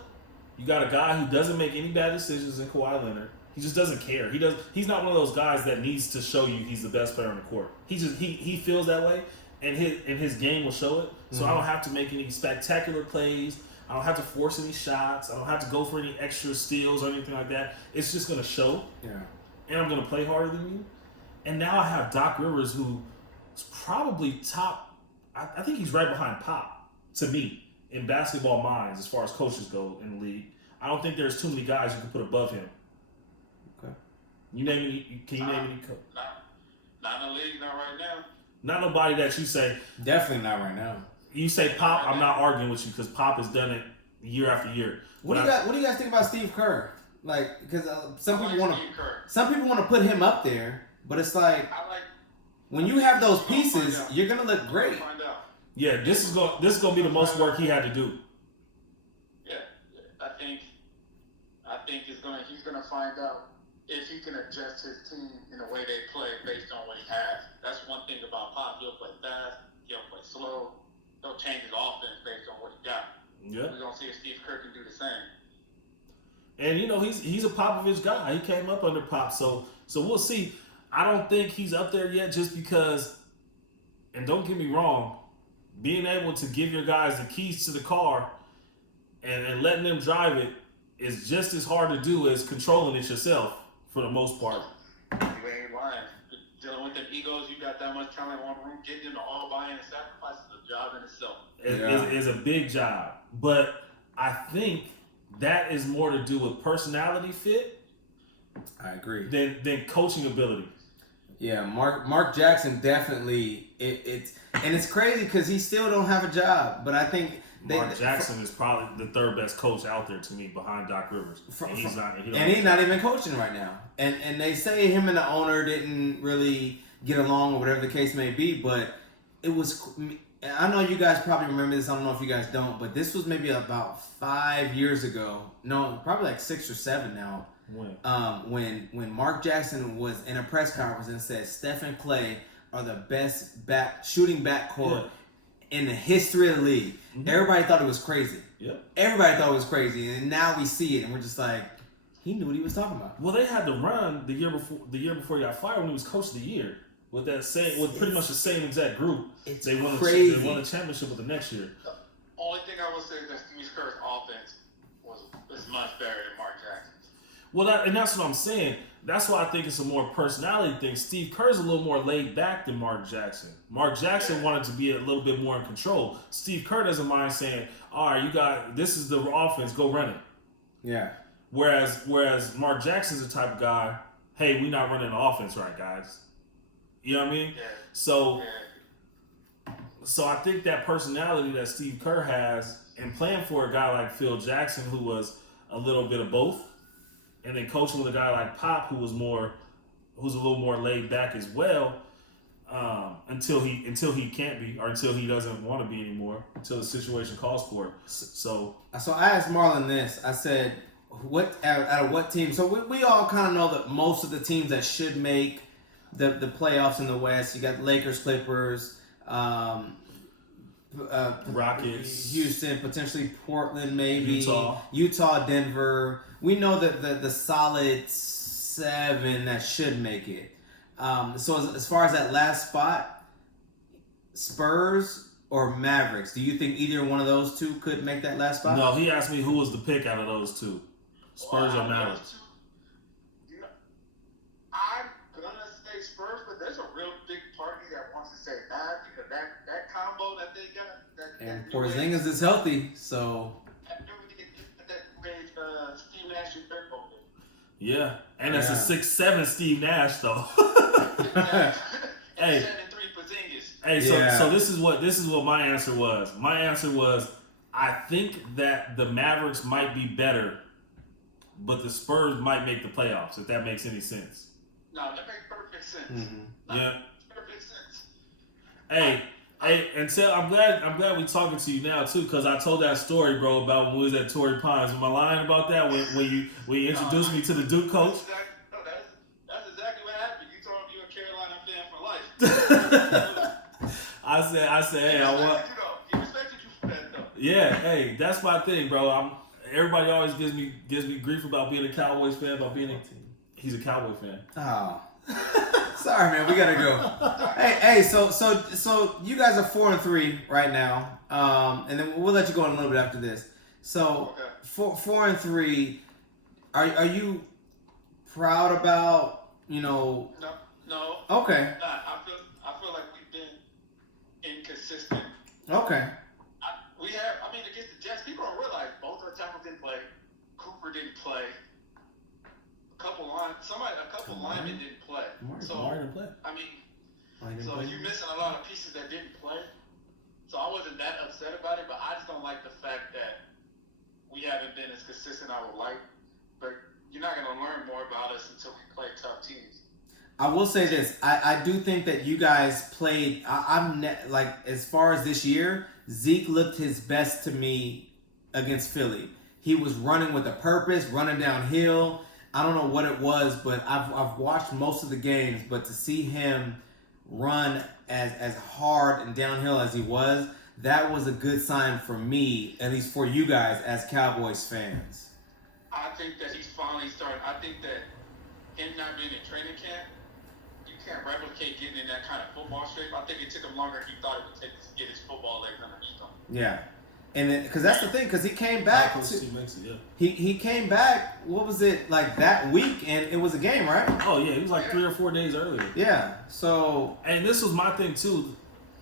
you got a guy who doesn't make any bad decisions in Kawhi Leonard. He just doesn't care. He's not one of those guys that needs to show you he's the best player on the court. He feels that way, and his game will show it. So I don't have to make any spectacular plays. I don't have to force any shots. I don't have to go for any extra steals or anything like that. It's just going to show. Yeah. And I'm going to play harder than you. And now I have Doc Rivers, who is probably top. I think he's right behind Pop to me in basketball minds as far as coaches go in the league. I don't think there's too many guys you can put above him. Okay. You name any? Can you name any coach? Not in the league, not right now. Not nobody that you say. Definitely not right now. You say Pop, I'm not arguing with you because Pop has done it year after year. What do you guys think about Steve Kerr? Like, because some people want to put him up there, but it's like when you have those pieces, you're gonna look great. Yeah, this is gonna be the most work he had to do. Yeah, I think he's gonna find out if he can adjust his team in the way they play based on what he has. That's one thing about Pop. He'll play fast. He'll play slow. He'll change his offense based on what he got. Yeah. We're gonna see if Steve Kerr can do the same. And he's a Popovich guy. He came up under Pop, so we'll see. I don't think he's up there yet, just because. And don't get me wrong, being able to give your guys the keys to the car and letting them drive it is just as hard to do as controlling it yourself for the most part. You ain't lying. Dealing with them egos, you got that much talent in one room, getting them to all buy in and sacrifice is a job in itself. It's a big job. But I think that is more to do with personality fit. I agree. Than coaching ability. Yeah, Mark Jackson definitely. It's crazy because he still don't have a job, but I think Mark Jackson is probably the third best coach out there to me behind Doc Rivers, and he's not. He's not even coaching right now. And they say him and the owner didn't really get along or whatever the case may be. But it was. I know you guys probably remember this. I don't know if you guys don't, but this was maybe about 5 years ago. No, probably like 6 or 7 now. When Mark Jackson was in a press conference and said Steph and Clay are the best shooting backcourt in the history of the league. Mm-hmm. Everybody thought it was crazy. Yep. Everybody thought it was crazy, and now we see it, and we're just like, he knew what he was talking about. Well, they had to run the year before he got fired when he was coach of the year with pretty much the same exact group. They won the championship with the next year. The only thing I would say is that Steve Kerr's offense is much better than Mark Jackson's. Well, that's what I'm saying. That's why I think it's a more personality thing. Steve Kerr's a little more laid back than Mark Jackson. Mark Jackson wanted to be a little bit more in control. Steve Kerr doesn't mind saying, all right, this is the offense, go run it. Yeah. Whereas Mark Jackson's the type of guy, hey, we're not running the offense right, guys. You know what I mean? Yeah. So I think that personality that Steve Kerr has, and playing for a guy like Phil Jackson, who was a little bit of both, and then coaching with a guy like Pop, who's a little more laid back as well, until he can't be, or until he doesn't want to be anymore, until the situation calls for it. So I asked Marlon this. I said, out of what team? So we all kind of know that most of the teams that should make the playoffs in the West. You got Lakers, Clippers, Rockets, Houston, potentially Portland, maybe Utah, Denver. We know that the solid 7 that should make it. So as far as that last spot, Spurs or Mavericks, do you think either one of those two could make that last spot? No, he asked me who was the pick out of those two, Spurs or Mavericks. I'm gonna say Spurs, but there's a real big party that wants to say that because that combo that they got. And Porzingis is healthy, so. Steve Nash is their goal. Yeah, and it's a 6'7" Steve Nash though. Hey, 7'3" Porzingis. Hey, so this is what my answer was. My answer was, I think that the Mavericks might be better, but the Spurs might make the playoffs. If that makes any sense. No, that makes perfect sense. Mm-hmm. Yeah. Perfect sense. Hey, and so I'm glad we're talking to you now too, because I told that story, bro, about when we was at Torrey Pines. Am I lying about that? When you introduced me to the Duke coach? That's exactly what happened. You told me you a Carolina fan for life. I said, hey, I want. He respected you for that, though. Yeah, hey, that's my thing, bro. Everybody always gives me grief about being a Cowboys fan, he's a Cowboy fan. Oh. Sorry, man. We gotta go. Hey. So you guys are 4-3 right now, and then we'll let you go in a little bit after this. So 4-3. Are you proud about No. Okay. I feel like we've been inconsistent. Okay. Against the Jets, people don't realize both our tackles didn't play. Cooper didn't play. A couple linemen didn't play. Marlon didn't play. So you're missing a lot of pieces that didn't play. So I wasn't that upset about it, but I just don't like the fact that we haven't been as consistent as I would like. But you're not going to learn more about us until we play tough teams. I will say this. I do think that you guys played. As far as this year, Zeke looked his best to me against Philly. He was running with a purpose, running downhill. I don't know what it was, but I've watched most of the games. But to see him run as hard and downhill as he was, that was a good sign for me, at least for you guys as Cowboys fans. I think that he's finally starting. I think that him not being in training camp, you can't replicate getting in that kind of football shape. I think it took him longer than he thought it would take to get his football legs underneath him. Yeah. And because that's the thing, because he came back. He came back. What was it like that week? And it was a game, right? Oh yeah, it was like 3 or 4 days earlier. Yeah. So. And this was my thing too.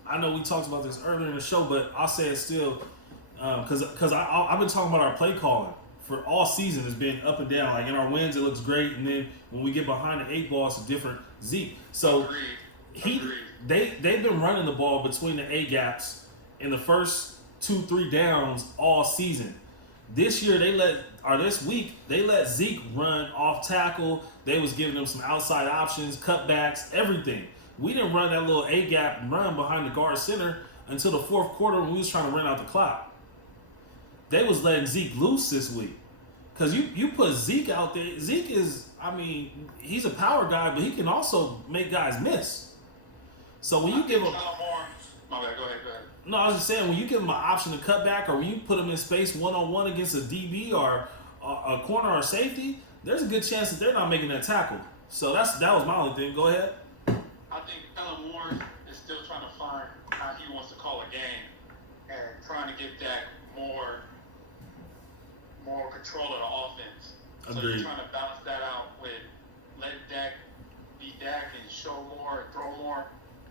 I know we talked about this earlier in the show, but I'll say it still, because I've been talking about our play calling for all season. It's been up and down. Like in our wins, it looks great, and then when we get behind the 8 ball, it's a different Zeke. So they've been running the ball between the A gaps in the first 2-3 downs all season. This year this week they let Zeke run off tackle. They was giving him some outside options, cutbacks, everything. We didn't run that little A-gap run behind the guard center until the fourth quarter when we was trying to run out the clock. They was letting Zeke loose this week. Because you put Zeke out there. Zeke is, I mean, he's a power guy, but he can also make guys miss. So when you give him... My bad, go ahead. No, I was just saying, when you give him an option to cut back or when you put him in space one-on-one against a DB or a corner or safety, there's a good chance that they're not making that tackle. So that was my only thing. Go ahead. I think Ellen Warren is still trying to find how he wants to call a game and trying to get Dak more control of the offense. So Agreed. he's trying to balance that out with let Dak be Dak and show more and throw more,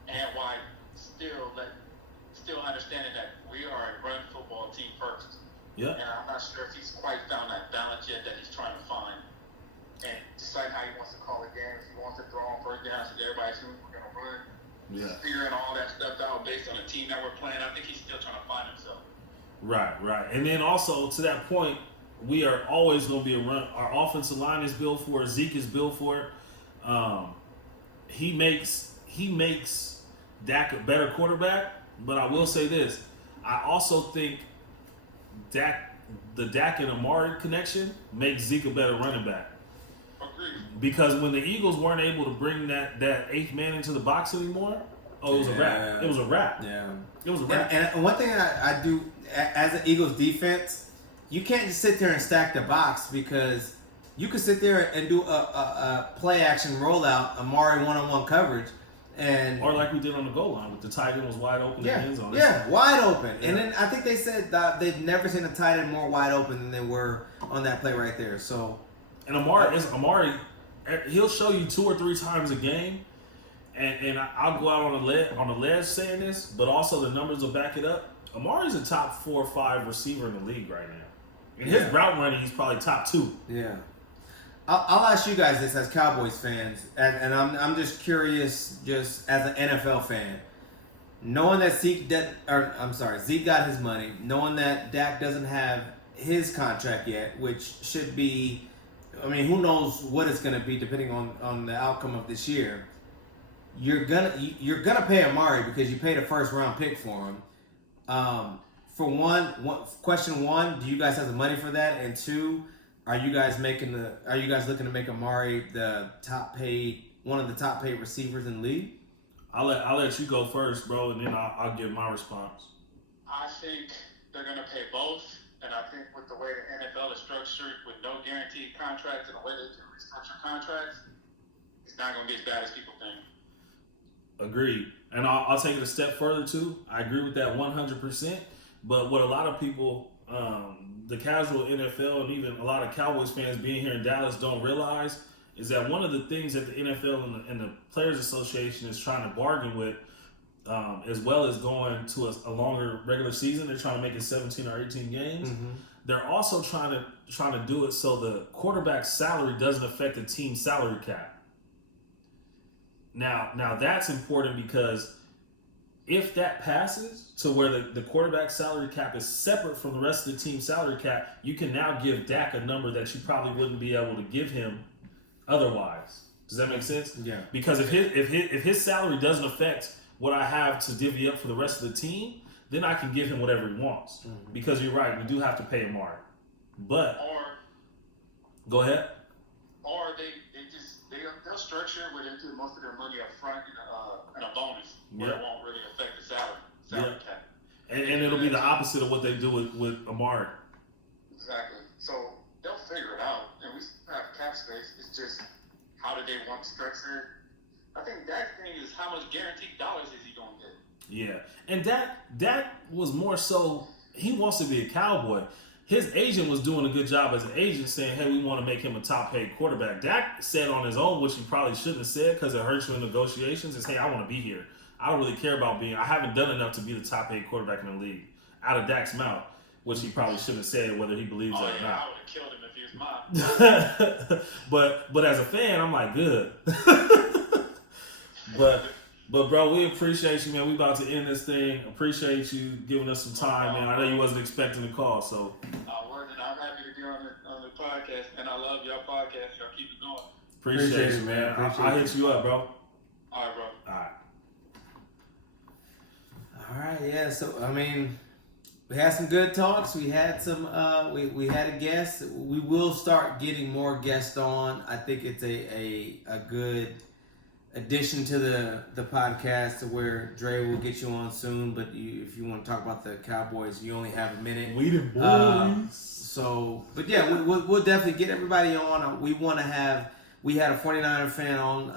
and while still understanding that we are a run football team first. Yeah. And I'm not sure if he's quite found that balance yet that he's trying to find. And decide how he wants to call the game. If he wants to throw on first down, so everybody assumes we're going to run. Yeah. Figuring all that stuff out based on the team that we're playing. I think he's still trying to find himself. Right. And then also, to that point, we are always going to be a run. Our offensive line is built for it. Zeke is built for it. He makes Dak a better quarterback. But I will say this. I also think the Dak and Amari connection makes Zeke a better running back. Agreed. Because when the Eagles weren't able to bring that eighth man into the box anymore, it was a wrap. It was a wrap. Yeah. It was a wrap. And one thing I do as an Eagles defense, you can't just sit there and stack the box because you could sit there and do a play action rollout, Amari one-on-one coverage. Or like we did on the goal line with the tight end was wide open in the end zone. Yeah, wide open. Yeah. And then I think they said that they've never seen a tight end more wide open than they were on that play right there. So, and Amari, he'll show you 2 or 3 times a game, and I'll go out on the ledge saying this, but also the numbers will back it up. Amari's a top 4 or 5 receiver in the league right now. In his route running, he's probably top 2. yeah. I'll ask you guys this as Cowboys fans, and I'm just curious, just as an NFL fan, knowing that Zeke got his money, knowing that Dak doesn't have his contract yet, which should be, I mean, who knows what it's going to be depending on the outcome of this year. You're gonna pay Amari because you paid a first round pick for him. Question one, do you guys have the money for that? And 2, Are you guys looking to make Amari one of the top paid receivers in the league? I'll let you go first, bro, and then I'll give my response. I think they're going to pay both, and I think with the way the NFL is structured, with no guaranteed contracts and the way they can restructure contracts, it's not going to be as bad as people think. Agreed. And I'll take it a step further, too. I agree with that 100%. But what a lot of people, the casual NFL and even a lot of Cowboys fans being here in Dallas don't realize is that one of the things that the NFL and the Players Association is trying to bargain with, as well as going to a longer regular season, they're trying to make it 17 or 18 games. Mm-hmm. They're also trying to do it so the quarterback's salary doesn't affect the team's salary cap. Now that's important because if that passes to where the quarterback salary cap is separate from the rest of the team's salary cap, you can now give Dak a number that you probably wouldn't be able to give him otherwise. Does that make sense? Yeah. Because if his salary doesn't affect what I have to divvy up for the rest of the team, then I can give him whatever he wants. Mm-hmm. Because you're right, we do have to pay him more. But go ahead. Or they'll structure it where they do most of their money up front and a bonus where it won't really affect the salary cap. And it'll be the opposite of what they do with Amari. Exactly. So they'll figure it out, and we have cap space. It's just how do they want to structure it? I think Dak's thing is how much guaranteed dollars is he going to get? Yeah, and Dak was more so he wants to be a Cowboy. His agent was doing a good job as an agent saying, hey, we want to make him a top-paid quarterback. Dak said on his own, which he probably shouldn't have said because it hurts you in negotiations, is, hey, I want to be here. I don't really care about I haven't done enough to be the top-paid quarterback in the league. Out of Dak's mouth, which he probably shouldn't have said whether he believes it or not. I would have killed him if he was mine. but as a fan, I'm like, good. But bro, we appreciate you, man. We about to end this thing. Appreciate you giving us some time, man. I know you wasn't expecting the call, so. I'm happy to be on the podcast, and I love y'all podcast. Y'all keep it going. Appreciate you, man. I'll hit you up, bro. All right, bro. All right. right, yeah. So I mean, we had some good talks. We had some. We had a guest. We will start getting more guests on. I think it's a good addition to the podcast, to where Dre will get you on soon. But if you want to talk about the Cowboys, you only have a minute. We the boys. But yeah, we'll definitely get everybody on. We want to have. We had a 49er fan on,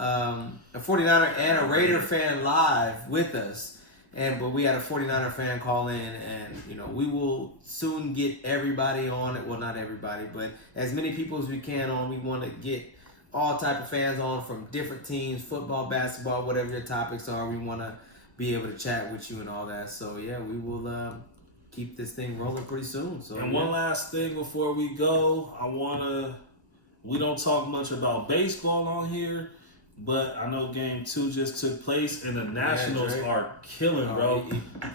a 49er and a Raider fan live with us. But we had a 49er fan call in, and we will soon get everybody on it. Well, not everybody, but as many people as we can on. We want to get all type of fans on from different teams, football, basketball, whatever your topics are. We want to be able to chat with you and all that. So yeah, we will keep this thing rolling pretty soon. So one last thing before we go, we don't talk much about baseball on here. But I know Game 2 just took place, and the Nationals are killing, bro.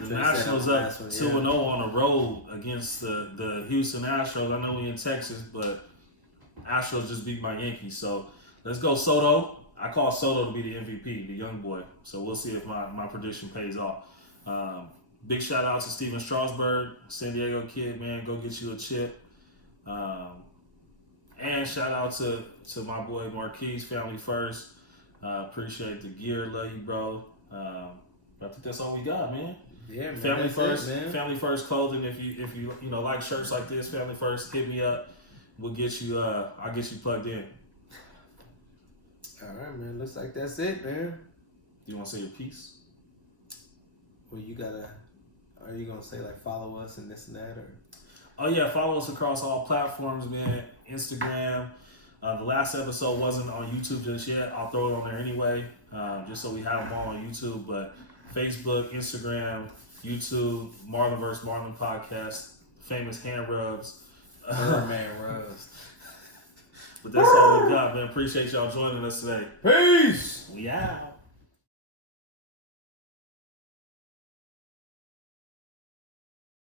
The Nationals up 2-0 on the road against the Houston Astros. I know we in Texas, but Astros just beat my Yankees. So let's go Soto. I call Soto to be the MVP, the young boy. So we'll see if my prediction pays off. Big shout out to Steven Strasburg, San Diego kid, man. Go get you a chip. And shout out to my boy Marquise, Family First. Appreciate the gear, love you, bro. I think that's all we got, man. Yeah, man. Family First, man. Family First clothing. If you like shirts like this, Family First, hit me up. We'll get you. I'll get you plugged in. All right, man. Looks like that's it, man. You want to say your piece? Well, are you gonna say like follow us and this and that, or? Oh yeah, follow us across all platforms, man. Instagram. The last episode wasn't on YouTube just yet. I'll throw it on there anyway, just so we have them all on YouTube. But Facebook, Instagram, YouTube, Marlon vs. Marlon podcast, famous hand rubs. Man rubs. But that's all we got, man. Appreciate y'all joining us today. Peace. We out.